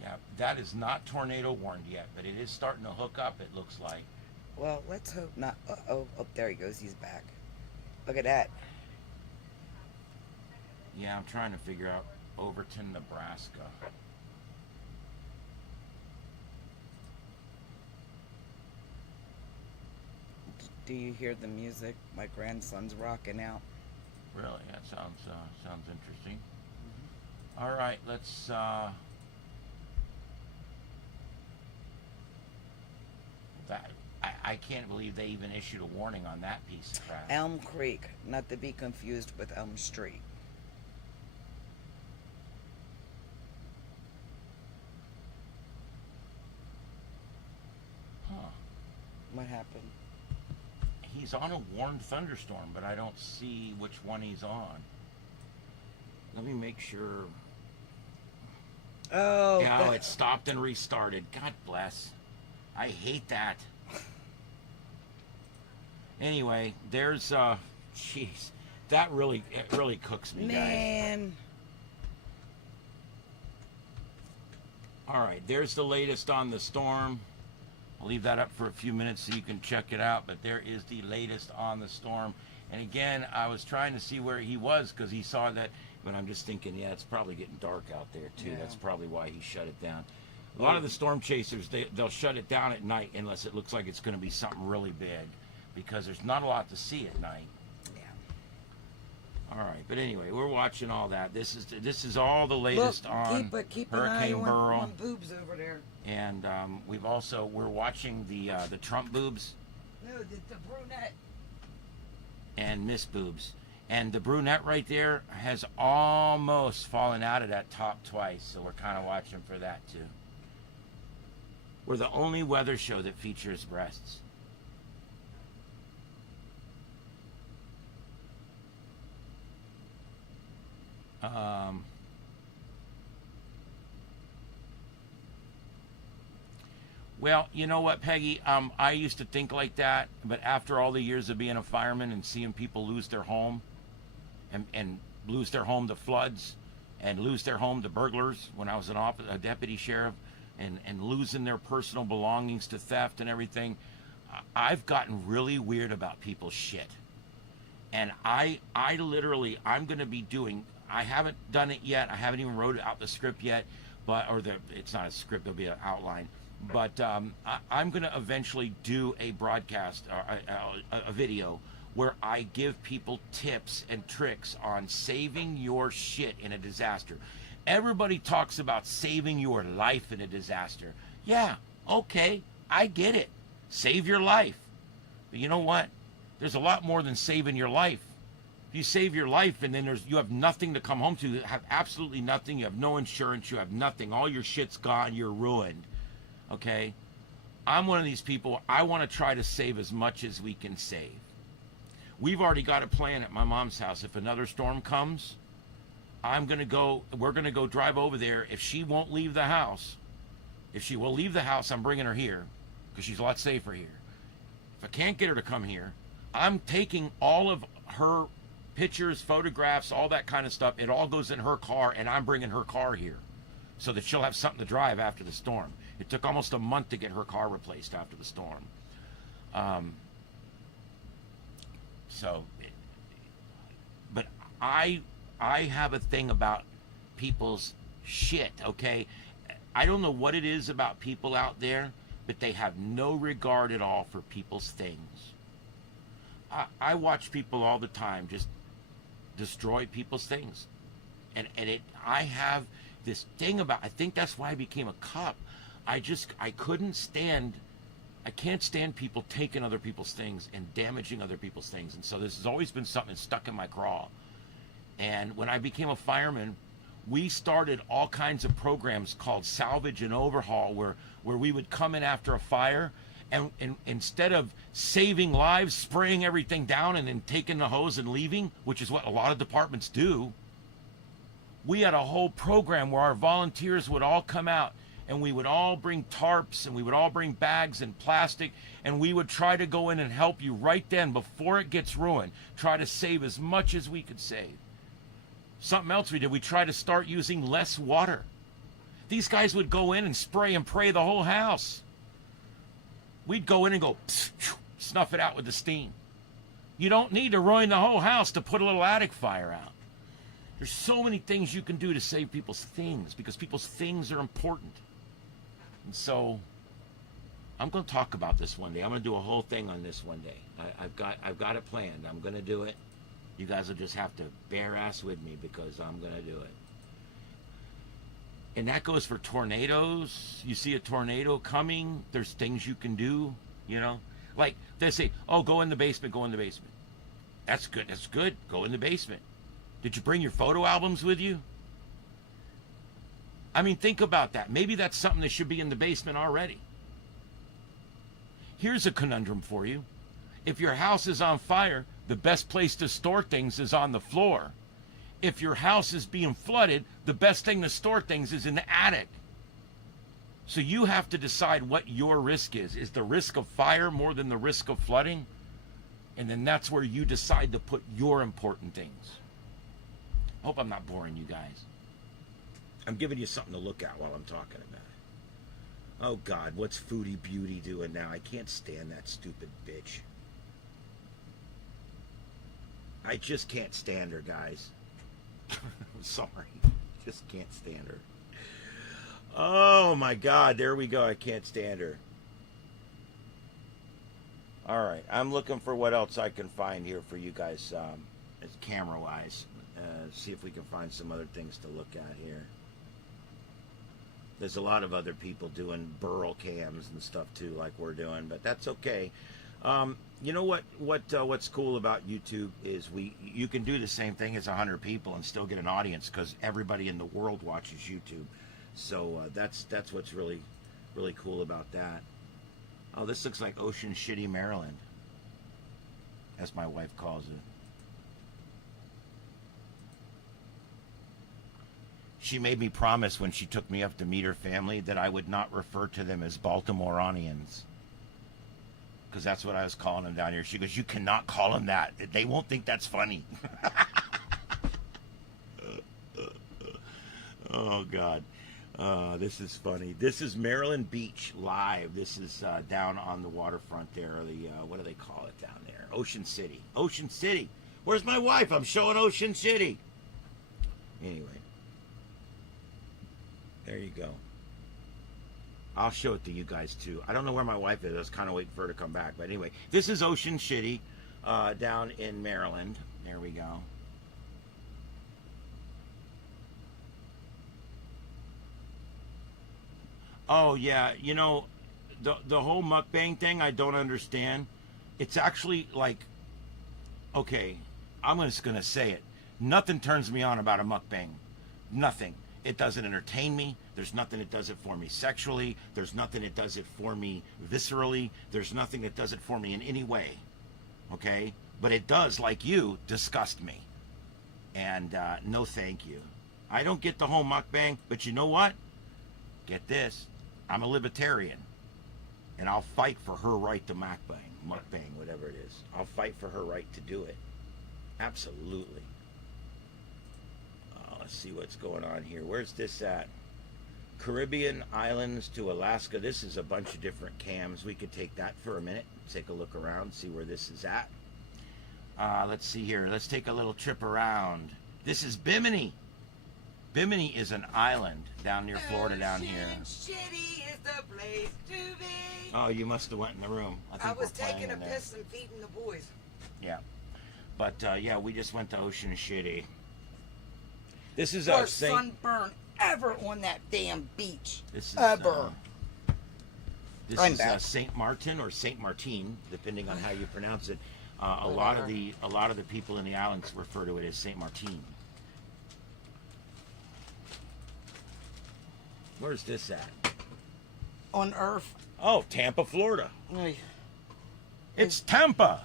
Yeah, that is not tornado warned yet, but it is starting to hook up, it looks like. Well, let's hope not. Oh, there he goes. He's back. Look at that. Yeah, I'm trying to figure out Overton, Nebraska. Do you hear the music? My grandson's rocking out. Really? That sounds interesting. All right, let's that I can't believe they even issued a warning on that piece of crap. Elm Creek, not to be confused with Elm Street. Huh. What happened? He's on a warned thunderstorm, but I don't see which one he's on. Let me make sure. Oh, Yeah, it stopped and restarted. God bless. I hate that. Anyway, there's jeez, it really cooks me, guys. man. All right, there's the latest on the storm. I'll leave that up for a few minutes so you can check it out, but there is the latest on the storm. And again, I was trying to see where he was because he saw that, but I'm just thinking, yeah, it's probably getting dark out there too. Yeah. That's probably why he shut it down. A lot of the storm chasers, they'll shut it down at night unless it looks like it's going to be something really big, because there's not a lot to see at night. Yeah. All right, but anyway, we're watching all that. This is all the latest Look, on keep an eye Hurricane Beryl, on boobs over there. and we're watching the Trump boobs No, the brunette. and Miss boobs, and the brunette right there has almost fallen out of that top twice, so we're kind of watching for that too. We're the only weather show that features breasts. Well, you know what, Peggy? I used to think like that, but after all the years of being a fireman and seeing people lose their home, and lose their home to floods, and lose their home to burglars when I was a deputy sheriff, and losing their personal belongings to theft and everything, I've gotten really weird about people's shit. And I'm going to be doing, I haven't done it yet, I haven't even wrote out the script yet, it's not a script, there'll be an outline, but I'm going to eventually do a broadcast, a video, where I give people tips and tricks on saving your shit in a disaster. Everybody talks about saving your life in a disaster. Yeah, okay, I get it. Save your life. But you know what? There's a lot more than saving your life. If you save your life and then you have nothing to come home to, you have absolutely nothing, you have no insurance, you have nothing, all your shit's gone, you're ruined. Okay? I'm one of these people, I want to try to save as much as we can save. We've already got a plan at my mom's house. If another storm comes, we're gonna go drive over there. If she won't leave the house, if she will leave the house, I'm bringing her here because she's a lot safer here. If I can't get her to come here, I'm taking all of her pictures, photographs, all that kind of stuff. It all goes in her car, and I'm bringing her car here so that she'll have something to drive after the storm. It took almost a month to get her car replaced after the storm. But I have a thing about people's shit, okay? I don't know what it is about people out there, but they have no regard at all for people's things. I watch people all the time just destroy people's things. And I have this thing about, I think that's why I became a cop. I can't stand people taking other people's things and damaging other people's things. And so this has always been something stuck in my craw. And when I became a fireman, we started all kinds of programs called salvage and overhaul, where we would come in after a fire, and instead of saving lives, spraying everything down and then taking the hose and leaving, which is what a lot of departments do, we had a whole program where our volunteers would all come out, and we would all bring tarps, and we would all bring bags and plastic, and we would try to go in and help you right then before it gets ruined, try to save as much as we could save. Something else we did, we tried to start using less water. These guys would go in and spray and pray the whole house. We'd go in and go snuff it out with the steam. You don't need to ruin the whole house to put a little attic fire out. There's so many things you can do to save people's things, because people's things are important. And so I'm going to talk about this one day. I'm going to do a whole thing on this one day. I've got it planned. I'm going to do it. You guys will just have to bear ass with me, because I'm going to do it. And that goes for tornadoes. You see a tornado coming, there's things you can do, you know. Like they say, oh, go in the basement, go in the basement. That's good, that's good. Go in the basement. Did you bring your photo albums with you? I mean, think about that. Maybe that's something that should be in the basement already. Here's a conundrum for you. If your house is on fire, the best place to store things is on the floor. If your house is being flooded, the best thing to store things is in the attic. So you have to decide what your risk is. Is the risk of fire more than the risk of flooding? And then that's where you decide to put your important things. I hope I'm not boring you guys. I'm giving you something to look at while I'm talking about it. Oh God, what's Foodie Beauty doing now? I can't stand that stupid bitch. I just can't stand her, guys. I'm sorry. Just can't stand her. Oh my God, there we go. I can't stand her. All right, I'm looking for what else I can find here for you guys, camera-wise. See if we can find some other things to look at here. There's a lot of other people doing Beryl cams and stuff too, like we're doing, but that's okay. You know what's cool about YouTube is you can do the same thing as 100 people and still get an audience, because everybody in the world watches YouTube. So that's what's really cool about that. Oh, this looks like Ocean Shitty, Maryland, as my wife calls it. She made me promise when she took me up to meet her family that I would not refer to them as Baltimoreans, because that's what I was calling them down here. She goes, you cannot call them that. They won't think that's funny. Oh, God. This is funny. This is Maryland Beach live. This is down on the waterfront there. What do they call it down there? Ocean City. Ocean City. Where's my wife? I'm showing Ocean City. Anyway. There you go. I'll show it to you guys too. I don't know where my wife is. I was kind of waiting for her to come back. But anyway, this is Ocean City down in Maryland. There we go. Oh, yeah. You know, the whole mukbang thing, I don't understand. It's actually like, okay, I'm just going to say it. Nothing turns me on about a mukbang. Nothing. It doesn't entertain me. There's nothing that does it for me sexually. There's nothing that does it for me viscerally. There's nothing that does it for me in any way. Okay? But it does, like you, disgust me. And no thank you. I don't get the whole mukbang, but you know what? Get this. I'm a libertarian. And I'll fight for her right to mukbang, whatever it is. I'll fight for her right to do it. Absolutely. Let's see what's going on here. Where's this at? Caribbean islands to Alaska. This is a bunch of different cams. We could take that for a minute. Take a look around, see where this is at. Let's see here. Let's take a little trip around. This is Bimini. Bimini is an island down near Florida down here. Shitty is the place to be. Oh, you must have went in the room. I think was we're playing taking a in there. piss and feeding the boys. Yeah. But, yeah, we just went to Ocean Shitty. This is Worst St. sunburn ever on that damn beach. This is, ever. This I'm is back. Saint Martin or Saint Martin, depending on how you pronounce it. A lot of the people in the islands refer to it as Saint Martin. Where's this at? On Earth. Oh, Tampa, Florida. Oy. It's Tampa.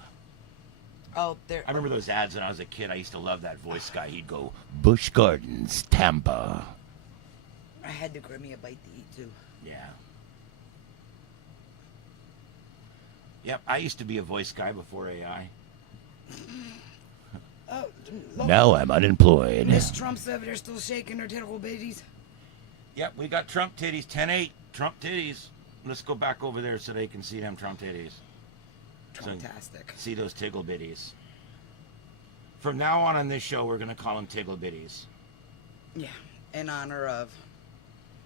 Oh, there. I remember those ads when I was a kid. I used to love that voice guy. He'd go, Busch Gardens, Tampa. I had to grab me a bite to eat too. Yeah. Yep, I used to be a voice guy before AI. Oh, look. Now I'm unemployed. Miss Trump's over there still shaking her tittle bitties. Yep, we got Trump titties, 10-8, Trump titties. Let's go back over there so they can see them Trump titties. Fantastic. See those tiggle bitties. From now on this show, we're going to call them tiggle bitties. Yeah, in honor of.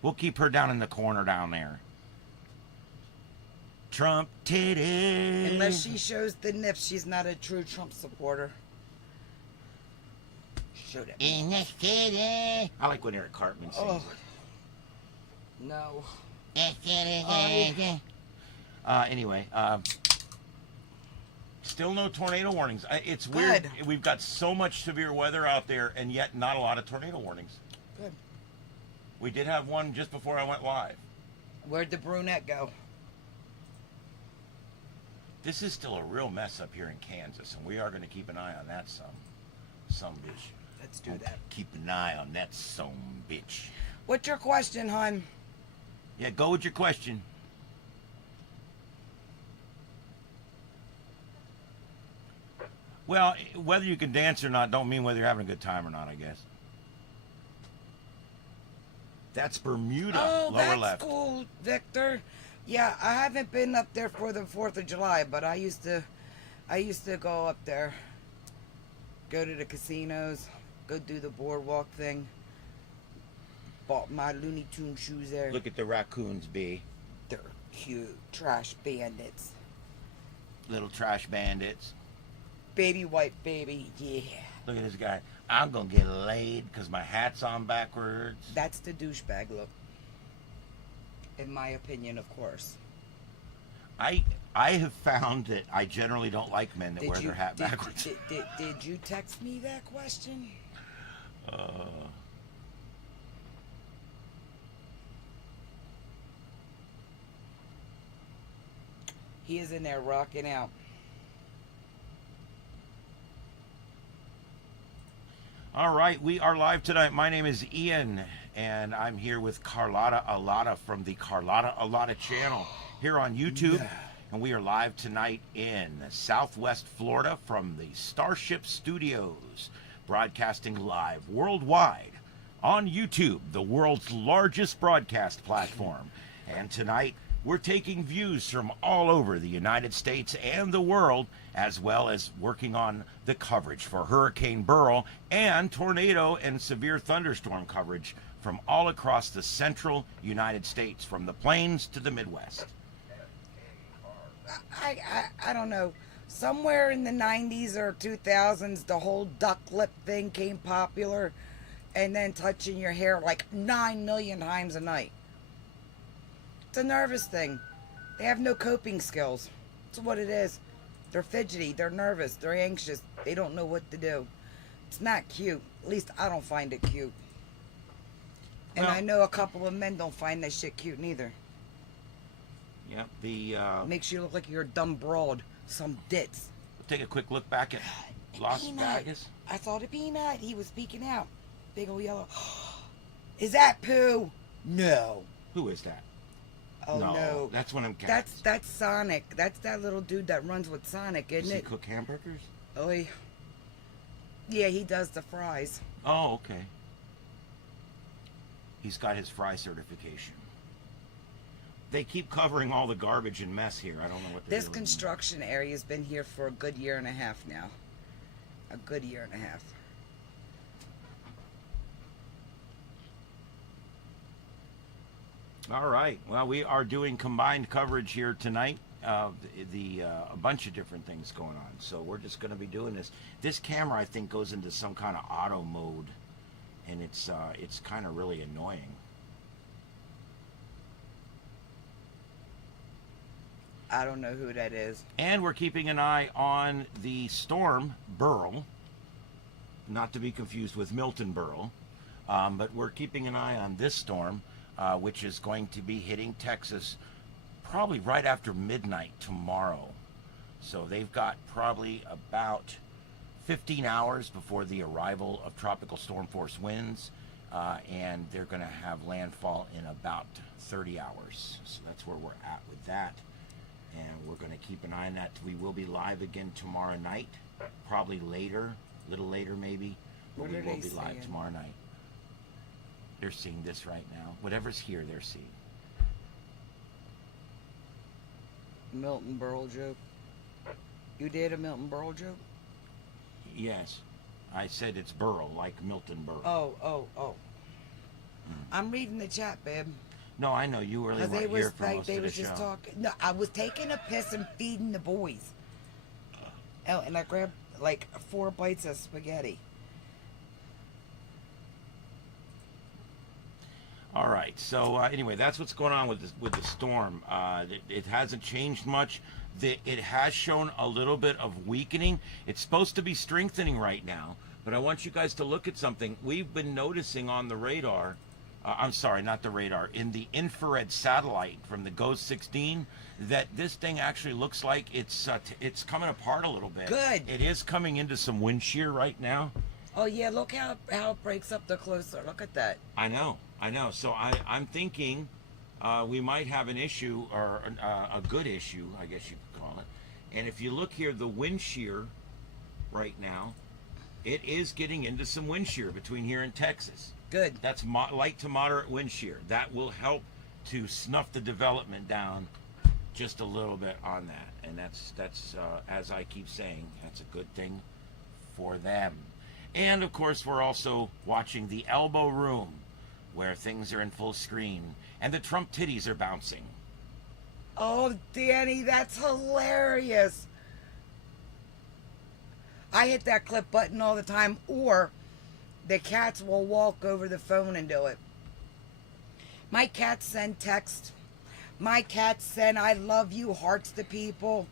We'll keep her down in the corner down there. Trump titties. Unless she shows the nips, she's not a true Trump supporter. Show that. In the city. I like when Eric Cartman sings Oh. No. it. Anyway, still no tornado warnings. It's weird. Good. We've got so much severe weather out there, and yet not a lot of tornado warnings. Good. We did have one just before I went live. Where'd the brunette go? This is still a real mess up here in Kansas, and we are going to keep an eye on that some bitch. Let's do that. Keep an eye on that some bitch. What's your question, hon? Yeah, go with your question. Well, whether you can dance or not don't mean whether you're having a good time or not, I guess. That's Bermuda, Oh, lower that's left. cool, Victor. Yeah, I haven't been up there for the 4th of July, but I used to go up there, go to the casinos, go do the boardwalk thing. Bought my Looney Tune shoes there. Look at the raccoons, B. They're cute. Trash bandits. Little trash bandits. Baby white baby, yeah. Look at this guy. I'm going to get laid because my hat's on backwards. That's the douchebag look. In my opinion, of course. I have found that I generally don't like men that wear their hat backwards. Did you text me that question? He is in there rocking out. All right, we are live tonight. My name is Ian, and I'm here with Carlotta Allotta from the Carlotta Allotta channel here on YouTube. Yeah. And we are live tonight in Southwest Florida from the Starship Studios, broadcasting live worldwide on YouTube, the world's largest broadcast platform. And tonight, we're taking views from all over the United States and the world, as well as working on the coverage for Hurricane Beryl and tornado and severe thunderstorm coverage from all across the central United States, from the plains to the Midwest. I don't know. Somewhere in the 90s or 2000s, the whole duck lip thing came popular, and then touching your hair like 9 million times a night. It's a nervous thing. They have no coping skills. That's what it is. They're fidgety, they're nervous, they're anxious, they don't know what to do. It's not cute. At least I don't find it cute. And Well, I know a couple of men don't find that shit cute neither. Yeah, the Makes you look like you're a dumb broad. Some ditz. take a quick look back at Las Peanut. Vegas. I saw the peanut. He was speaking out. Big old yellow. Is that Pooh? No. Who is that? Oh no. That's one of them cats. That's Sonic. That's that little dude that runs with Sonic, isn't Does he it? cook hamburgers? Oh, yeah, he does the fries. Oh, okay. He's got his fry certification. They keep covering all the garbage and mess here. I don't know what they're This doing. construction area has been here for a good year and a half now. A good year and a half. All right. Well, we are doing combined coverage here tonight. A bunch of different things going on. So we're just going to be doing this. This camera, I think, goes into some kind of auto mode, and it's kind of really annoying. I don't know who that is. And we're keeping an eye on the storm Beryl, not to be confused with Milton Beryl, but we're keeping an eye on this storm, which is going to be hitting Texas probably right after midnight tomorrow. So they've got probably about 15 hours before the arrival of tropical storm force winds, and they're going to have landfall in about 30 hours. So that's where we're at with that. And we're going to keep an eye on that. We will be live again tomorrow night, probably later, a little later maybe, but we will be live tomorrow night. They're seeing this right now. Whatever's here, they're seeing. Milton Berle joke. You did a Milton Berle joke? Yes. I said it's Beryl, like Milton Berle. Oh. I'm reading the chat, babe. No, I know. You really weren't here for most they of the was just show. talking. No, I was taking a piss and feeding the boys. Oh, and I grabbed like 4 bites of spaghetti. All right. So anyway, that's what's going on with the storm. It hasn't changed much. It has shown a little bit of weakening. It's supposed to be strengthening right now, but I want you guys to look at something. We've been noticing on the radar. I'm sorry, not the radar. In the infrared satellite from the GOES 16, that this thing actually looks like it's coming apart a little bit. Good. It is coming into some wind shear right now. Oh yeah, look how it breaks up the closer. Look at that. I know. So I'm thinking we might have an issue, or a good issue, I guess you could call it. And if you look here, the wind shear right now, it is getting into some wind shear between here and Texas. Good. That's light to moderate wind shear. That will help to snuff the development down just a little bit on that. And that's as I keep saying, that's a good thing for them. And of course, we're also watching the elbow room, where things are in full screen and the Trump titties are bouncing. Oh, Danny, that's hilarious. I hit that clip button all the time, or the cats will walk over the phone and do it. My cats send text. My cats send I love you hearts to people.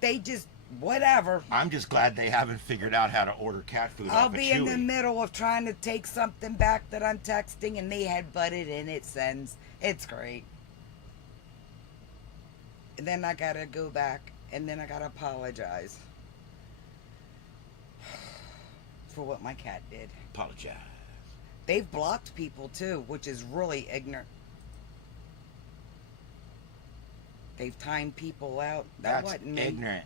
They just, whatever. I'm just glad they haven't figured out how to order cat food I'll off of be in the Chewy. middle of trying to take something back that I'm texting, and they headbutt it and it sends. It's great. And then I gotta go back, and then I gotta apologize for what my cat did. Apologize. They've blocked people too, which is really ignorant. They've timed people out. That That's wasn't me. ignorant.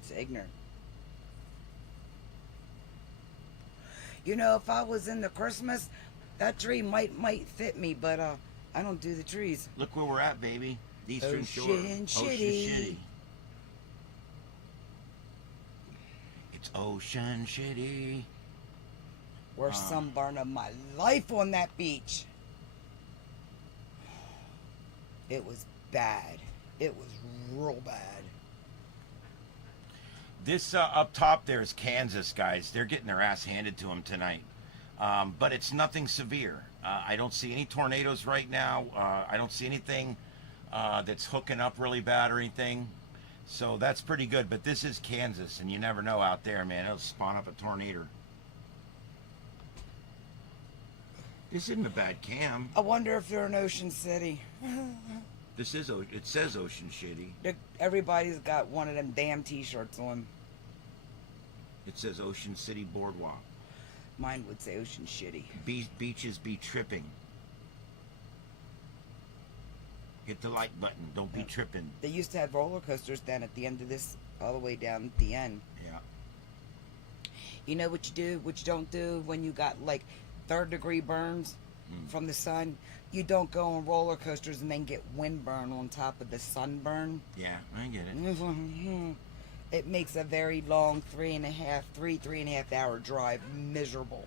It's ignorant. You know, if I was in the Christmas, that tree might fit me, but I don't do the trees. Look where we're at, baby. Eastern Shore. Ocean Shitty. It's Ocean Shitty. Worst sunburn of my life on that beach. It was bad. It was real bad. This up top there is Kansas, guys. They're getting their ass handed to them tonight. But it's nothing severe. I don't see any tornadoes right now. I don't see anything that's hooking up really bad or anything. So that's pretty good. But this is Kansas, and you never know out there, man. It'll spawn up a tornado. This isn't a bad cam. I wonder if they're in Ocean City. This is, it says Ocean Shitty. Everybody's got one of them damn t-shirts on. It says Ocean City Boardwalk. Mine would say Ocean Shitty. Beaches be tripping. Hit the like button. Don't be tripping. They used to have roller coasters down at the end of this, all the way down at the end. Yeah. You know what you do, what you don't do when you got like 3rd-degree burns from the sun? You don't go on roller coasters and then get windburn on top of the sunburn. Yeah, I get it. It makes a very long 3.5 hour drive miserable.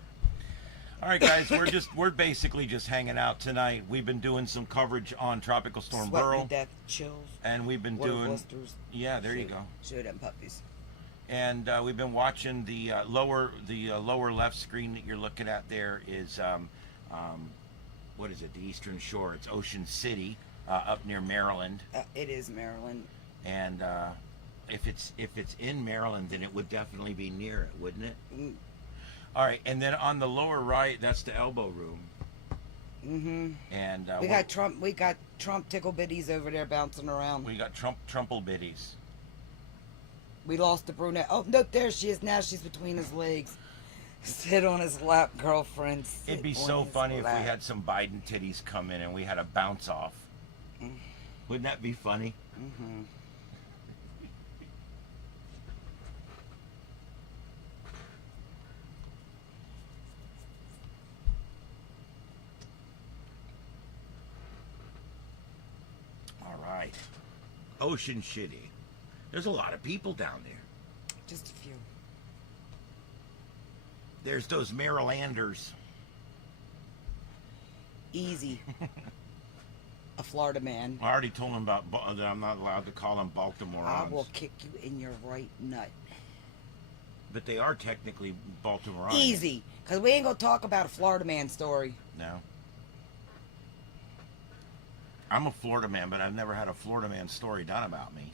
All right, guys, we're basically just hanging out tonight. We've been doing some coverage on Tropical Storm Sweating Beryl, to death, chills, and we've been water doing. blisters. Yeah, there you go. Show them puppies. And we've been watching the lower left screen that you're looking at. There is what is it? The Eastern Shore. It's Ocean City, up near Maryland. It is Maryland. And if it's in Maryland, then it would definitely be near it, wouldn't it? Mm. All right, and then on the lower right, that's the elbow room. Mm-hmm. And We got Trump tickle bitties over there bouncing around. we got Trumple bitties. We lost the brunette. Oh, no, there she is. Now she's between his legs. Sit on his lap, girlfriend. It'd be Sit so on his funny if we lap. had some Biden titties come in and we had a bounce off. Wouldn't that be funny? Mm-hmm. All right. Ocean Shitty. There's a lot of people down there. Just a few. There's those Marylanders. Easy. A Florida man. I already told them about that I'm not allowed to call them Baltimoreans. I will kick you in your right nut. But they are technically Baltimoreans. Easy. Because we ain't going to talk about a Florida man story. No. I'm a Florida man, but I've never had a Florida man story done about me.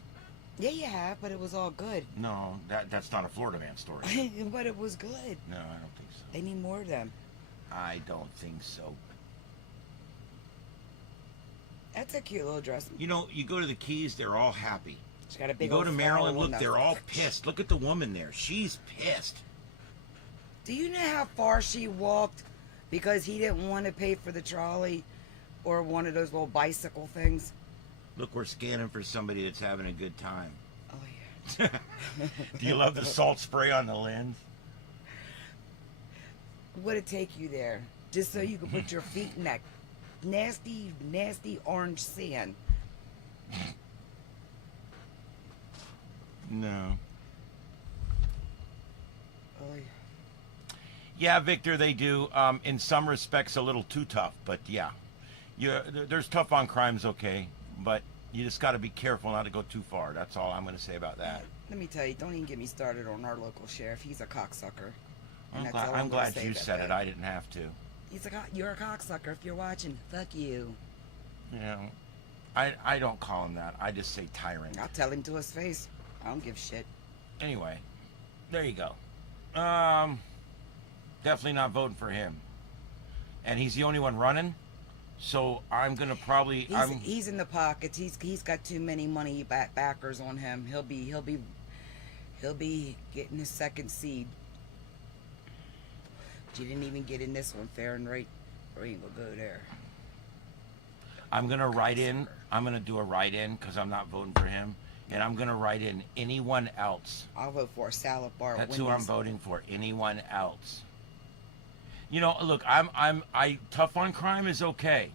Yeah, you have, but it was all good. No, that's not a Florida man story. But it was good. No, I don't think so. They need more of them. I don't think so. That's a cute little dress. You know, you go to the Keys, they're all happy. She got a big You go old to flower Maryland, on look, the- they're all pissed. Look at the woman there. She's pissed. Do you know how far she walked because he didn't want to pay for the trolley or one of those little bicycle things? Look, we're scanning for somebody that's having a good time. Oh, yeah. Do you love the salt spray on the lens? Would it take you there just so you could put your feet in that nasty, nasty orange sand? No. Oh, yeah. Yeah, Victor, they do. In some respects, a little too tough, but yeah. There's tough on crimes, okay, but you just got to be careful not to go too far. That's all I'm going to say about that. Let me tell you, don't even get me started on our local sheriff. He's a cocksucker. And I'm that's all glad, I'm gonna glad say you about said it. that. I didn't have to. You're a cocksucker if you're watching. Fuck you. You know, I don't call him that. I just say tyrant. I'll tell him to his face. I don't give a shit. Anyway, there you go. Definitely not voting for him. And he's the only one running. So I'm gonna probably. He's in the pockets. He's got too many money backers on him. He'll be getting his second seed. But you didn't even get in this one fair and right. Or you ain't gonna go there. I'm gonna write in. I'm gonna do a write-in because I'm not voting for him, and I'm gonna write in anyone else. I'll vote for a salad bar. That's at who I'm Wendy's. voting for. Anyone else. You know, look, I tough on crime is okay.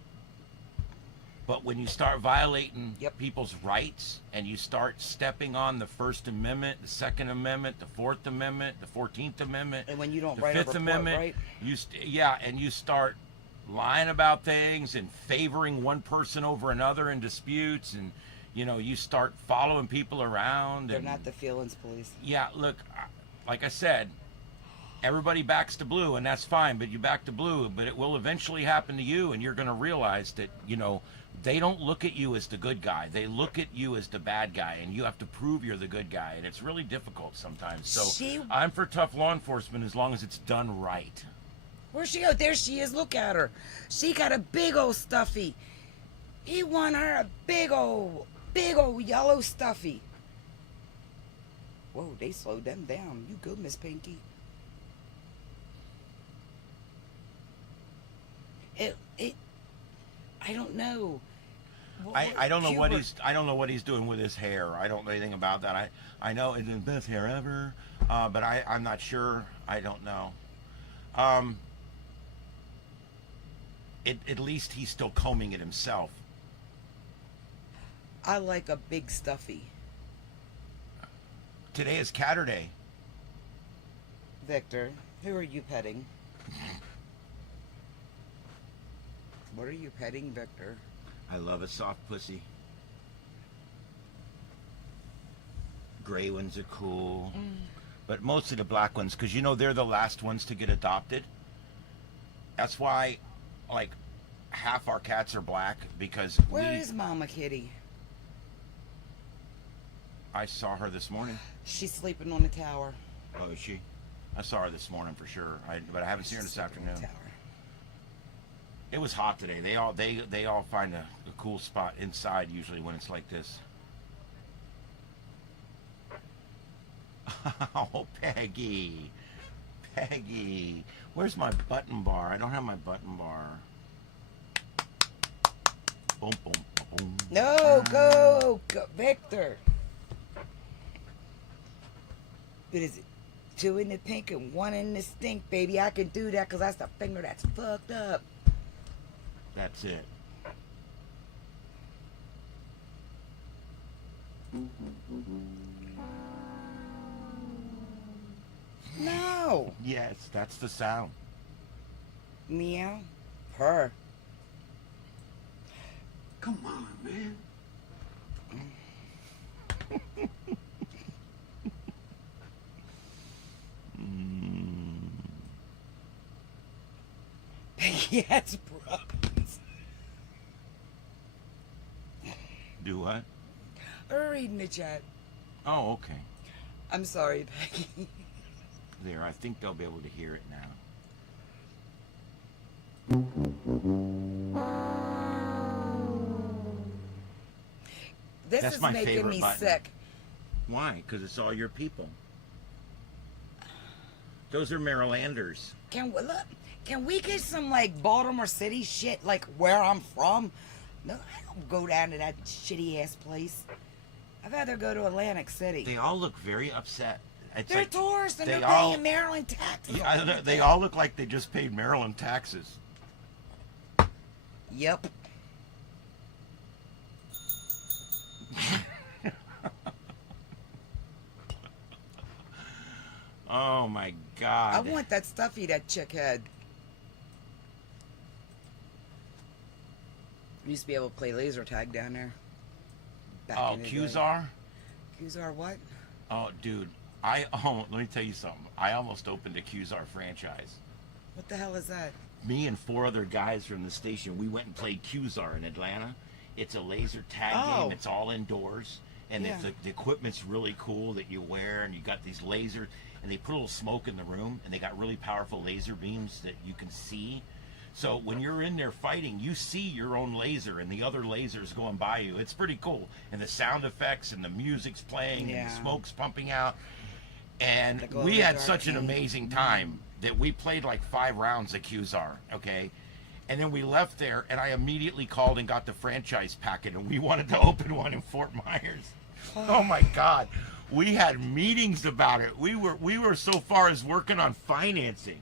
But when you start violating people's rights and you start stepping on the First Amendment, the Second Amendment, the Fourth Amendment, the 14th Amendment, And when you don't the write a Fifth report, Amendment, right? and you start lying about things and favoring one person over another in disputes, and you start following people around. They're and, not the feelings police. Yeah, look, like I said, everybody backs to blue, and that's fine, but you back to blue, but it will eventually happen to you, and you're going to realize that, they don't look at you as the good guy. They look at you as the bad guy, and you have to prove you're the good guy, and it's really difficult sometimes. So I'm for tough law enforcement as long as it's done right. Where's she go? There she is. Look at her. She got a big old stuffy. He won her a big old yellow stuffy. Whoa, they slowed them down. You good, Miss Pinky? It I don't know. I don't know what Hubert- he's doing with his hair. I don't know anything about that. I know it's the best hair ever, but I'm not sure. I don't know. At least he's still combing it himself. I like a big stuffy. Today is Catterday. Victor, who are you petting? What are you petting, Victor? I love a soft pussy. Gray ones are cool, but mostly the black ones, because they're the last ones to get adopted. That's why, like, half our cats are black, because Where is Mama Kitty? I saw her this morning. She's sleeping on the tower. Oh, is she? I saw her this morning for sure. But I haven't seen her this Sleeping on the afternoon. tower. It was hot today. They all find a cool spot inside usually when it's like this. Oh, Peggy. Peggy. Where's my button bar? I don't have my button bar. Boom, boom, boom. No, go, Victor. What is it? 2 in the pink and 1 in the stink, baby. I can do that because that's the finger that's fucked up. That's it. No. Yes, that's the sound. Meow. Purr. Come on, man. Peggy has problems. Do what? We're reading the chat. Oh, okay. I'm sorry, Peggy. There, I think they'll be able to hear it now. This That's is my making favorite me button. sick. Why? Because it's all your people. Those are Marylanders. Can we get some like Baltimore City shit like where I'm from? No, I don't go down to that shitty ass place. I'd rather go to Atlantic City. They all look very upset. It's They're like tourists and they they're all- paying Maryland taxes. Yeah, they all look like they just paid Maryland taxes. Yep. Oh my God. I want that stuffy that chick had. Used to be able to play laser tag down there. Back in the day. Qzar? Qzar what? Oh, dude. Let me tell you something. I almost opened a Qzar franchise. What the hell is that? Me and 4 other guys from the station, we went and played Qzar in Atlanta. It's a laser tag Oh. game. It's all indoors. And Yeah. the equipment's really cool that you wear, and you got these lasers, and they put a little smoke in the room, and they got really powerful laser beams that you can see. So when you're in there fighting, you see your own laser and the other lasers going by you. It's pretty cool. And the sound effects and the music's playing and Yeah. the smoke's pumping out. And The glow we in the had dark such an game. amazing time that we played like 5 rounds of Qzar, okay? And then we left there, and I immediately called and got the franchise packet, and we wanted to open one in Fort Myers. Oh my God. We had meetings about it. We were so far as working on financing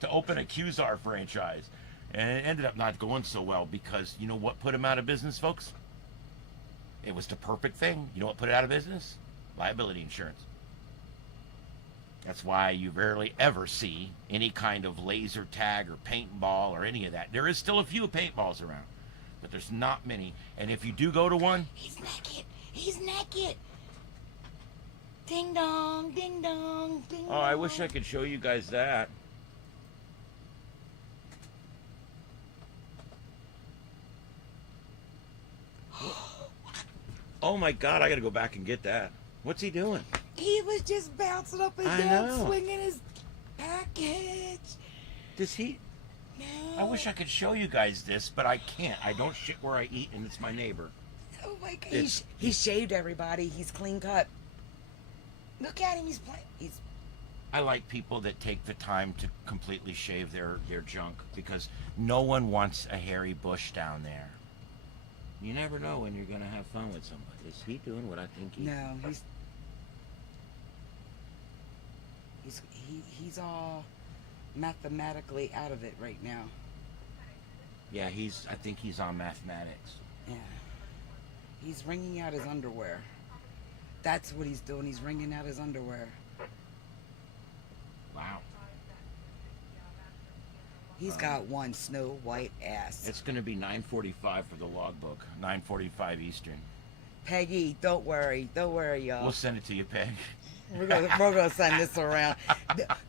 to open a Qzar franchise. And it ended up not going so well because you know what put him out of business, folks? It was the perfect thing. You know what put it out of business? Liability insurance. That's why you rarely ever see any kind of laser tag or paintball or any of that. There is still a few paintballs around, but there's not many. And if you do go to one, He's naked. He's naked. Ding dong, ding dong, ding dong. oh, I wish I could show you guys that. Oh my God, I gotta go back and get that. What's he doing? He was just bouncing up and I down, know. swinging his package. Does he? No. I wish I could show you guys this, but I can't. I don't shit where I eat, and it's my neighbor. Oh my God. It's- He's shaved, everybody. He's clean cut. Look at him. He's playing. I like people that take the time to completely shave their junk, because no one wants a hairy bush down there. You never know when you're gonna have fun with somebody. Is he doing what I think he? No, he's all mathematically out of it right now. Yeah, I think he's on mathematics. Yeah. He's wringing out his underwear. That's what he's doing. He's wringing out his underwear. Wow. He's got one snow white ass. It's gonna be 9:45 for the logbook. 9:45 Eastern. Peggy, don't worry, y'all. We'll send it to you, Peg. We're gonna send this around.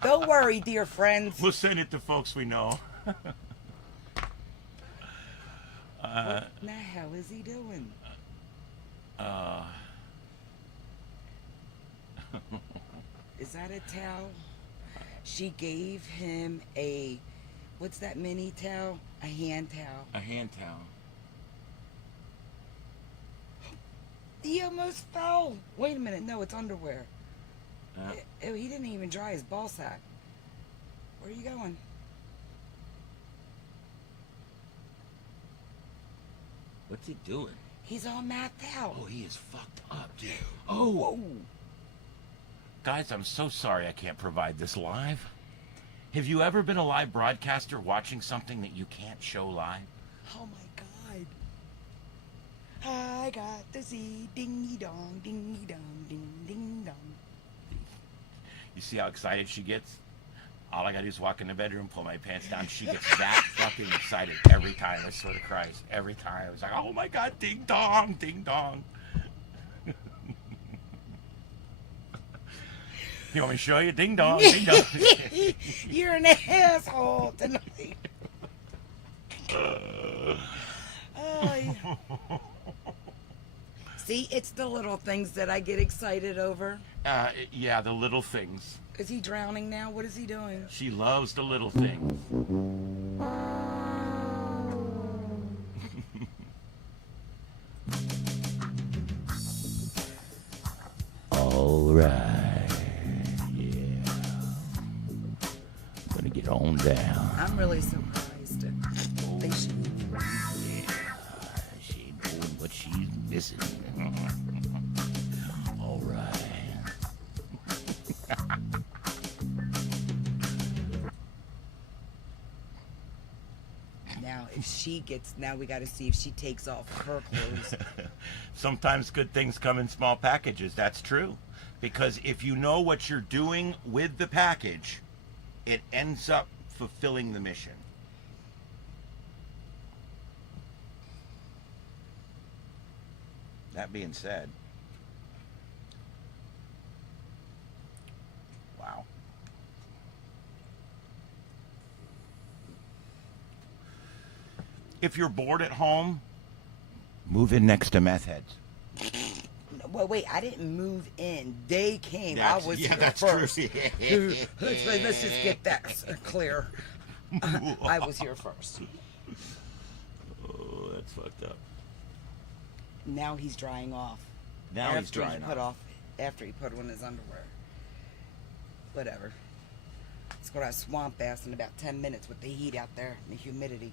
Don't worry, dear friends. We'll send it to folks we know. What the hell is he doing? Is that a towel? She gave him a, what's that mini towel? A hand towel. A hand towel. He almost fell. Wait a minute, no, it's underwear. He didn't even dry his ball sack. Where are you going? What's he doing? He's all mathed out. Oh, he is fucked up, dude. Oh. Whoa. Guys, I'm so sorry I can't provide this live. Have you ever been a live broadcaster watching something that you can't show live? Oh my God. I got to see dingy dong, ding ding dong. You see how excited she gets? All I gotta do is walk in the bedroom, pull my pants down. She gets that fucking excited every time. I swear to Christ, every time. It's like, oh my God, ding dong, ding dong. You want me to show you? Ding dong, ding dong. You're an asshole tonight. See, it's the little things that I get excited over. Yeah, the little things. Is he drowning now? What is he doing? She loves the little things. All right. Yeah. I'm gonna get on down. I'm really surprised. They should. Yeah. She ain't doing what she's missing. All right. Now, if she gets, now we got to see if she takes off her clothes. Sometimes good things come in small packages. That's true. Because if you know what you're doing with the package, it ends up fulfilling the mission. That being said, wow. If you're bored at home, move in next to meth heads. Well, wait, I didn't move in. They came. I was here that's first. true. Let's just get that clear. I was here first. Oh, that's fucked up. Now he's drying off. Now he's drying off. After he put on his underwear. Whatever. It's going to have swamp ass in about 10 minutes with the heat out there and the humidity.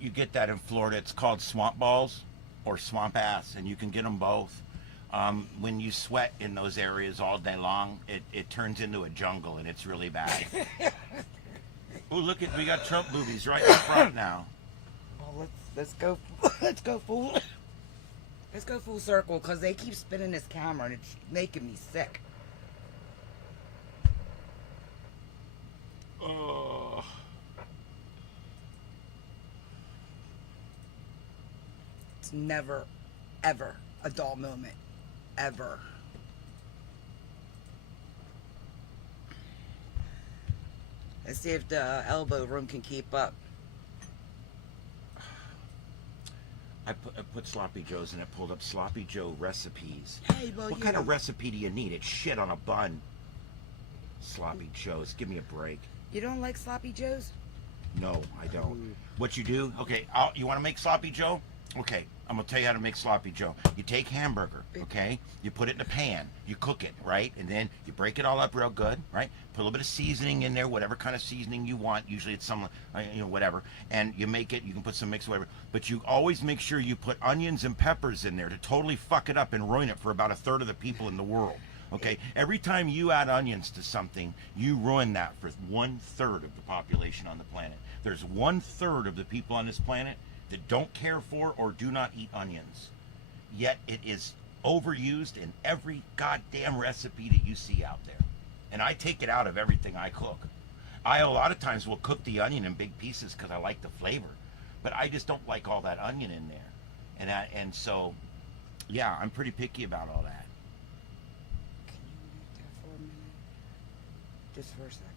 You get that in Florida. It's called swamp balls or swamp ass, and you can get them both. When you sweat in those areas all day long, it turns into a jungle, and it's really bad. Oh, look at, we got Trump movies right in front now. Well, let's go full circle, because they keep spinning this camera and it's making me sick. Oh. It's never, ever a dull moment. Ever. Let's see if the elbow room can keep up. I put Sloppy Joe's and it pulled up Sloppy Joe recipes. Hey, well, What kind of recipe do you need? It's shit on a bun. Sloppy Joe's. Give me a break. You don't like Sloppy Joes? No, I don't. What you do? Okay, you want to make Sloppy Joe? Okay, I'm gonna tell you how to make sloppy Joe. You take hamburger, okay? You put it in a pan, you cook it, right? And then you break it all up real good, right? Put a little bit of seasoning in there, whatever kind of seasoning you want. Usually it's some, whatever. And you make it. You can put some mix, whatever. But you always make sure you put onions and peppers in there to totally fuck it up and ruin it for about a third of the people in the world. Okay, every time you add onions to something, you ruin that for 1/3 of the population on the planet. There's 1/3 of the people on this planet that don't care for or do not eat onions. Yet it is overused in every goddamn recipe that you see out there. And I take it out of everything I cook. I a lot of times will cook the onion in big pieces because I like the flavor, but I just don't like all that onion in there. And so, yeah, I'm pretty picky about all that. Can you mute that for a minute? Just for a second.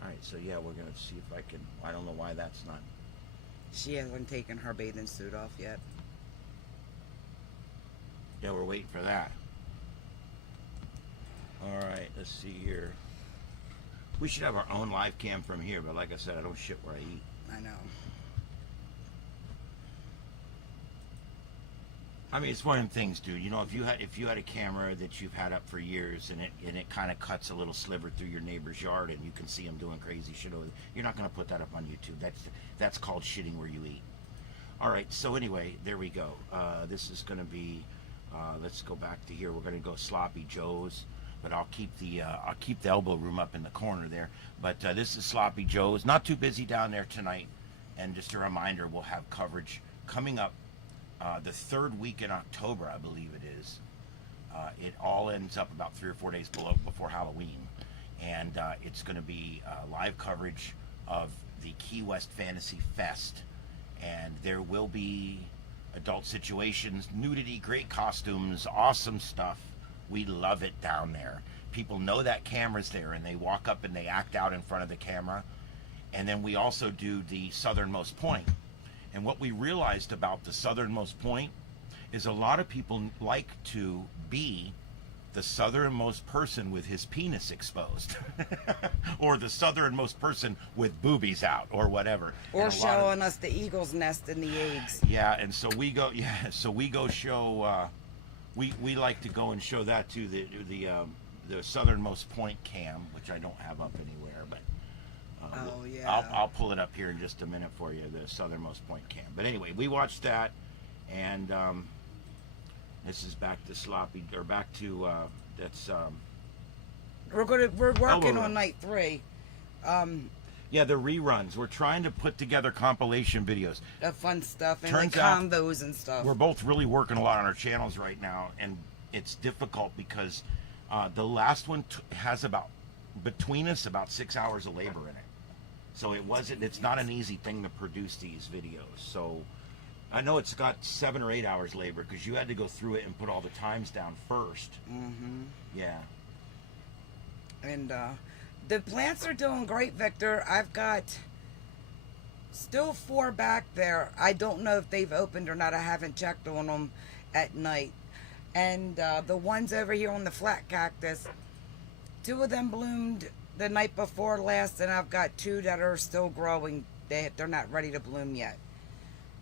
All right, so yeah, we're gonna see if I can. I don't know why that's not. She hasn't taken her bathing suit off yet. Yeah, we're waiting for that. All right, let's see here. We should have our own live cam from here, but like I said, I don't shit where I eat. I know. I mean, it's one of them things, dude. You know, if you had a camera that you've had up for years and it kind of cuts a little sliver through your neighbor's yard and you can see them doing crazy shit over there, you're not gonna put that up on YouTube. That's called shitting where you eat. All right. So anyway, there we go. This is gonna be. Let's go back to here. We're gonna go Sloppy Joe's, but I'll keep the elbow room up in the corner there. But this is Sloppy Joe's. Not too busy down there tonight. And just a reminder, we'll have coverage coming up. The third week in October, I believe it is. It all ends up about 3 or 4 days before Halloween. And it's going to be live coverage of the Key West Fantasy Fest. And there will be adult situations, nudity, great costumes, awesome stuff. We love it down there. People know that camera's there and they walk up and they act out in front of the camera. And then we also do the southernmost point. And what we realized about the southernmost point is a lot of people like to be the southernmost person with his penis exposed or the southernmost person with boobies out or whatever. Or showing us the eagle's nest and the eggs. Yeah, and so we go show we like to go and show that to the southernmost point cam, which I don't have up anywhere, but oh yeah, I'll pull it up here in just a minute for you, the southernmost point cam. But anyway, we watched that, and this is back to sloppy, or back to that's we're working Elbow on night 3. yeah, the reruns. We're trying to put together compilation videos. Of fun stuff and Turns like out combos and stuff. We're both really working a lot on our channels right now, and it's difficult because the last one has between us about 6 hours of labor in it. So it's not an easy thing to produce these videos. So I know it's got 7 or 8 hours labor because you had to go through it and put all the times down first. Mm-hmm. Yeah. And the plants are doing great, Victor. I've got still 4 back there. I don't know if they've opened or not. I haven't checked on them at night. And the ones over here on the flat cactus, 2 of them bloomed the night before last, and I've got 2 that are still growing. They're not ready to bloom yet.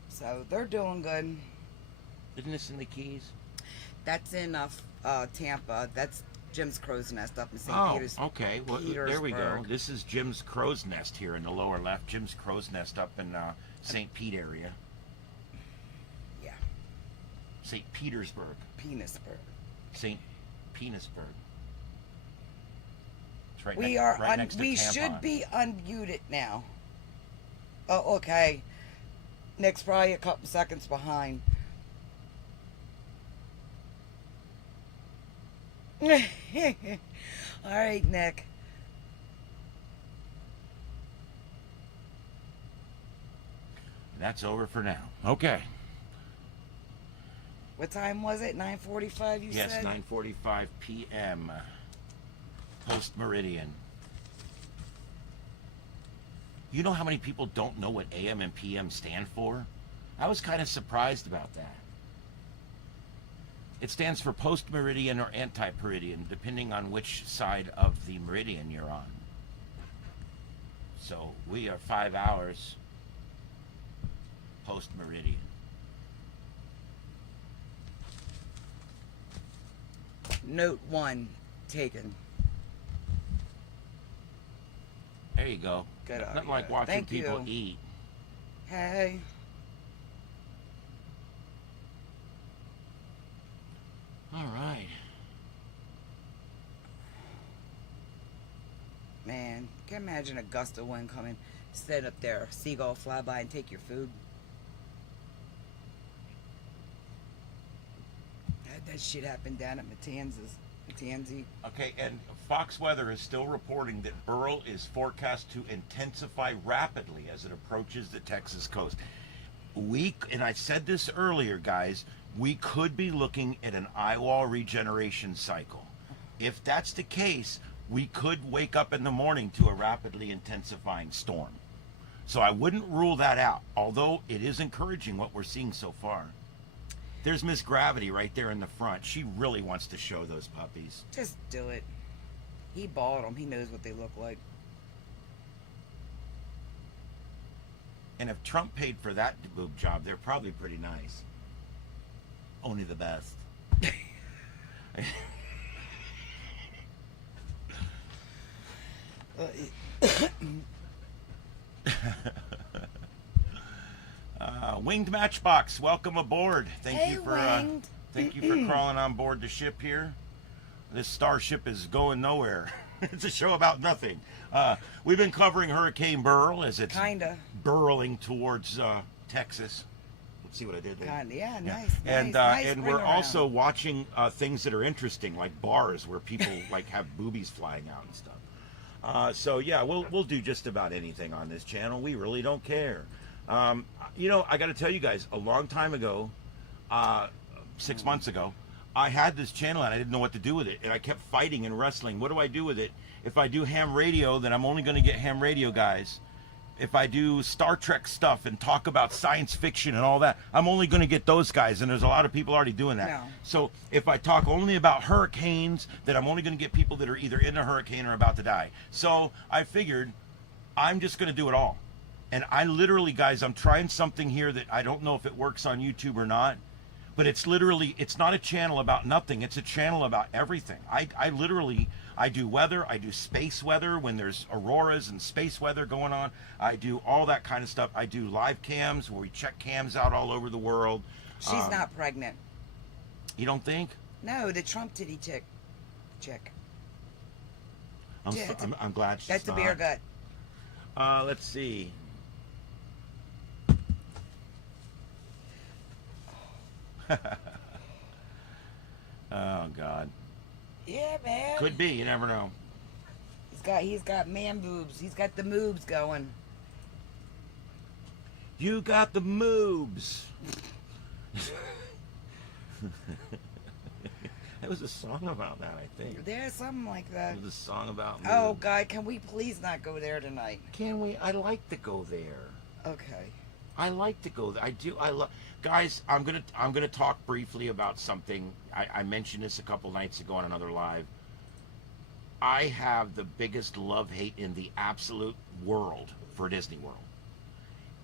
So they're doing good. Isn't this in the Keys? That's in Tampa. That's Jim's Crow's Nest up in St. Oh, Petersburg. okay. Well, there we go. This is Jim's Crow's Nest here in the lower left. Jim's Crow's Nest up in St. Pete area. Yeah. St. Petersburg. Penisburg. St. Penisburg. It's right We next, are. right next to We Tampon. should be unmuted now. Oh, okay. Nick's probably a couple seconds behind. All right, Nick. That's over for now. Okay. What time was it? 9:45. You Yes, said. 9:45 p.m. post meridian. You know how many people don't know what AM and PM stand for? I was kind of surprised about that. It stands for post meridian or anti-meridian, depending on which side of the meridian you're on. So we are 5 hours post meridian. Note 1 taken. There you go. Good on Nothing you. like watching Thank people you. eat. Hey. All right. Man, can you imagine a gust of wind coming, sit up there, seagull fly by and take your food? Had that shit happen down at Matanzas. Okay, and Fox Weather is still reporting that Beryl is forecast to intensify rapidly as it approaches the Texas coast. And I said this earlier, guys, we could be looking at an eyewall regeneration cycle. If that's the case, we could wake up in the morning to a rapidly intensifying storm. So I wouldn't rule that out, although it is encouraging what we're seeing so far. There's Miss Gravity right there in the front. She really wants to show those puppies. Just do it. He bought them. He knows what they look like. And if Trump paid for that boob job, they're probably pretty nice. Only the best. Winged Matchbox, welcome aboard. Thank you for crawling on board the ship here. This starship is going nowhere. It's a show about nothing. We've been covering Hurricane Beryl as it's burrowing towards Texas. Let's see what I did there. Yeah, nice. And nice and we're also watching things that are interesting, like bars where people like have boobies flying out and stuff. So yeah, we'll do just about anything on this channel. We really don't care. You know, I got to tell you guys, a long time ago, 6 months ago, I had this channel and I didn't know what to do with it, and I kept fighting and wrestling. What do I do with it? If I do ham radio, then I'm only going to get ham radio guys. If I do Star Trek stuff and talk about science fiction and all that, I'm only going to get those guys, and there's a lot of people already doing that. No. So if I talk only about hurricanes, then I'm only going to get people that are either in a hurricane or about to die. So I figured I'm just going to do it all. And I literally, guys, I'm trying something here that I don't know if it works on YouTube or not, but it's literally, it's not a channel about nothing. It's a channel about everything. I do weather. I do space weather when there's auroras and space weather going on. I do all that kind of stuff. I do live cams where we check cams out all over the world. She's not pregnant. You don't think? No, the Trump titty chick. I'm glad she's That's the not. beer gut. Let's see. Oh God. Yeah, man. Could be. You never know. He's got man boobs. He's got the moobs going. You got the moobs. There was a song about that, I think. There's something like that. There was a song about moobs. Oh God, can we please not go there tonight? Can we? I like to go there. Okay. I like to go there. I do. I love. Guys, I'm gonna talk briefly about something. I mentioned this a couple nights ago on another live. I have the biggest love-hate in the absolute world for Disney World.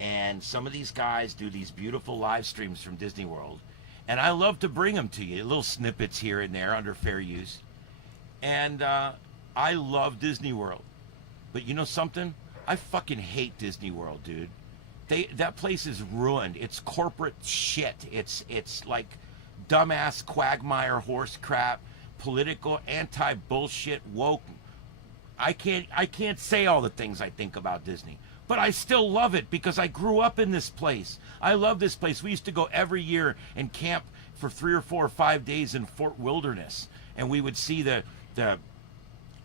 And some of these guys do these beautiful live streams from Disney World. And I love to bring them to you, little snippets here and there under fair use. And I love Disney World. But you know something? I fucking hate Disney World, dude. That place is ruined. It's corporate shit. It's like dumbass quagmire horse crap, political anti-bullshit woke. I can't say all the things I think about Disney, but I still love it because I grew up in this place. I love this place. We used to go every year and camp for 3 or 4 or 5 days in Fort Wilderness, and we would see the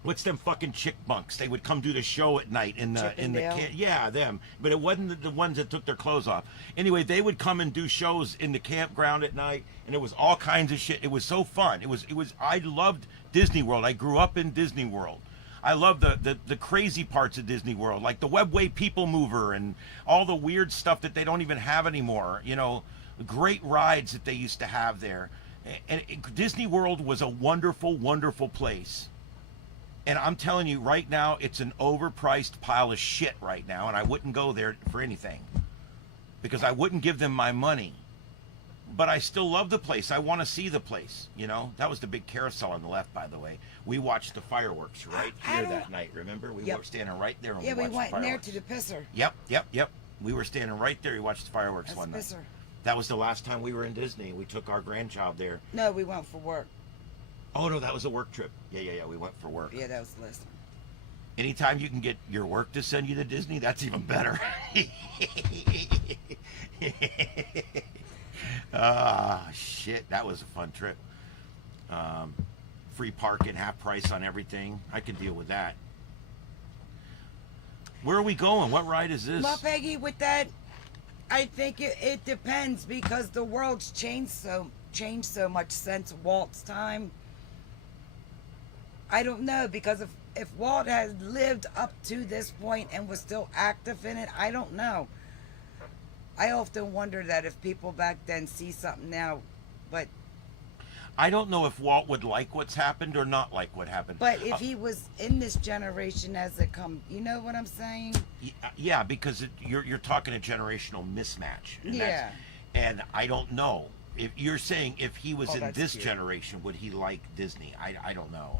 what's them fucking chick bunks? They would come do the show at night in the Chippendale? yeah, them. But it wasn't the ones that took their clothes off. Anyway, they would come and do shows in the campground at night, and it was all kinds of shit. It was so fun. It was. I loved Disney World. I grew up in Disney World. I love the crazy parts of Disney World, like the Webway People Mover and all the weird stuff that they don't even have anymore. You know, great rides that they used to have there. And Disney World was a wonderful, wonderful place. And I'm telling you right now, it's an overpriced pile of shit right now, and I wouldn't go there for anything because I wouldn't give them my money. But I still love the place. I want to see the place, you know. That was the big carousel on the left, by the way. We watched the fireworks right here that night, remember? We were standing right there and we watched the fireworks. Yeah, we went there to the pisser. Yep. We were standing right there. We watched the fireworks one night. Pisser. That was the last time we were in Disney. We took our grandchild there. No, we went for work. Oh, no, that was a work trip. Yeah. We went for work. Yeah, that was the last time. Anytime you can get your work to send you to Disney, that's even better. Shit, that was a fun trip. Free parking, half price on everything. I could deal with that. Where are we going? What ride is this? Well, Peggy, with that, I think it depends because the world's changed so much since Walt's time. I don't know, because if Walt had lived up to this point and was still active in it, I don't know. I often wonder that if people back then see something now, but I don't know if Walt would like what's happened or not like what happened. But if he was in this generation as it come, you know what I'm saying? Yeah, because you're talking a generational mismatch. And Yeah. And I don't know. If you're saying if he was in that's this cute. generation, would he like Disney? I don't know.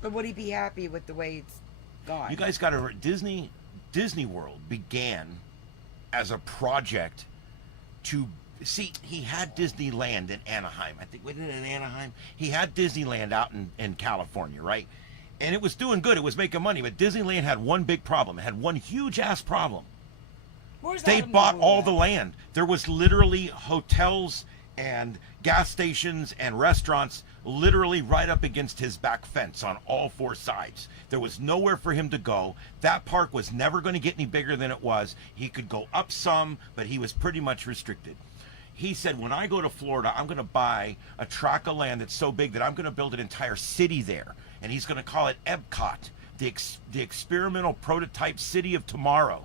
But would he be happy with the way it's gone? You guys got to Disney World began as a project to see. He had Disneyland in Anaheim. I think wasn't it in Anaheim? He had Disneyland out in California, right? And it was doing good. It was making money. But Disneyland had one big problem. It had one huge ass problem. Where's They Adam bought Lou all at? the land. There was literally hotels and gas stations and restaurants literally right up against his back fence on all four sides. There was nowhere for him to go. That park was never going to get any bigger than it was. He could go up some, but he was pretty much restricted. He said, when I go to Florida, I'm going to buy a tract of land that's so big that I'm going to build an entire city there. And he's going to call it Epcot, the experimental prototype city of tomorrow.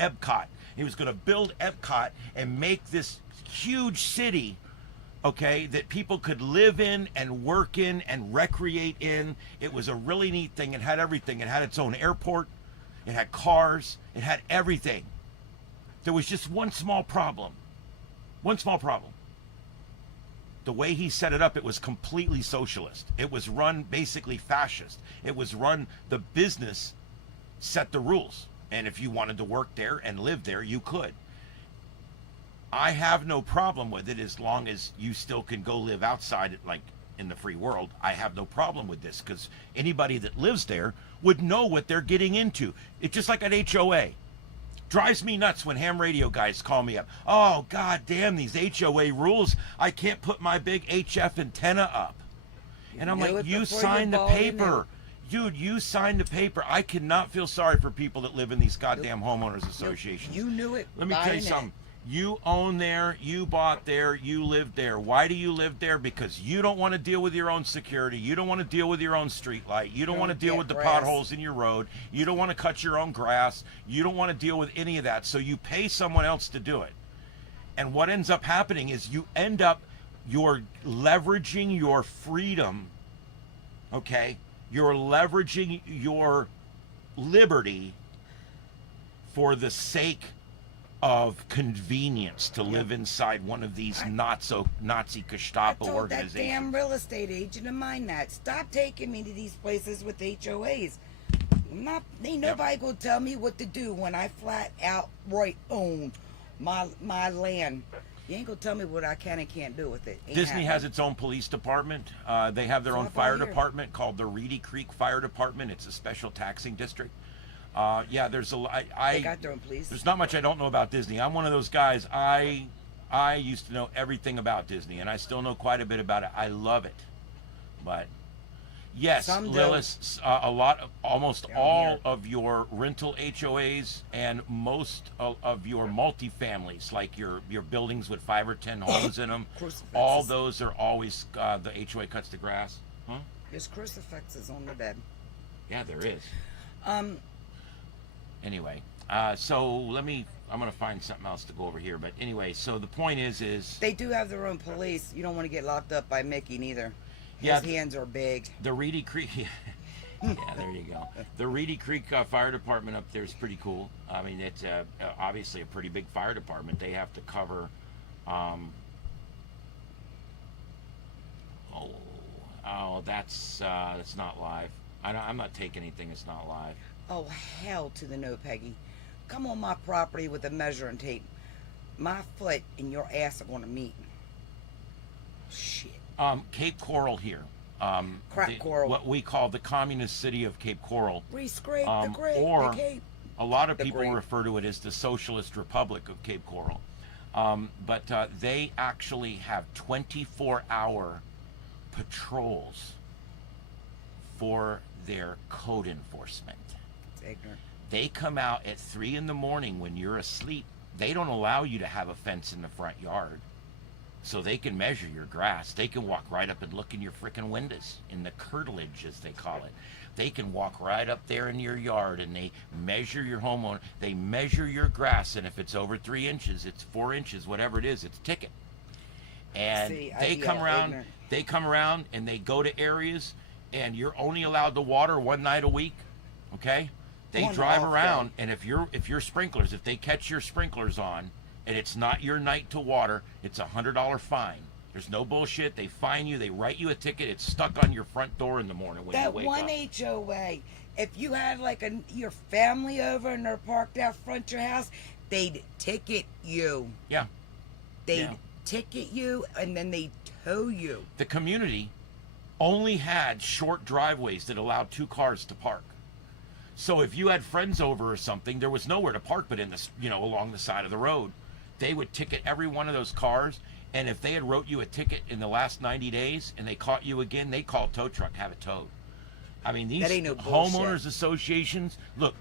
Epcot. He was going to build Epcot and make this huge city, okay, that people could live in and work in and recreate in. It was a really neat thing. It had everything. It had its own airport. It had cars. It had everything. There was just one small problem. One small problem. The way he set it up, it was completely socialist. It was run basically fascist. It was run, the business set the rules. And if you wanted to work there and live there, you could. I have no problem with it as long as you still can go live outside, like in the free world. I have no problem with this because anybody that lives there would know what they're getting into. It's just like an HOA. Drives me nuts when ham radio guys call me up. Oh, god damn, these HOA rules. I can't put my big HF antenna up. And I'm like, you signed the paper. Dude, you signed the paper. I cannot feel sorry for people that live in these goddamn homeowners associations. You knew it. Let me tell you something. You own there, you bought there, you lived there. Why do you live there? Because you don't want to deal with your own security. You don't want to deal with your own street light. You don't want to deal with the potholes in your road. You don't want to cut your own grass. You don't want to deal with any of that. So you pay someone else to do it. And what ends up happening is you're leveraging your freedom, okay? You're leveraging your liberty for the sake of convenience to live inside one of these Nazi Gestapo I told organizations. that damn real estate agent of mine that. Stop taking me to these places with HOAs. Ain't nobody gonna tell me what to do when I flat out own my land. You ain't gonna tell me what I can and can't do with it. Disney has its own police department. They have their own fire department called the Reedy Creek Fire Department. It's a special taxing district. There's a lot. They got their own police. There's not much I don't know about Disney. I'm one of those guys. I used to know everything about Disney, and I still know quite a bit about it. I love it, but Yes, Some do. Lilith, a lot, almost Down all here. of your rental HOAs and most of your multifamilies, like your buildings with 5 or 10 homes in them, Crucifixes. all those are always the HOA cuts the grass. Huh? There's crucifixes on the bed. Yeah, there is. Um, Anyway, so I'm gonna find something else to go over here. But anyway, so the point is they do have their own police. You don't want to get locked up by Mickey neither. His Yeah. hands are big. the Reedy Creek. Yeah, there you go. The Reedy Creek Fire Department up there is pretty cool. I mean, it's obviously a pretty big fire department. They have to cover. That's not live. I'm not taking anything that's not live. Oh, hell to the no, Peggy. Come on my property with a measuring tape. My foot and your ass are going to meet. Shit. Cape Coral here. Crack Coral. What we call the communist city of Cape Coral. Re-scrape Um, the grape, or- the cape. A lot of The people grape. refer to it as the Socialist Republic of Cape Coral. But they actually have 24-hour patrols for their code enforcement. It's ignorant. They come out at 3 in the morning when you're asleep. They don't allow you to have a fence in the front yard. So they can measure your grass. They can walk right up and look in your frickin' windows, in the curtilage, as they call it. They can walk right up there in your yard and they measure your homeowner. They measure your grass, and if it's over 3 inches, it's 4 inches, whatever it is, it's a ticket. And See, they come around. ignorant. They come around and they go to areas, and you're only allowed to water 1 night a week. Okay? They One drive off around, day. and if your sprinklers, if they catch your sprinklers on, and it's not your night to water, it's $100 fine. There's no bullshit. They fine you. They write you a ticket. It's stuck on your front door in the morning when you That wake one up. HOA, if you had like your family over and they're parked out front your house, they'd ticket you. Yeah. They'd Yeah. ticket you and then they tow you. The community only had short driveways that allowed 2 cars to park. So if you had friends over or something, there was nowhere to park but in the, along the side of the road. They would ticket every one of those cars, and if they had wrote you a ticket in the last 90 days and they caught you again, they called tow truck, have it towed. I mean, these That ain't no bullshit. homeowners associations, look,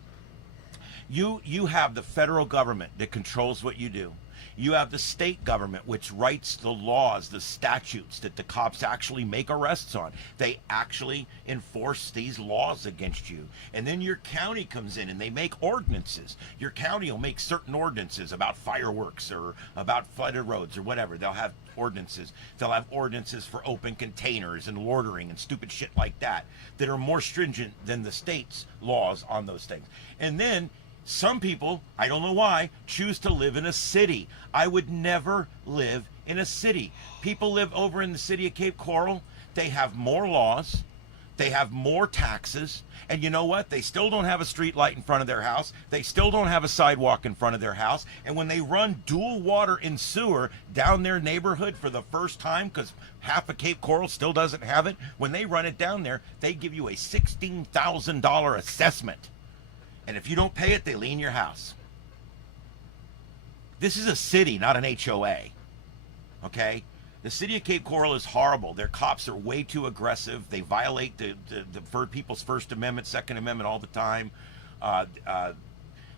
you have the federal government that controls what you do. You have the state government, which writes the laws, the statutes that the cops actually make arrests on. They actually enforce these laws against you. And then your county comes in and they make ordinances. Your county will make certain ordinances about fireworks or about flooded roads or whatever. They'll have ordinances. They'll have ordinances for open containers and loitering and stupid shit like that that are more stringent than the state's laws on those things. And then some people, I don't know why, choose to live in a city. I would never live in a city. People live over in the city of Cape Coral. They have more laws. They have more taxes. And you know what? They still don't have a street light in front of their house. They still don't have a sidewalk in front of their house. And when they run dual water and sewer down their neighborhood for the first time, because half of Cape Coral still doesn't have it, when they run it down there, they give you a $16,000 assessment. And if you don't pay it, they lien your house. This is a city, not an HOA. Okay? The city of Cape Coral is horrible. Their cops are way too aggressive. They violate the people's First Amendment, Second Amendment all the time.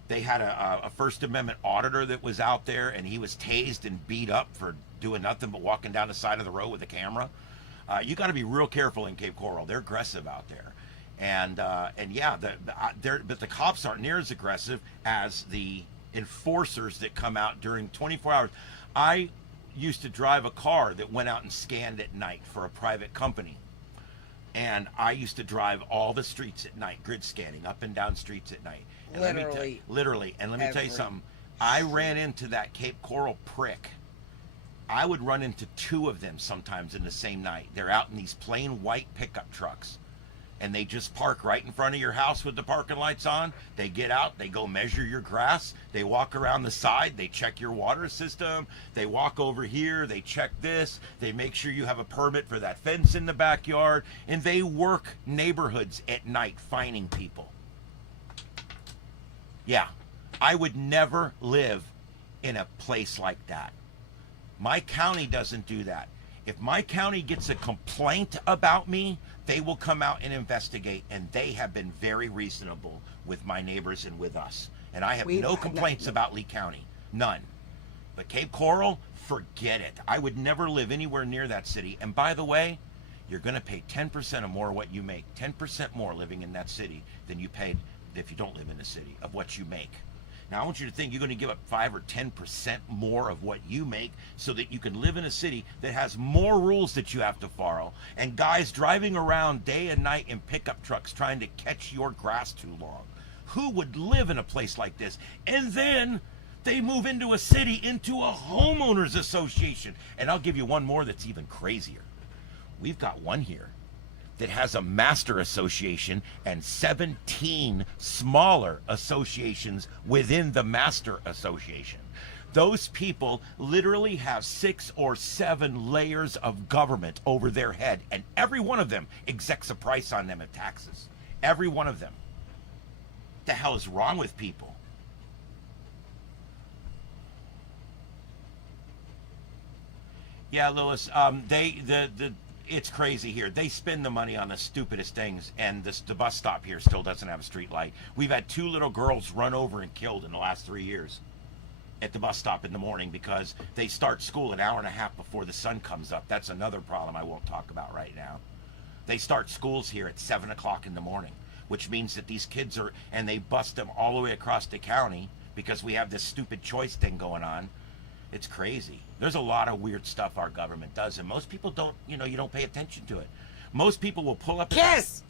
They had a First Amendment auditor that was out there, and he was tased and beat up for doing nothing but walking down the side of the road with a camera. You got to be real careful in Cape Coral. They're aggressive out there. And yeah, but the cops aren't near as aggressive as the enforcers that come out during 24 hours. I used to drive a car that went out and scanned at night for a private company. And I used to drive all the streets at night, grid scanning, up and down streets at night. And literally. And let me tell you something. I ran into that Cape Coral prick. I would run into 2 of them sometimes in the same night. They're out in these plain white pickup trucks. And they just park right in front of your house with the parking lights on. They get out, they go measure your grass, they walk around the side, they check your water system, they walk over here, they check this, they make sure you have a permit for that fence in the backyard, and they work neighborhoods at night fining people. Yeah, I would never live in a place like that. My county doesn't do that. If my county gets a complaint about me, they will come out and investigate, and they have been very reasonable with my neighbors and with us. And I have no complaints about Lee County. None. But Cape Coral, forget it. I would never live anywhere near that city. And by the way, you're going to pay 10% or more what you make. 10% more living in that city than you paid if you don't live in the city of what you make. Now, I want you to think you're going to give up 5 or 10% more of what you make so that you can live in a city that has more rules that you have to follow, and guys driving around day and night in pickup trucks trying to catch your grass too long. Who would live in a place like this? And then they move into a city, into a homeowners association. And I'll give you one more that's even crazier. We've got one here that has a master association and 17 smaller associations within the master association. Those people literally have 6 or 7 layers of government over their head, and every one of them exacts a price on them in taxes. Every one of them. What the hell is wrong with people? Yeah, Lewis, it's crazy here. They spend the money on the stupidest things, and the bus stop here still doesn't have a street light. We've had 2 little girls run over and killed in the last 3 years at the bus stop in the morning because they start school an hour and a half before the sun comes up. That's another problem I won't talk about right now. They start schools here at 7 o'clock in the morning, which means that these kids and they bust them all the way across the county because we have this stupid choice thing going on. It's crazy. There's a lot of weird stuff our government does, and most people don't, you don't pay attention to it. Most people will pull up... Kiss!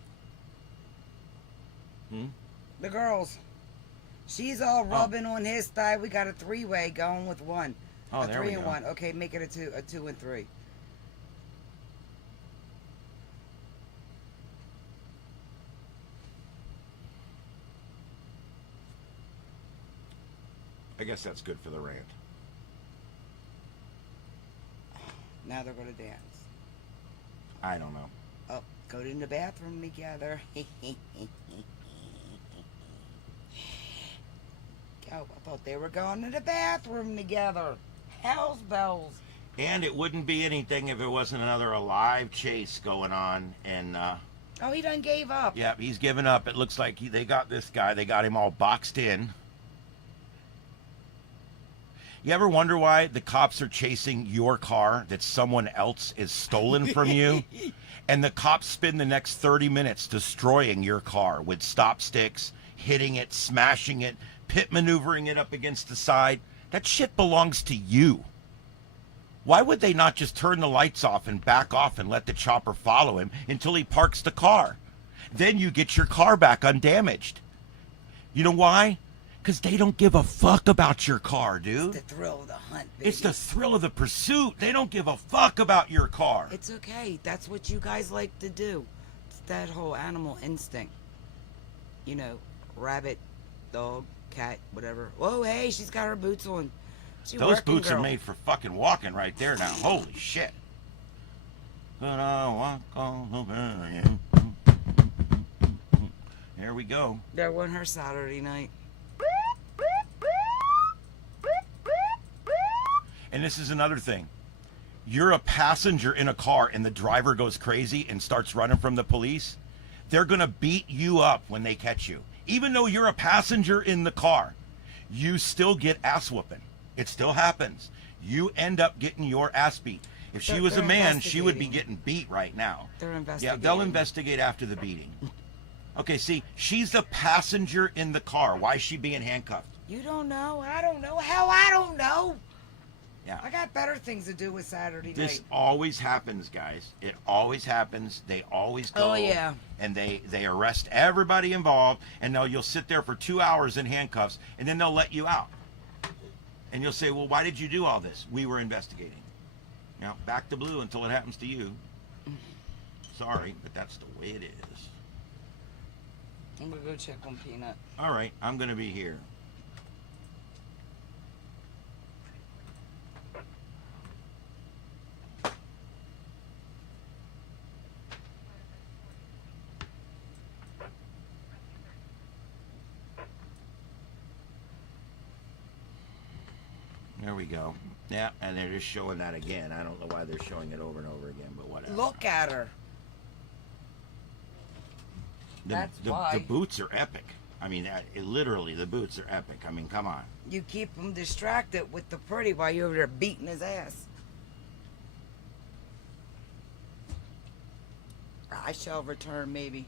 The girls. She's all rubbing on his thigh. We got a 3-way going with one. Oh, a there 3 we and go. 1. Okay, make it a 2 and 3. I guess that's good for the rant. Now they're going to dance. I don't know. Oh, go in the bathroom together. Oh, I thought they were going to the bathroom together. Hell's bells. And it wouldn't be anything if it wasn't another alive chase going on. And, Oh, he done gave up. yeah, he's given up. It looks like they got this guy. They got him all boxed in. You ever wonder why the cops are chasing your car that someone else is stolen from you? And the cops spend the next 30 minutes destroying your car with stop sticks, hitting it, smashing it, pit maneuvering it up against the side. That shit belongs to you. Why would they not just turn the lights off and back off and let the chopper follow him until he parks the car? Then you get your car back undamaged. You know why? Because they don't give a fuck about your car, dude. It's the thrill of the hunt, baby. It's the thrill of the pursuit. They don't give a fuck about your car. It's okay. That's what you guys like to do. It's that whole animal instinct. Rabbit, dog, cat, whatever. Whoa, hey, she's got her boots on. Those boots are made for fucking walking right there now. Holy shit. But I walk all over you. There we go. There went her Saturday night. And this is another thing. You're a passenger in a car and the driver goes crazy and starts running from the police. They're going to beat you up when they catch you. Even though you're a passenger in the car, you still get ass whooping. It still happens. You end up getting your ass beat. If she was a man, she would be getting beat right now. They're investigating. Yeah, they'll investigate after the beating. Okay, see, she's the passenger in the car. Why is she being handcuffed? You don't know. I don't know. Hell, I don't know. Yeah. I got better things to do with Saturday night. This always happens, guys. It always happens. They always go. Oh, yeah. And they arrest everybody involved, and you'll sit there for 2 hours in handcuffs, and then they'll let you out. And you'll say, well, why did you do all this? We were investigating. Now, back to blue until it happens to you. Sorry, but that's the way it is. I'm going to go check on Peanut. All right, I'm going to be here. There we go. Yeah, and they're just showing that again. I don't know why they're showing it over and over again, but whatever. Look at her. That's why. The boots are epic. I mean, literally, the boots are epic. I mean, come on. You keep him distracted with the pretty while you're over there beating his ass. I shall return, maybe.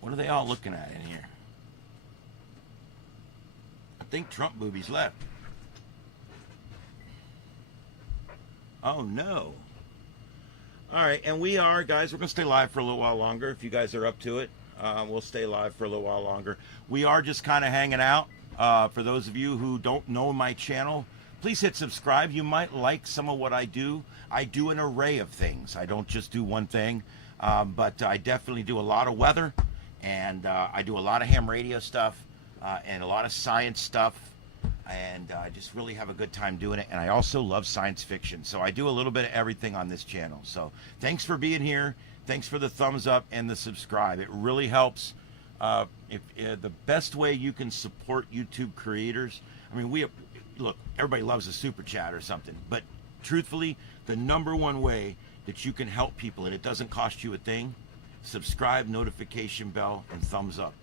What are they all looking at in here? I think Trump boobies left. Oh, no. All right, and we are, guys, we're going to stay live for a little while longer. If you guys are up to it, we'll stay live for a little while longer. We are just kind of hanging out. For those of you who don't know my channel, please hit subscribe. You might like some of what I do. I do an array of things. I don't just do one thing, but I definitely do a lot of weather, and I do a lot of ham radio stuff, and a lot of science stuff. And I just really have a good time doing it. And I also love science fiction. So I do a little bit of everything on this channel. So thanks for being here. Thanks for the thumbs up and the subscribe. It really helps. The best way you can support YouTube creators, I mean, look, everybody loves a super chat or something. But truthfully, the #1 way that you can help people, and it doesn't cost you a thing, subscribe, notification bell, and thumbs up.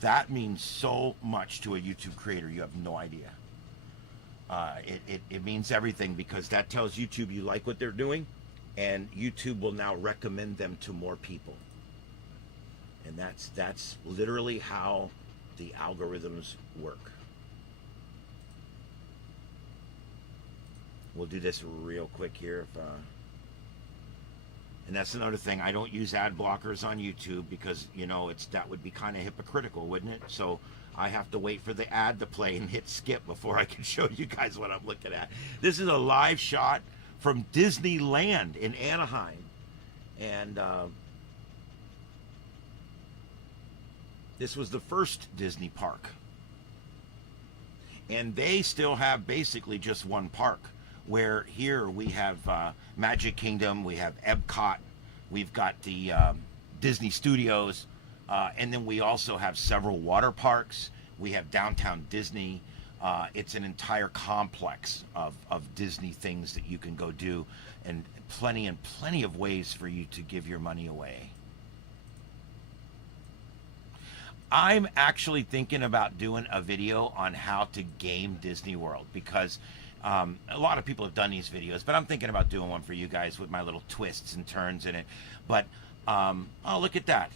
That means so much to a YouTube creator. You have no idea. It means everything, because that tells YouTube you like what they're doing, and YouTube will now recommend them to more people. And that's literally how the algorithms work. We'll do this real quick here. And that's another thing. I don't use ad blockers on YouTube because, you know, that would be kind of hypocritical, wouldn't it? So I have to wait for the ad to play and hit skip before I can show you guys what I'm looking at. This is a live shot from Disneyland in Anaheim. And this was the first Disney park. And they still have basically just one park. Where here we have Magic Kingdom, we have Epcot, we've got the Disney Studios, and then we also have several water parks. We have Downtown Disney. It's an entire complex of Disney things that you can go do, and plenty of ways for you to give your money away. I'm actually thinking about doing a video on how to game Disney World, because a lot of people have done these videos, but I'm thinking about doing one for you guys with my little twists and turns in it. But oh, look at that.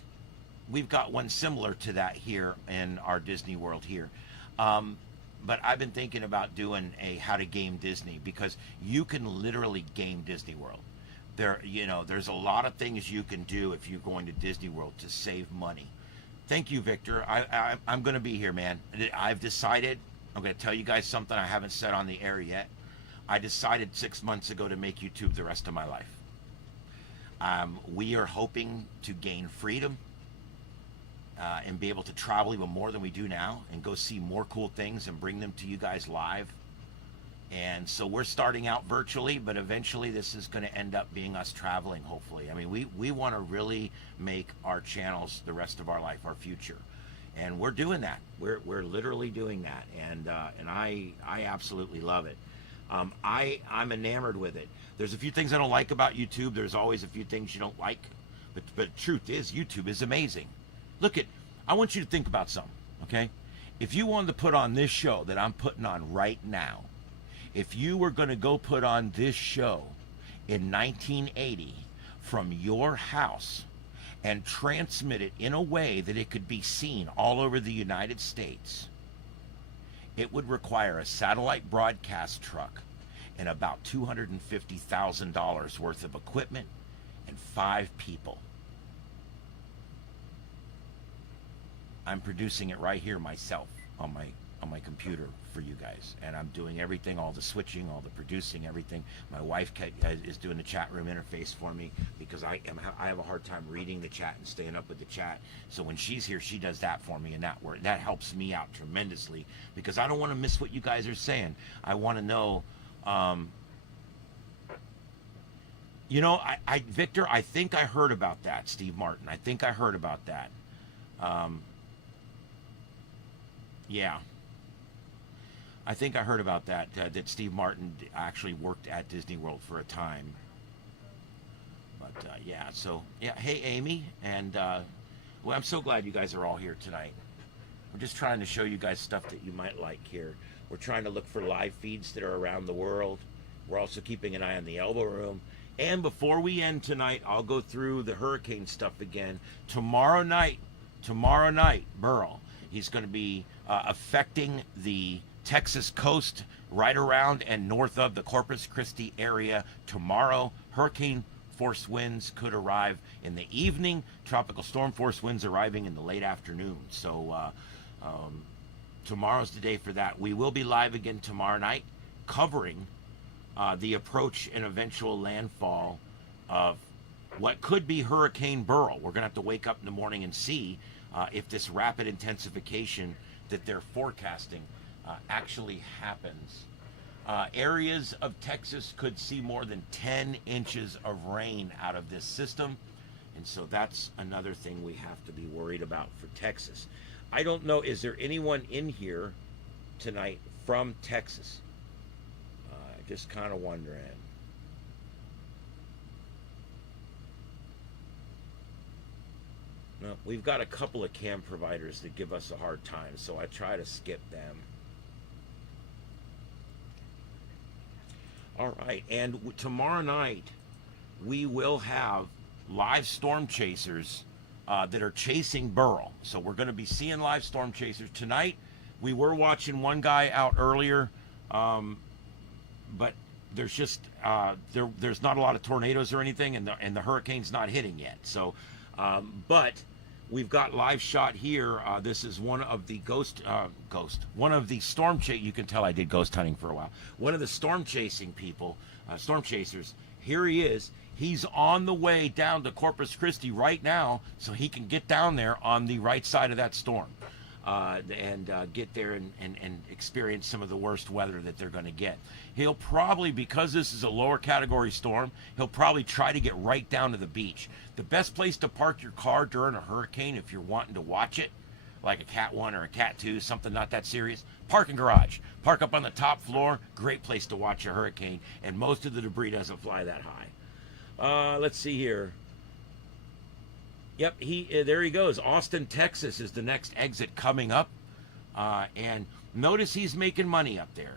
We've got one similar to that here in our Disney World here. But I've been thinking about doing a how to game Disney, because you can literally game Disney World. There's a lot of things you can do if you're going to Disney World to save money. Thank you, Victor. I'm going to be here, man. I've decided. I'm going to tell you guys something I haven't said on the air yet. I decided 6 months ago to make YouTube the rest of my life. We are hoping to gain freedom and be able to travel even more than we do now, and go see more cool things and bring them to you guys live. And so we're starting out virtually, but eventually this is going to end up being us traveling, hopefully. I mean, we want to really make our channels the rest of our life, our future. And we're doing that. We're literally doing that, and I absolutely love it. I'm enamored with it. There's a few things I don't like about YouTube. There's always a few things you don't like, but the truth is, YouTube is amazing. I want you to think about something, okay? If you wanted to put on this show that I'm putting on right now, if you were going to go put on this show in 1980 from your house, and transmit it in a way that it could be seen all over the United States, it would require a satellite broadcast truck and about $250,000 worth of equipment and 5 people. I'm producing it right here myself on my computer for you guys, and I'm doing everything, all the switching, all the producing, everything. My wife is doing the chat room interface for me, because I have a hard time reading the chat and staying up with the chat. So when she's here, she does that for me, and that helps me out tremendously, because I don't want to miss what you guys are saying. I want to know. Victor, I think I heard about that. Steve Martin, I think I heard about that. Yeah. I think I heard about that, that Steve Martin actually worked at Disney World for a time. But yeah, so yeah, hey Amy, and well, I'm so glad you guys are all here tonight. We're just trying to show you guys stuff that you might like here. We're trying to look for live feeds that are around the world. We're also keeping an eye on the Elbow Room. And before we end tonight, I'll go through the hurricane stuff again. Tomorrow night, Beryl, he's going to be affecting the Texas coast right around and north of the Corpus Christi area. Tomorrow, hurricane force winds could arrive in the evening. Tropical storm force winds arriving in the late afternoon. So tomorrow's the day for that. We will be live again tomorrow night covering the approach and eventual landfall of what could be Hurricane Beryl. We're going to have to wake up in the morning and see if this rapid intensification that they're forecasting actually happens. Areas of Texas could see more than 10 inches of rain out of this system. And so that's another thing we have to be worried about for Texas. I don't know, is there anyone in here tonight from Texas? Just kind of wondering. No, we've got a couple of cam providers that give us a hard time, so I try to skip them. All right, and tomorrow night we will have live storm chasers that are chasing Beryl. So we're going to be seeing live storm chasers tonight. We were watching one guy out earlier, but there's just there's not a lot of tornadoes or anything, and the hurricane's not hitting yet. So, but we've got live shot here. This is one of the one of the storm you can tell I did ghost hunting for a while. One of the storm chasing people, storm chasers. Here he is. He's on the way down to Corpus Christi right now, so he can get down there on the right side of that storm. And get there and experience some of the worst weather that they're going to get. He'll probably, because this is a lower category storm, he'll probably try to get right down to the beach. The best place to park your car during a hurricane, if you're wanting to watch it, like a Cat 1 or a Cat 2, something not that serious, parking garage. Park up on the top floor, great place to watch a hurricane, and most of the debris doesn't fly that high. Let's see here. Yep, there he goes. Austin, Texas is the next exit coming up. And notice he's making money up there.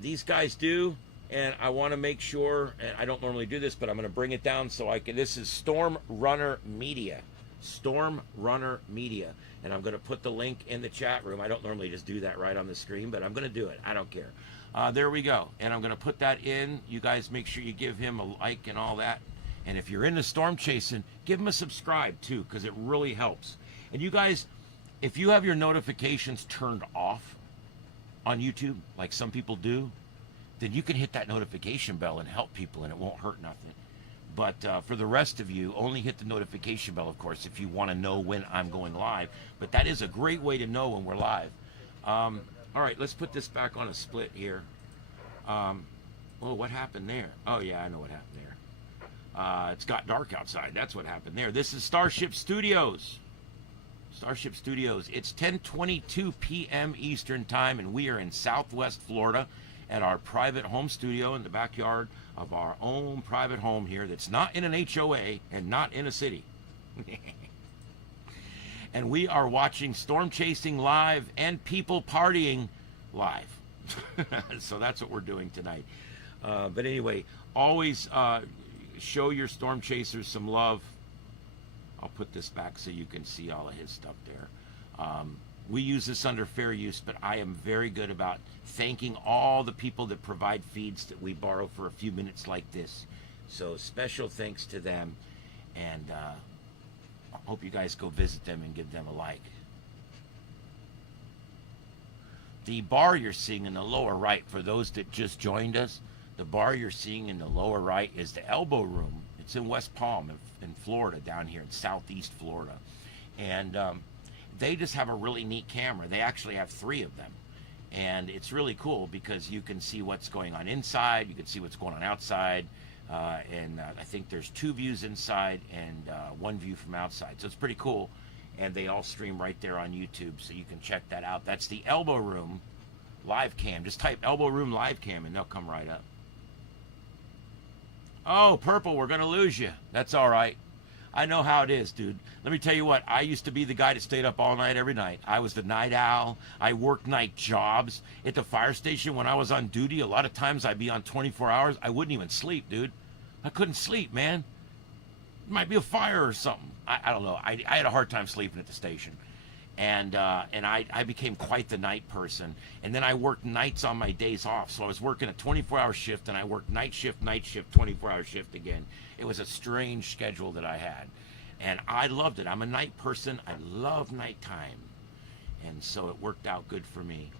These guys do, and I want to make sure, and I don't normally do this, but I'm going to bring it down so I can. This is Storm Runner Media. Storm Runner Media. And I'm going to put the link in the chat room. I don't normally just do that right on the screen, but I'm going to do it. I don't care. There we go. And I'm going to put that in. You guys make sure you give him a like and all that. And if you're into storm chasing, give him a subscribe too, because it really helps. And you guys, if you have your notifications turned off on YouTube, like some people do, then you can hit that notification bell and help people, and it won't hurt nothing. But for the rest of you, only hit the notification bell, of course, if you want to know when I'm going live. But that is a great way to know when we're live. All right, let's put this back on a split here. Oh, what happened there? Oh, yeah, I know what happened there. It's got dark outside. That's what happened there. This is Starship Studios. Starship Studios. It's 10:22 p.m. Eastern Time, and we are in Southwest Florida at our private home studio in the backyard of our own private home here that's not in an HOA and not in a city. And we are watching storm chasing live and people partying live. So that's what we're doing tonight. But anyway, always show your storm chasers some love. I'll put this back so you can see all of his stuff there. We use this under fair use, but I am very good about thanking all the people that provide feeds that we borrow for a few minutes like this. So special thanks to them, and I hope you guys go visit them and give them a like. The bar you're seeing in the lower right, for those that just joined us, the bar you're seeing in the lower right is the Elbow Room. It's in West Palm in Florida, down here in southeast Florida. And they just have a really neat camera. They actually have 3 of them. And it's really cool because you can see what's going on inside, you can see what's going on outside, and I think there's 2 views inside and 1 view from outside. So it's pretty cool. And they all stream right there on YouTube, so you can check that out. That's the Elbow Room Live cam. Just type Elbow Room live cam and they'll come right up. Oh, Purple, we're going to lose you. That's all right. I know how it is, dude. Let me tell you what. I used to be the guy that stayed up all night every night. I was the night owl. I worked night jobs. At the fire station when I was on duty, a lot of times I'd be on 24 hours. I wouldn't even sleep, dude. I couldn't sleep, man. It might be a fire or something. I don't know. I had a hard time sleeping at the station. And I became quite the night person. And then I worked nights on my days off. So I was working a 24-hour shift, and I worked night shift, 24-hour shift again. It was a strange schedule that I had. And I loved it. I'm a night person. I love nighttime. And so it worked out good for me.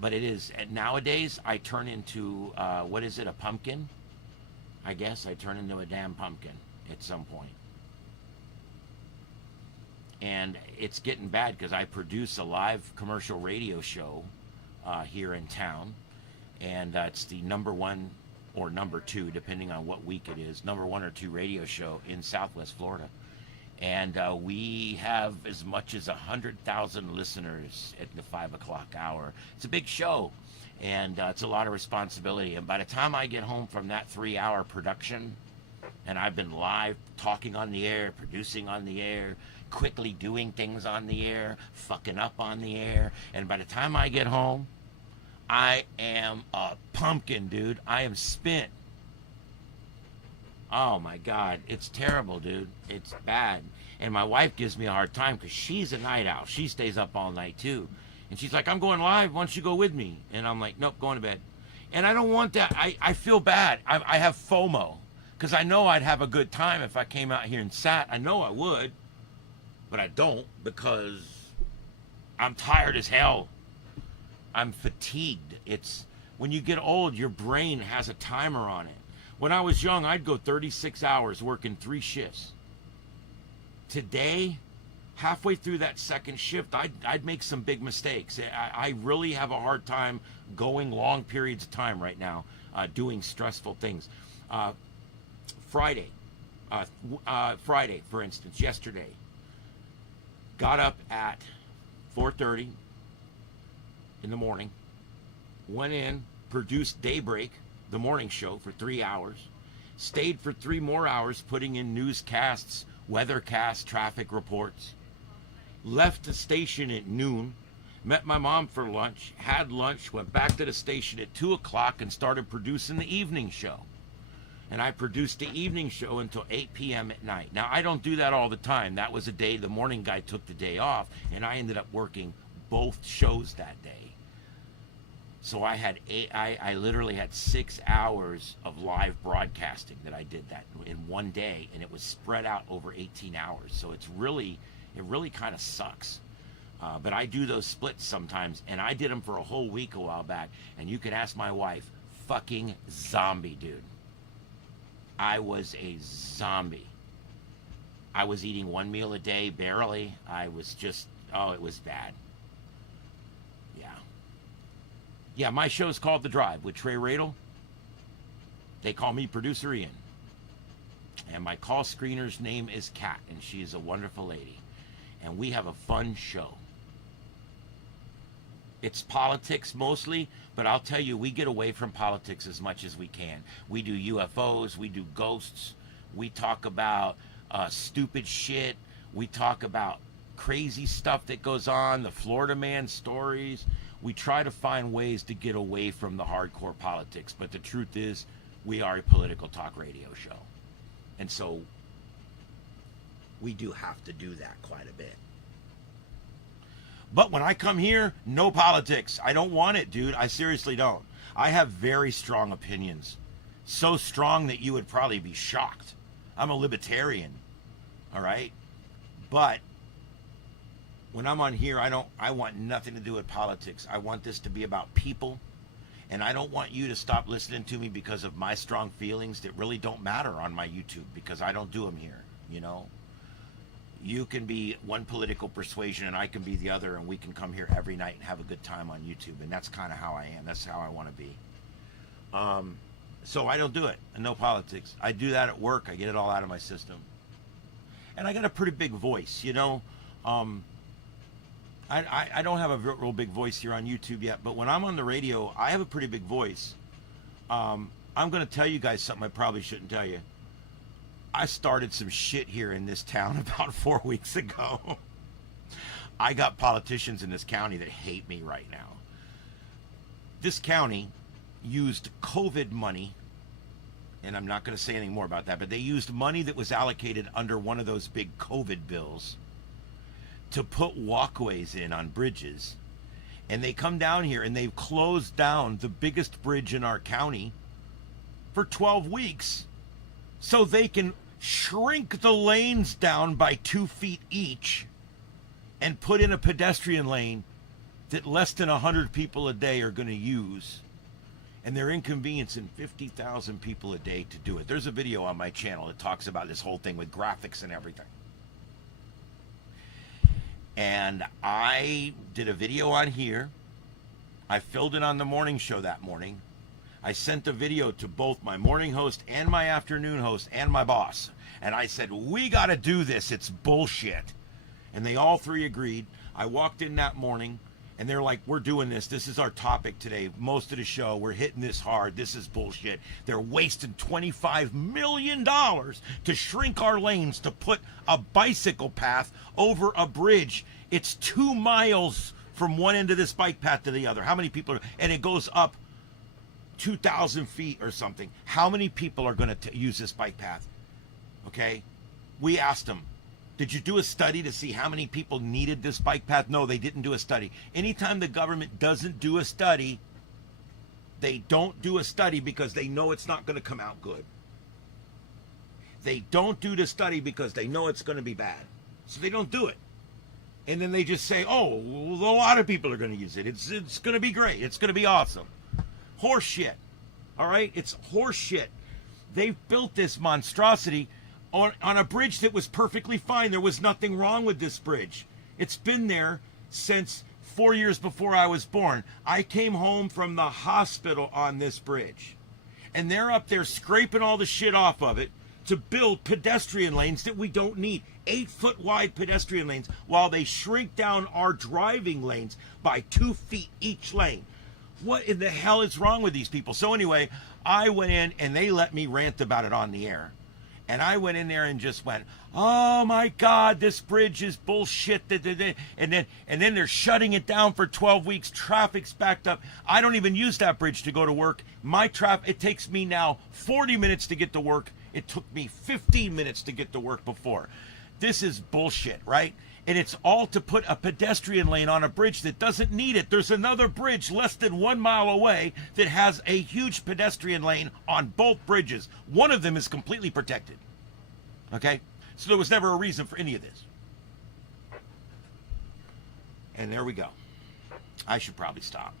But it is, nowadays, I turn into, what is it, a pumpkin? I guess I turn into a damn pumpkin at some point. And it's getting bad because I produce a live commercial radio show here in town. And it's the #1 or #2, depending on what week it is, #1 or 2 radio show in Southwest Florida. And we have as much as 100,000 listeners at the 5 o'clock hour. It's a big show, and it's a lot of responsibility. And by the time I get home from that 3-hour production, and I've been live talking on the air, producing on the air, quickly doing things on the air, fucking up on the air, and by the time I get home, I am a pumpkin, dude. I am spent. Oh my God, it's terrible, dude. It's bad. And my wife gives me a hard time because she's a night owl. She stays up all night too. And she's like, I'm going live. Why don't you go with me? And I'm like, nope, going to bed. And I don't want that. I feel bad. I have FOMO because I know I'd have a good time if I came out here and sat. I know I would, but I don't because I'm tired as hell. I'm fatigued. It's when you get old, your brain has a timer on it. When I was young, I'd go 36 hours working 3 shifts. Today, halfway through that second shift, I'd make some big mistakes. I really have a hard time going long periods of time right now, doing stressful things. Friday, for instance, yesterday, got up at 4:30 in the morning, went in, produced Daybreak, the morning show, for 3 hours, stayed for 3 more hours putting in newscasts, weathercasts, traffic reports, left the station at noon, met my mom for lunch, had lunch, went back to the station at 2 o'clock and started producing the evening show. And I produced the evening show until 8 p.m. at night. Now, I don't do that all the time. That was a day the morning guy took the day off, and I ended up working both shows that day. So I literally had 6 hours of live broadcasting that I did that in one day, and it was spread out over 18 hours. So it really kind of sucks. But I do those splits sometimes, and I did them for a whole week a while back. And you can ask my wife, fucking zombie, dude. I was a zombie. I was eating 1 meal a day, barely. I was just, it was bad. Yeah, my show's called The Drive with Trey Radel. They call me Producer Ian. And my call screener's name is Kat, and she is a wonderful lady. And we have a fun show. It's politics mostly, but I'll tell you, we get away from politics as much as we can. We do UFOs, we do ghosts, we talk about stupid shit, we talk about crazy stuff that goes on, the Florida man stories. We try to find ways to get away from the hardcore politics, but the truth is, we are a political talk radio show. And so, we do have to do that quite a bit. But when I come here, no politics. I don't want it, dude. I seriously don't. I have very strong opinions. So strong that you would probably be shocked. I'm a libertarian, all right? But when I'm on here, I want nothing to do with politics. I want this to be about people, and I don't want you to stop listening to me because of my strong feelings that really don't matter on my YouTube, because I don't do them here, you know? You can be one political persuasion and I can be the other, and we can come here every night and have a good time on YouTube, and that's kind of how I am. That's how I want to be. So I don't do it, and no politics. I do that at work. I get it all out of my system. And I got a pretty big voice, you know? I don't have a real big voice here on YouTube yet, but when I'm on the radio, I have a pretty big voice. I'm going to tell you guys something I probably shouldn't tell you. I started some shit here in this town about 4 weeks ago. I got politicians in this county that hate me right now. This county used COVID money, and I'm not going to say anything more about that, but they used money that was allocated under one of those big COVID bills to put walkways in on bridges. And they come down here and they've closed down the biggest bridge in our county for 12 weeks so they can shrink the lanes down by 2 feet each and put in a pedestrian lane that less than 100 people a day are going to use. And they're inconveniencing 50,000 people a day to do it. There's a video on my channel that talks about this whole thing with graphics and everything. And I did a video on here. I filled it on the morning show that morning. I sent the video to both my morning host and my afternoon host and my boss. And I said, we got to do this. It's bullshit. And they all three agreed. I walked in that morning and they're like, we're doing this. This is our topic today. Most of the show, we're hitting this hard. This is bullshit. They're wasting $25 million to shrink our lanes to put a bicycle path over a bridge. It's 2 miles from one end of this bike path to the other. How many people are, and it goes up 2,000 feet or something. How many people are going to use this bike path? Okay. We asked them, did you do a study to see how many people needed this bike path? No, they didn't do a study. Anytime the government doesn't do a study, they don't do a study because they know it's not going to come out good. They don't do the study because they know it's going to be bad. So they don't do it. And then they just say, oh, well, a lot of people are going to use it. It's going to be great. It's going to be awesome. Horse shit. All right? It's horse shit. They've built this monstrosity on a bridge that was perfectly fine. There was nothing wrong with this bridge. It's been there since 4 years before I was born. I came home from the hospital on this bridge. And they're up there scraping all the shit off of it to build pedestrian lanes that we don't need. 8-foot wide pedestrian lanes while they shrink down our driving lanes by 2 feet each lane. What in the hell is wrong with these people? So anyway, I went in and they let me rant about it on the air. And I went in there and just went, oh my God, this bridge is bullshit. And then they're shutting it down for 12 weeks. Traffic's backed up. I don't even use that bridge to go to work. It takes me now 40 minutes to get to work. It took me 15 minutes to get to work before. This is bullshit, right? And it's all to put a pedestrian lane on a bridge that doesn't need it. There's another bridge less than 1 mile away that has a huge pedestrian lane on both bridges. One of them is completely protected. Okay? So there was never a reason for any of this. And there we go. I should probably stop.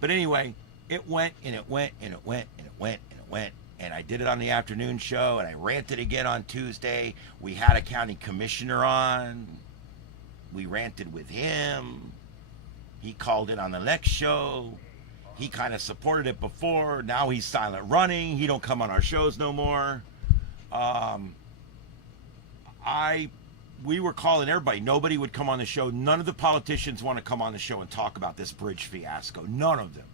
But anyway, it went and it went and it went and it went and it went. And I did it on the afternoon show and I ranted again on Tuesday. We had a county commissioner on. We ranted with him. He called it on the next show. He kind of supported it before. Now he's silent running. He don't come on our shows no more. We were calling everybody. Nobody would come on the show. None of the politicians want to come on the show and talk about this bridge fiasco. None of them.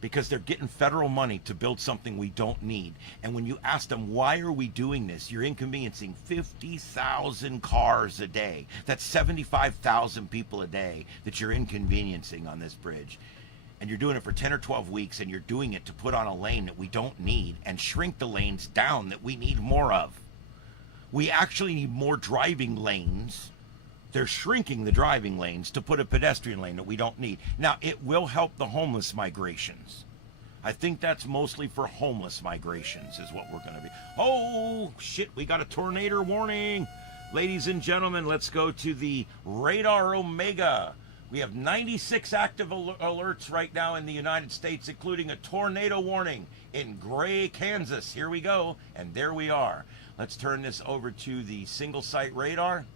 Because they're getting federal money to build something we don't need. And when you ask them, why are we doing this? You're inconveniencing 50,000 cars a day. That's 75,000 people a day that you're inconveniencing on this bridge. And you're doing it for 10 or 12 weeks, and you're doing it to put on a lane that we don't need and shrink the lanes down that we need more of. We actually need more driving lanes. They're shrinking the driving lanes to put a pedestrian lane that we don't need. Now, it will help the homeless migrations. I think that's mostly for homeless migrations is what we're going to be. Oh, shit, we got a tornado warning. Ladies and gentlemen, let's go to the Radar Omega. We have 96 active alerts right now in the United States, including a tornado warning in Gray, Kansas. Here we go, and there we are. Let's turn this over to the single site radar.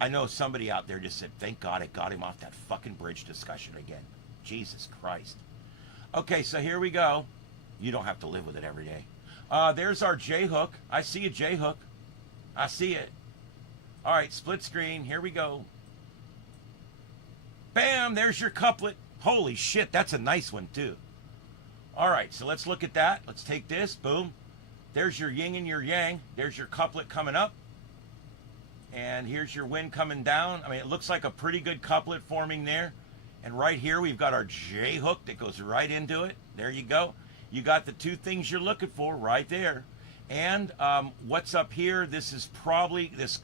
I know somebody out there just said, thank God it got him off that fucking bridge discussion again. Jesus Christ. Okay, so here we go. You don't have to live with it every day. There's our J-hook. I see a J-hook. I see it. All right, split screen. Here we go. Bam, there's your couplet. Holy shit, that's a nice one too. All right, so let's look at that. Let's take this, boom. There's your yin and your yang. There's your couplet coming up. And here's your wind coming down. I mean, it looks like a pretty good couplet forming there. And right here, we've got our J hook that goes right into it. There you go. You got the two things you're looking for right there. And what's up here, this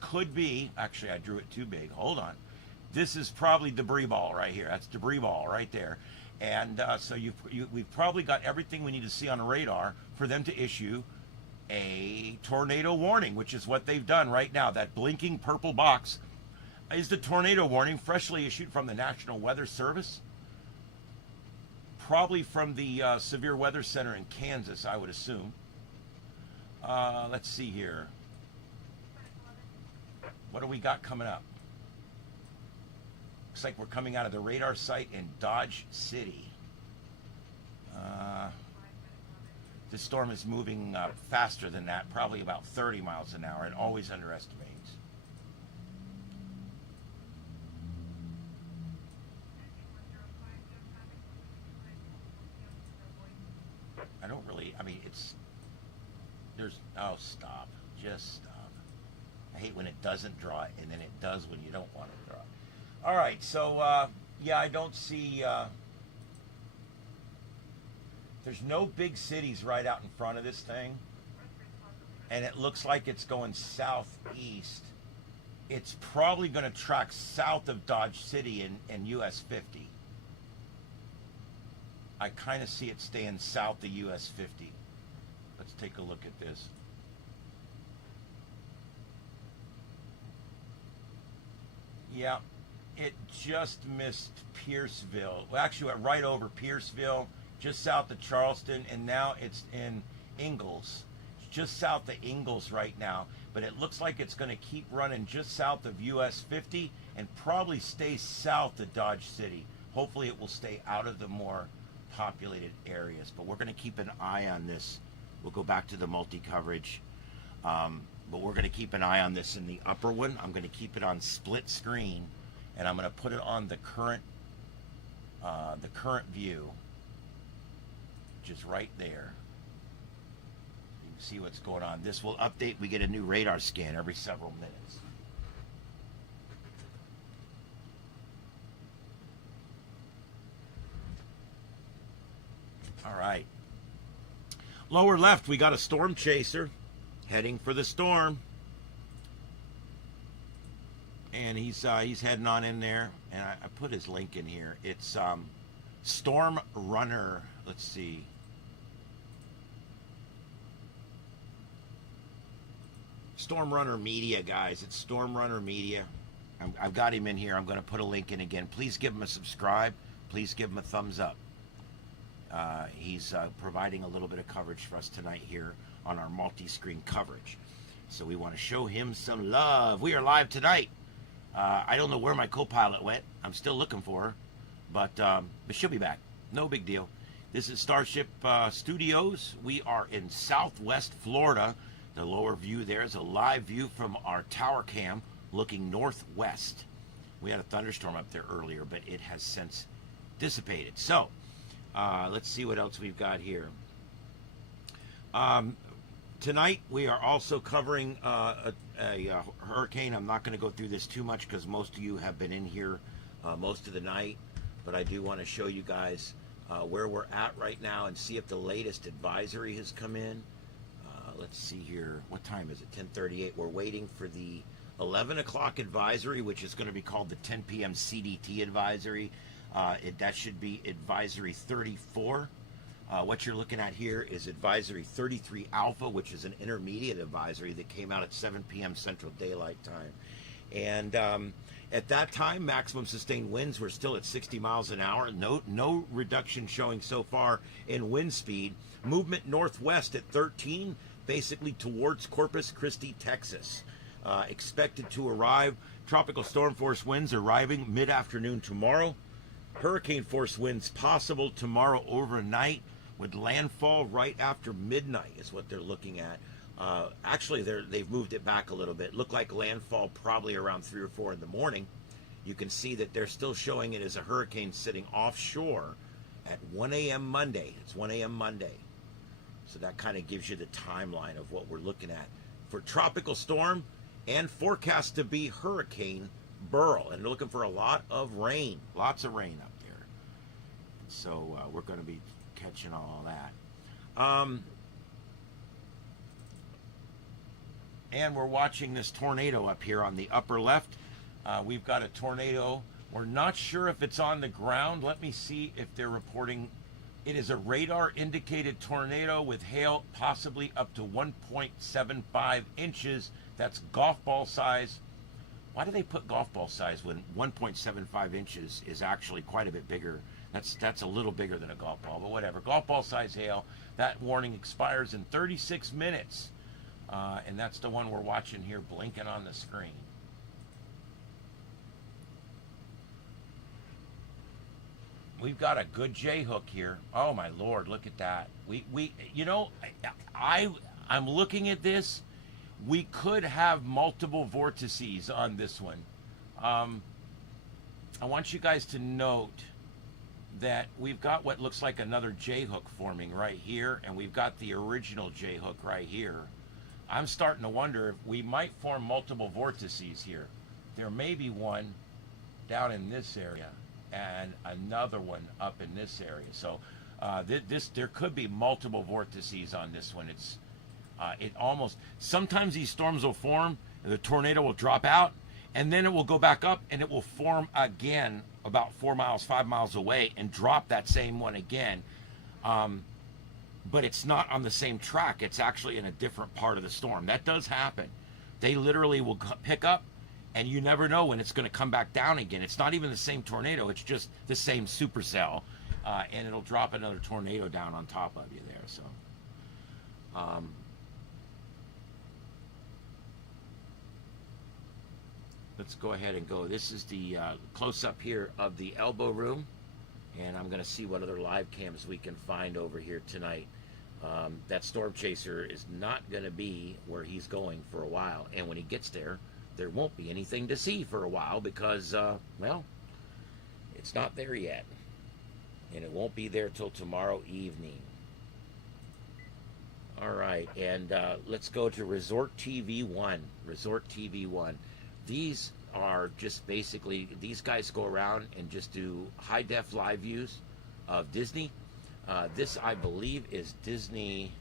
could be, actually I drew it too big, hold on. This is probably debris ball right here. That's debris ball right there. And so we've probably got everything we need to see on the radar for them to issue a tornado warning, which is what they've done right now. That blinking purple box is the tornado warning, freshly issued from the National Weather Service. Probably from the Severe Weather Center in Kansas, I would assume. Let's see here. What do we got coming up? Looks like we're coming out of the radar site in Dodge City. This storm is moving faster than that, probably about 30 miles an hour. It always underestimates. Oh, stop. Just stop. I hate when it doesn't draw it, and then it does when you don't want to draw it. All right, so, yeah, I don't see... there's no big cities right out in front of this thing. And it looks like it's going southeast. It's probably going to track south of Dodge City in US 50. I kind of see it staying south of US 50. Let's take a look at this. Yeah, it just missed Pierceville. Well, actually, went right over Pierceville, just south of Charleston, and now it's in Ingalls. It's just south of Ingalls right now, but it looks like it's going to keep running just south of US 50 and probably stay south of Dodge City. Hopefully it will stay out of the more populated areas, but we're going to keep an eye on this. We'll go back to the multi-coverage, but we're going to keep an eye on this in the upper one. I'm going to keep it on split screen, and I'm going to put it on the current view, which is right there. You can see what's going on. This will update. We get a new radar scan every several minutes. All right. Lower left, we got a storm chaser heading for the storm. And he's heading on in there. And I put his link in here. It's Storm Runner. Let's see. Storm Runner Media, guys. It's Storm Runner Media. I've got him in here. I'm going to put a link in again. Please give him a subscribe. Please give him a thumbs up. He's providing a little bit of coverage for us tonight here on our multi-screen coverage. So we want to show him some love. We are live tonight. I don't know where my co-pilot went. I'm still looking for her. But she'll be back. No big deal. This is Starship Studios. We are in Southwest Florida. The lower view there is a live view from our tower cam looking northwest. We had a thunderstorm up there earlier, but it has since dissipated. So, let's see what else we've got here. Tonight we are also covering a hurricane. I'm not going to go through this too much because most of you have been in here most of the night, but I do want to show you guys where we're at right now and see if the latest advisory has come in. Let's see here. What time is it? 10:38. We're waiting for the 11 o'clock advisory, which is going to be called the 10 p.m. CDT advisory. That should be advisory 34. What you're looking at here is advisory 33 alpha, which is an intermediate advisory that came out at 7 p.m. Central Daylight Time. And at that time, maximum sustained winds were still at 60 miles an hour. No reduction showing so far in wind speed. Movement northwest at 13, basically towards Corpus Christi, Texas. Expected to arrive. Tropical storm force winds arriving mid-afternoon tomorrow. Hurricane force winds possible tomorrow overnight with landfall right after midnight is what they're looking at. Actually, they've moved it back a little bit. Looked like landfall probably around 3 or 4 in the morning. You can see that they're still showing it as a hurricane sitting offshore at 1 a.m. Monday. It's 1 a.m. Monday. So that kind of gives you the timeline of what we're looking at for tropical storm and forecast to be Hurricane Beryl. And they're looking for a lot of rain. Lots of rain up there. So we're going to be catching all that. And we're watching this tornado up here on the upper left. We've got a tornado. We're not sure if it's on the ground. Let me see if they're reporting. It is a radar indicated tornado with hail possibly up to 1.75 inches. That's golf ball size. Why do they put golf ball size when 1.75 inches is actually quite a bit bigger? That's a little bigger than a golf ball, but whatever. Golf ball size hail. That warning expires in 36 minutes. And that's the one we're watching here blinking on the screen. We've got a good J hook here. Oh my Lord, look at that. I'm looking at this. We could have multiple vortices on this one. I want you guys to note that we've got what looks like another J hook forming right here, and we've got the original J hook right here. I'm starting to wonder if we might form multiple vortices here. There may be one down in this area and another one up in this area. So there could be multiple vortices on this one. It almost, sometimes these storms will form, and the tornado will drop out, and then it will go back up and it will form again about 4 miles, 5 miles away and drop that same one again. But it's not on the same track. It's actually in a different part of the storm. That does happen. They literally will pick up, and you never know when it's going to come back down again. It's not even the same tornado. It's just the same supercell, and it'll drop another tornado down on top of you there. So, let's go ahead and go. This is the close-up here of the elbow room, and I'm going to see what other live cams we can find over here tonight. That storm chaser is not going to be where he's going for a while, and when he gets there, there won't be anything to see for a while because, well, it's not there yet, and it won't be there till tomorrow evening. All right, and let's go to Resort TV 1. Resort TV 1. These are just basically, these guys go around and just do high-def live views of Disney. This, I believe, is Disney,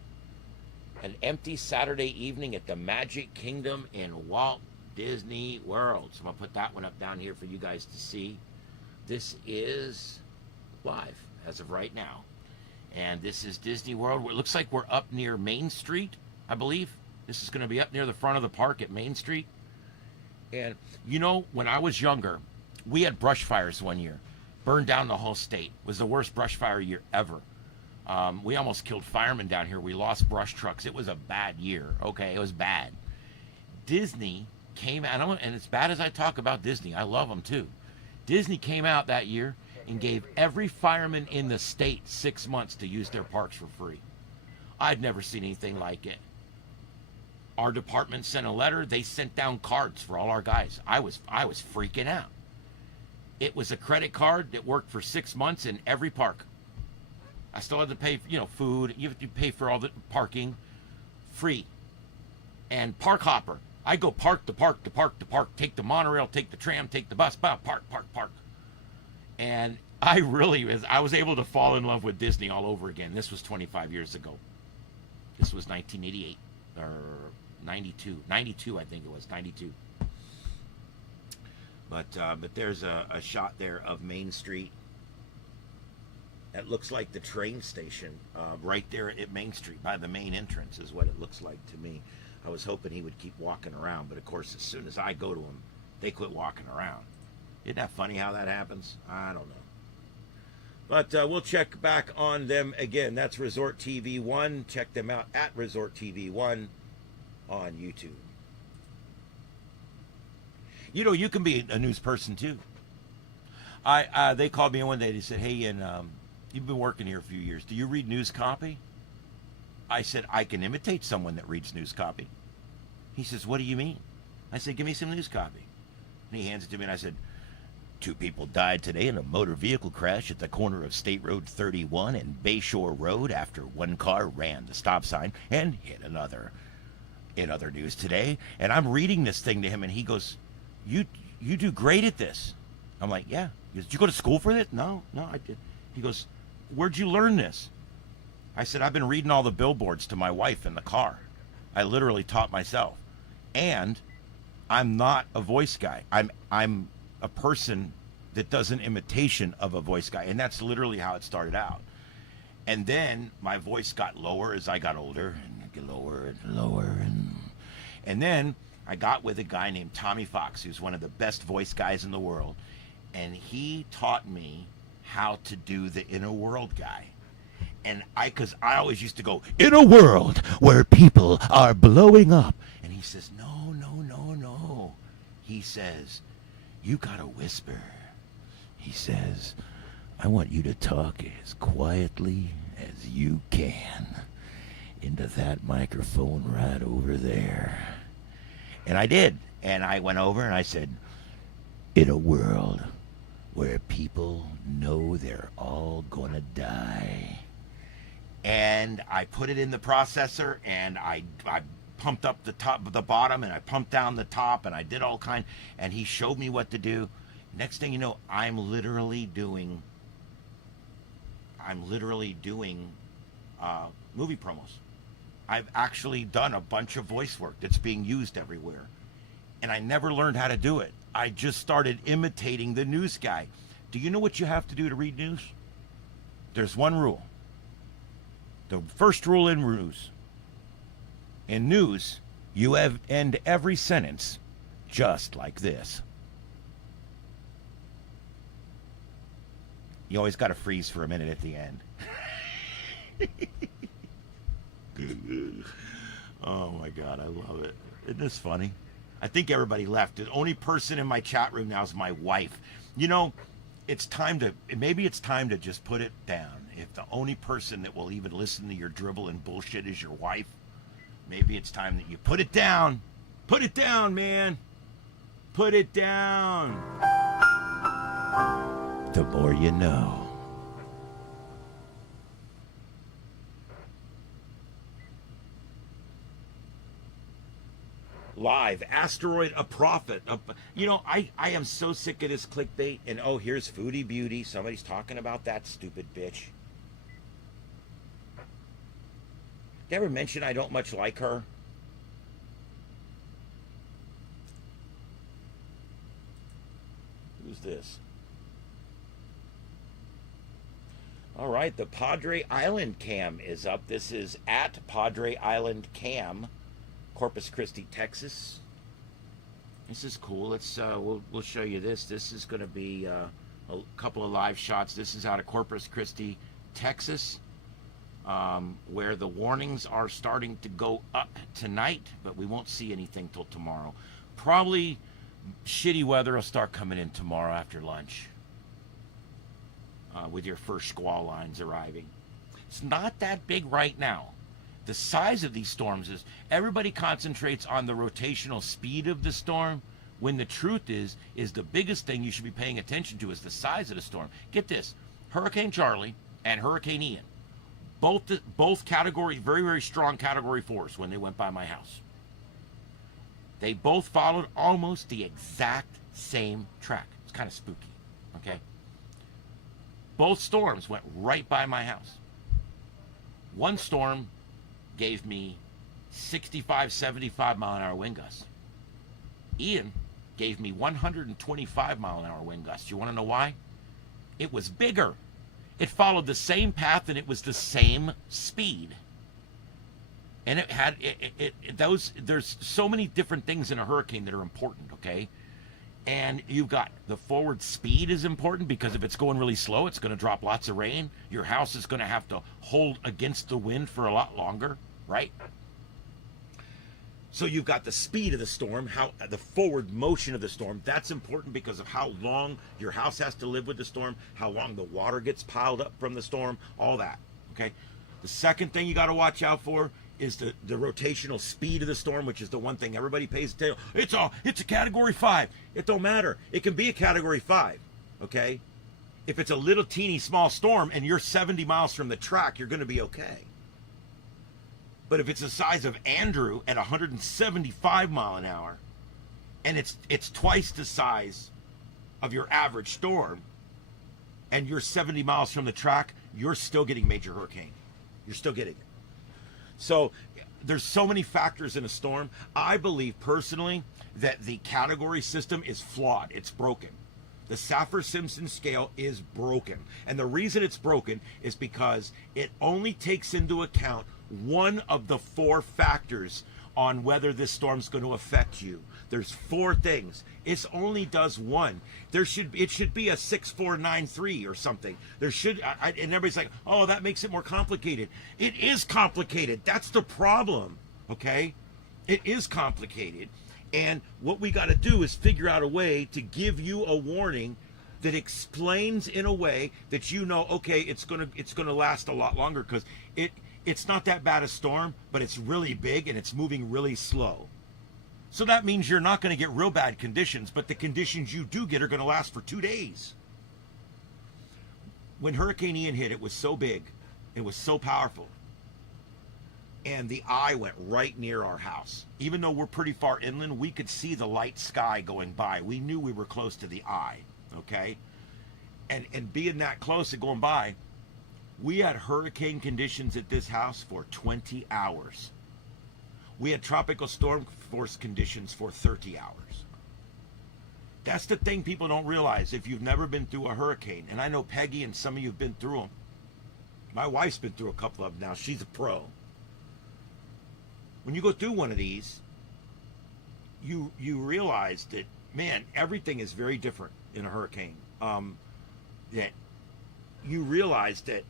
an empty Saturday evening at the Magic Kingdom in Walt Disney World. So I'm going to put that one up down here for you guys to see. This is live as of right now. And this is Disney World. It looks like we're up near Main Street, I believe. This is going to be up near the front of the park at Main Street. And, you know, when I was younger, we had brush fires one year. Burned down the whole state. It was the worst brush fire year ever. We almost killed firemen down here. We lost brush trucks. It was a bad year. Okay, it was bad. Disney came out, and as bad as I talk about Disney, I love them too. Disney came out that year and gave every fireman in the state 6 months to use their parks for free. I'd never seen anything like it. Our department sent a letter. They sent down cards for all our guys. I was freaking out. It was a credit card that worked for 6 months in every park. I still had to pay, food. You have to pay for all the parking, free. And park hopper. I go park to park to park to park. Take the monorail, take the tram, take the bus, park. And I was able to fall in love with Disney all over again. This was 25 years ago. This was 1988 or 92. 92, I think it was, 92. But there's a shot there of Main Street. That looks like the train station right there at Main Street by the main entrance is what it looks like to me. I was hoping he would keep walking around, but of course as soon as I go to him, they quit walking around. Isn't that funny how that happens? I don't know. But we'll check back on them again. That's Resort TV 1. Check them out at Resort TV 1 on YouTube. You can be a news person too. They called me one day. They said, "Hey, Ian, you've been working here a few years. Do you read news copy?" I said, "I can imitate someone that reads news copy." He says, "What do you mean?" I said, "Give me some news copy." And he hands it to me, and I said, 2 people died today in a motor vehicle crash at the corner of State Road 31 and Bayshore Road after one car ran the stop sign and hit another. In other news today, and I'm reading this thing to him, and he goes, you do great at this. I'm like, yeah. He goes, did you go to school for this? No, I did. He goes, where'd you learn this? I said, I've been reading all the billboards to my wife in the car. I literally taught myself. And I'm not a voice guy. I'm a person that does an imitation of a voice guy, and that's literally how it started out. And then my voice got lower as I got older, and get lower and lower, and then I got with a guy named Tommy Fox, who's one of the best voice guys in the world, and he taught me how to do the inner world guy. And because I always used to go, in a world where people are blowing up. And he says, no. He says, you gotta whisper. He says, I want you to talk as quietly as you can into that microphone right over there. And I did. And I went over and I said, in a world where people know they're all gonna die. And I put it in the processor, and I pumped up the top, the bottom, and I pumped down the top, and I did all kind. And he showed me what to do. Next thing you know, I'm literally doing movie promos. I've actually done a bunch of voice work that's being used everywhere, and I never learned how to do it. I just started imitating the news guy. Do you know what you have to do to read news? There's one rule. The first rule in news, you end every sentence just like this. You always got to freeze for a minute at the end. Oh my God, I love it. Isn't this funny? I think everybody left. The only person in my chat room now is my wife. You know, maybe it's time to just put it down. If the only person that will even listen to your dribble and bullshit is your wife, maybe it's time that you put it down. Put it down, man. Put it down. The more you know. Live, asteroid a prophet. You know, I am so sick of this clickbait. And oh, here's Foodie Beauty. Somebody's talking about that stupid bitch. Did I ever mention I don't much like her? Who's this? All right, the Padre Island Cam is up. This is at Padre Island Cam, Corpus Christi, Texas. This is cool. Let's we'll show you this. This is going to be a couple of live shots. This is out of Corpus Christi, Texas, where the warnings are starting to go up tonight, but we won't see anything till tomorrow. Probably shitty weather will start coming in tomorrow after lunch, with your first squall lines arriving. It's not that big right now. The size of these storms is, everybody concentrates on the rotational speed of the storm, when the truth is the biggest thing you should be paying attention to is the size of the storm. Get this, Hurricane Charlie and Hurricane Ian, both category, very, very strong category 4s when they went by my house. They both followed almost the exact same track. It's kind of spooky, okay? Both storms went right by my house. One storm gave me 65, 75 mile an hour wind gusts. Ian gave me 125 mile an hour wind gusts. You want to know why? It was bigger. It followed the same path and it was the same speed. And it had there's so many different things in a hurricane that are important, okay? And you've got the forward speed is important, because if it's going really slow, it's going to drop lots of rain. Your house is going to have to hold against the wind for a lot longer, right? So you've got the speed of the storm, the forward motion of the storm. That's important because of how long your house has to live with the storm, how long the water gets piled up from the storm, all that, okay? The second thing you got to watch out for is the rotational speed of the storm, which is the one thing everybody pays attention. It's a category 5. It don't matter. It can be a category 5. okay? If it's a little teeny small storm and you're 70 miles from the track, you're going to be okay. But if it's the size of Andrew at 175 mile an hour, and it's twice the size of your average storm, and you're 70 miles from the track, you're still getting major hurricane. You're still getting it. So there's so many factors in a storm. I believe personally that the category system is flawed. It's broken. The Saffir-Simpson scale is broken. And the reason it's broken is because it only takes into account one of the four factors on whether this storm's going to affect you. There's four things. It only does one. It should be a 6493 or something. There should, and everybody's like, oh, that makes it more complicated. It is complicated. That's the problem. Okay? It is complicated. And what we got to do is figure out a way to give you a warning that explains in a way that you know, okay, it's gonna last a lot longer, because it's not that bad a storm, but it's really big and it's moving really slow. So that means you're not going to get real bad conditions, but the conditions you do get are going to last for 2 days. When Hurricane Ian hit, it was so big, it was so powerful, and the eye went right near our house. Even though we're pretty far inland, we could see the light sky going by. We knew we were close to the eye, okay? And being that close and going by, we had hurricane conditions at this house for 20 hours. We had tropical storm force conditions for 30 hours. That's the thing people don't realize if you've never been through a hurricane. And I know Peggy and some of you have been through them. My wife's been through a couple of them now. She's a pro. When you go through one of these, you realize that, man, everything is very different in a hurricane. That you realize that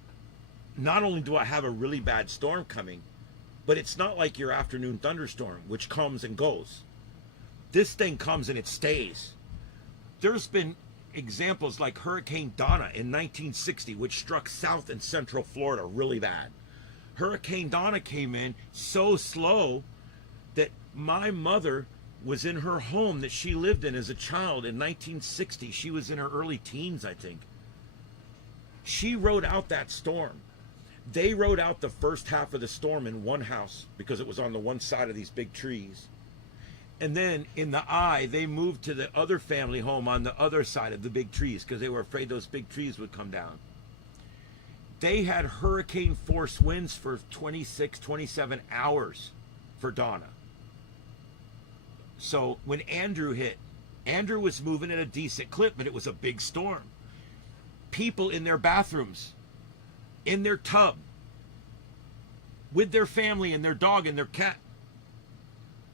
not only do I have a really bad storm coming, but it's not like your afternoon thunderstorm, which comes and goes. This thing comes and it stays. There's been examples like Hurricane Donna in 1960, which struck South and Central Florida really bad. Hurricane Donna came in so slow that my mother was in her home that she lived in as a child in 1960. She was in her early teens, I think. She rode out that storm. They rode out the first half of the storm in one house because it was on the one side of these big trees. And then in the eye, they moved to the other family home on the other side of the big trees because they were afraid those big trees would come down. They had hurricane force winds for 26, 27 hours for Donna. So when Andrew hit, Andrew was moving at a decent clip, but it was a big storm. People in their bathrooms, in their tub, with their family and their dog and their cat.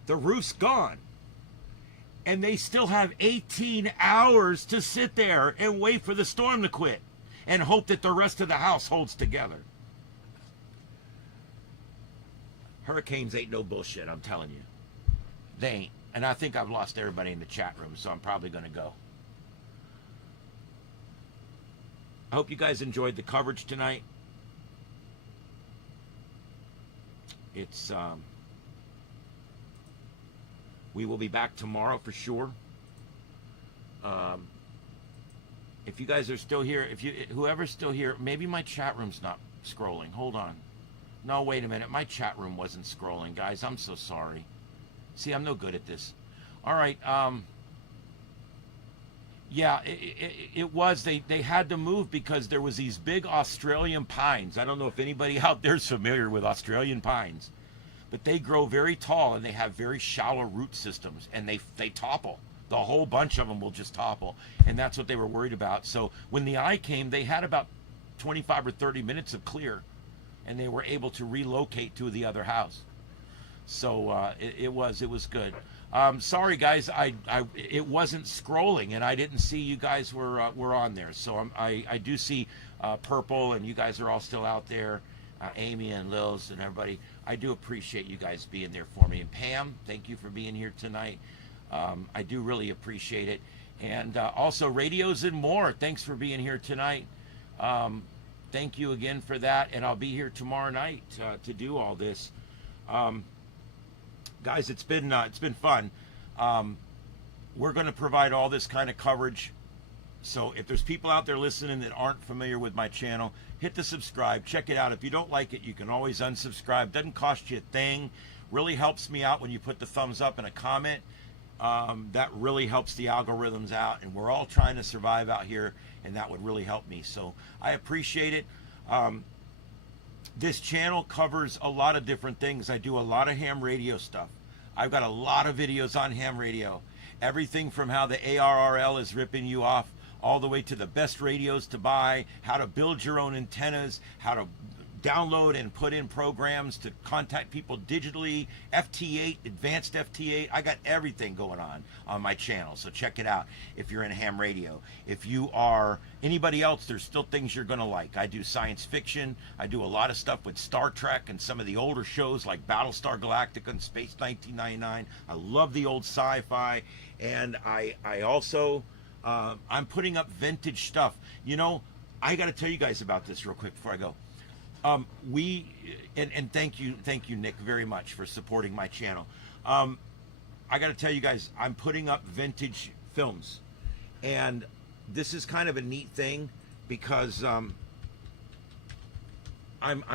The roof's gone. And they still have 18 hours to sit there and wait for the storm to quit and hope that the rest of the house holds together. Hurricanes ain't no bullshit, I'm telling you. They ain't. And I think I've lost everybody in the chat room, so I'm probably going to go. I hope you guys enjoyed the coverage tonight. It's we will be back tomorrow for sure. If you guys are still here, whoever's still here, maybe my chat room's not scrolling. Hold on. No, wait a minute. My chat room wasn't scrolling, guys. I'm so sorry. See, I'm no good at this. All right. Yeah, it was. They had to move because there was these big Australian pines. I don't know if anybody out there is familiar with Australian pines, but they grow very tall and they have very shallow root systems, and they topple. The whole bunch of them will just topple, and that's what they were worried about. So when the eye came, they had about 25 or 30 minutes of clear, and they were able to relocate to the other house. So it was good. Sorry guys, it wasn't scrolling, and I didn't see you guys were on there. So I do see Purple, and you guys are all still out there. Amy and Lils and everybody. I do appreciate you guys being there for me. And Pam, thank you for being here tonight. I do really appreciate it. And also Radios and More, thanks for being here tonight. Thank you again for that. And I'll be here tomorrow night to do all this. Guys, it's been fun. We're going to provide all this kind of coverage So if there's people out there listening that aren't familiar with my channel, hit the subscribe, check it out. If you don't like it, you can always unsubscribe. Doesn't cost you a thing. Really helps me out when you put the thumbs up and a comment. That really helps the algorithms out, and we're all trying to survive out here, and that would really help me. So I appreciate it. This channel covers a lot of different things. I do a lot of ham radio stuff. I've got a lot of videos on ham radio. Everything from how the ARRL is ripping you off all the way to the best radios to buy, how to build your own antennas, how to download and put in programs to contact people digitally, FT8, advanced FT8. I got everything going on my channel, so check it out if you're in ham radio. If you are anybody else, there's still things you're gonna like. I do science fiction. I do a lot of stuff with Star Trek and some of the older shows like Battlestar Galactica and Space 1999. I love the old sci-fi, and I also I'm putting up vintage stuff. You know, I got to tell you guys about this real quick before I go. And thank you Nick very much for supporting my channel. I got to tell you guys, I'm putting up vintage films, and this is kind of a neat thing because I'm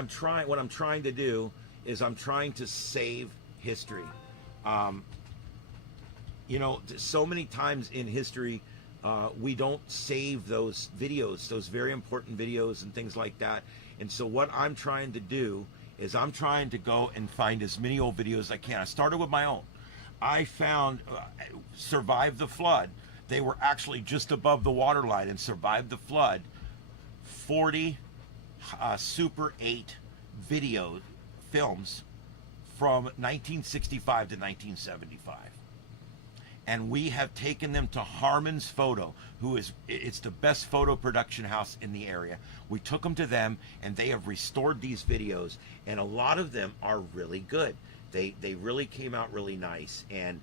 trying. What I'm trying to do is I'm trying to save history. You know, so many times in history, we don't save those videos, those very important videos and things like that. And so what I'm trying to do is I'm trying to go and find as many old videos as I can. I started with my own. I found Survived the Flood. They were actually just above the water line and survived the flood. 40 Super 8 video films from 1965 to 1975. And we have taken them to Harmon's Photo, it's the best photo production house in the area. We took them to them, and they have restored these videos, and a lot of them are really good. They really came out really nice, and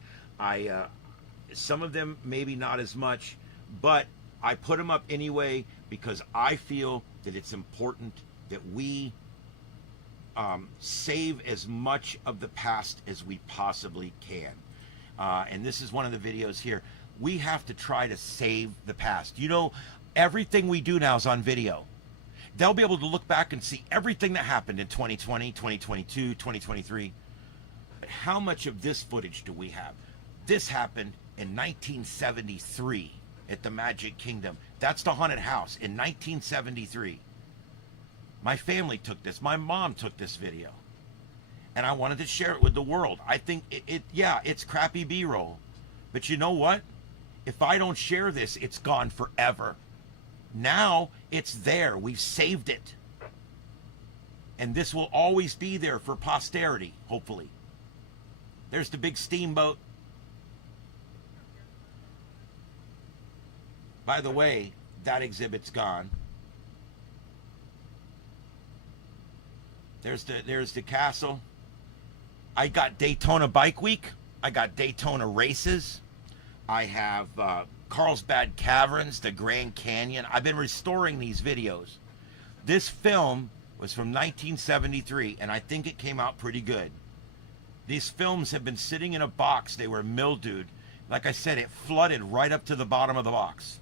some of them maybe not as much, but I put them up anyway because I feel that it's important that we save as much of the past as we possibly can. And this is one of the videos here. We have to try to save the past. You know, everything we do now is on video. They'll be able to look back and see everything that happened in 2020, 2022, 2023. But how much of this footage do we have? This happened in 1973 at the Magic Kingdom. That's the haunted house in 1973. My family took this. My mom took this video. And I wanted to share it with the world. I think yeah, it's crappy B-roll. But you know what? If I don't share this, it's gone forever. Now it's there. We've saved it. And this will always be there for posterity, hopefully. There's the big steamboat. By the way, that exhibit's gone. There's the castle. I got Daytona Bike Week. I got Daytona races. I have Carlsbad Caverns, the Grand Canyon. I've been restoring these videos. This film was from 1973, and I think it came out pretty good. These films have been sitting in a box. They were mildewed. Like I said, it flooded right up to the bottom of the box.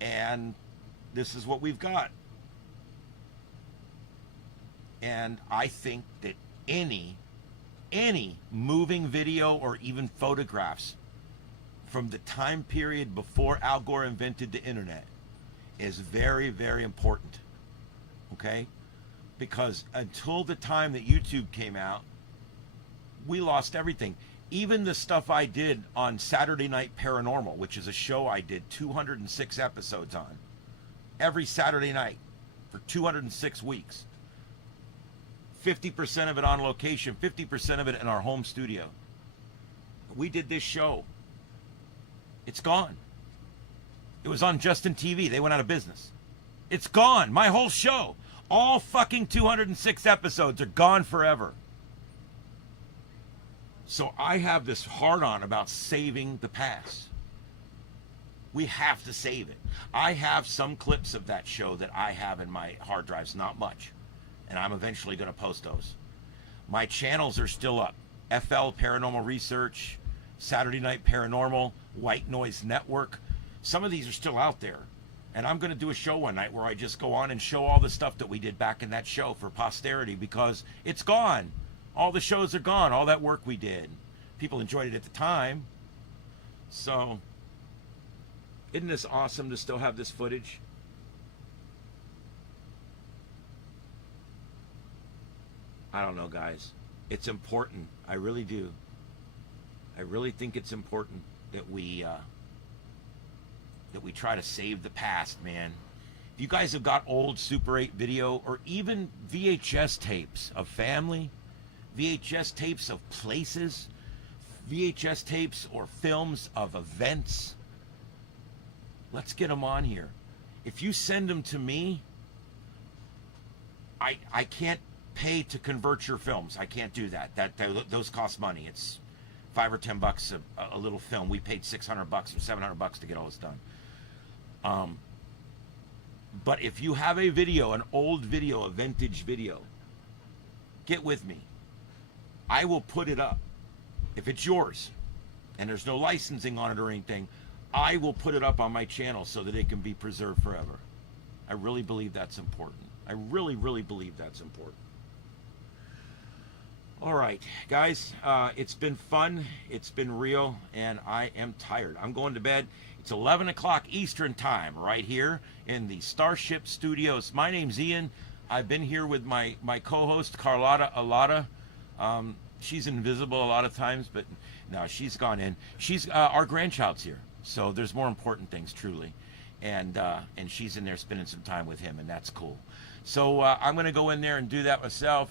And this is what we've got. And I think that any moving video or even photographs from the time period before Al Gore invented the internet is very, very important. Okay? Because until the time that YouTube came out, we lost everything. Even the stuff I did on Saturday Night Paranormal, which is a show I did 206 episodes on, every Saturday night for 206 weeks. 50% of it on location, 50% of it in our home studio. We did this show. It's gone. It was on Justin TV. They went out of business. It's gone. My whole show. All fucking 206 episodes are gone forever. So I have this hard-on about saving the past. We have to save it. I have some clips of that show that I have in my hard drives, not much. And I'm eventually going to post those. My channels are still up. FL Paranormal Research, Saturday Night Paranormal, White Noise Network. Some of these are still out there. And I'm going to do a show one night where I just go on and show all the stuff that we did back in that show for posterity, because it's gone. All the shows are gone. All that work we did. People enjoyed it at the time. So, isn't this awesome to still have this footage? I don't know, guys. It's important. I really do. I really think it's important that we try to save the past, man. If you guys have got old Super 8 video or even VHS tapes of family, VHS tapes of places, VHS tapes or films of events, let's get them on here. If you send them to me, I can't pay to convert your films. I can't do that. Those cost money. It's $5 or $10 a little film. We paid $600 or $700 to get all this done. But if you have a video, an old video, a vintage video, get with me. I will put it up. If it's yours and there's no licensing on it or anything, I will put it up on my channel so that it can be preserved forever. I really believe that's important. I really, really believe that's important. All right, guys, it's been fun. It's been real, and I am tired. I'm going to bed. It's 11 o'clock Eastern time right here in the Starship Studios. My name's Ian. I've been here with my co-host, Carlotta Alata. She's invisible a lot of times, but no, she's gone in. She's our grandchild's here, so there's more important things, truly. And she's in there spending some time with him, and that's cool. So I'm going to go in there and do that myself.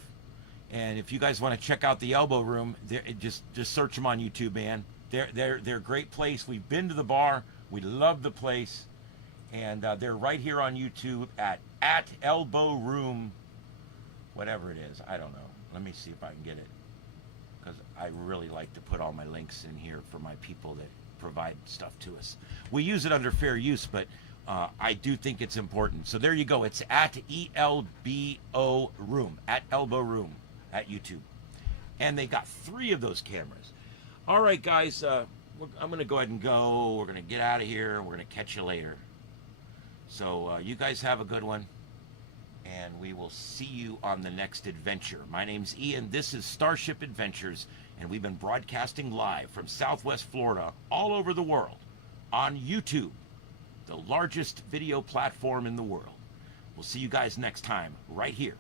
And if you guys want to check out the Elbow Room, just search them on YouTube, man. They're a great place. We've been to the bar. We love the place, and they're right here on YouTube at Elbow Room, whatever it is. I don't know. Let me see if I can get it, because I really like to put all my links in here for my people that provide stuff to us. We use it under fair use, but I do think it's important. So there you go. It's at ELBO Room, at Elbow Room, at YouTube. And they got 3 of those cameras. All right, guys, I'm going to go ahead and go. We're going to get out of here. We're going to catch you later. So you guys have a good one, and we will see you on the next adventure. My name's Ian. This is Starship Adventures, and we've been broadcasting live from Southwest Florida all over the world on YouTube, the largest video platform in the world. We'll see you guys next time right here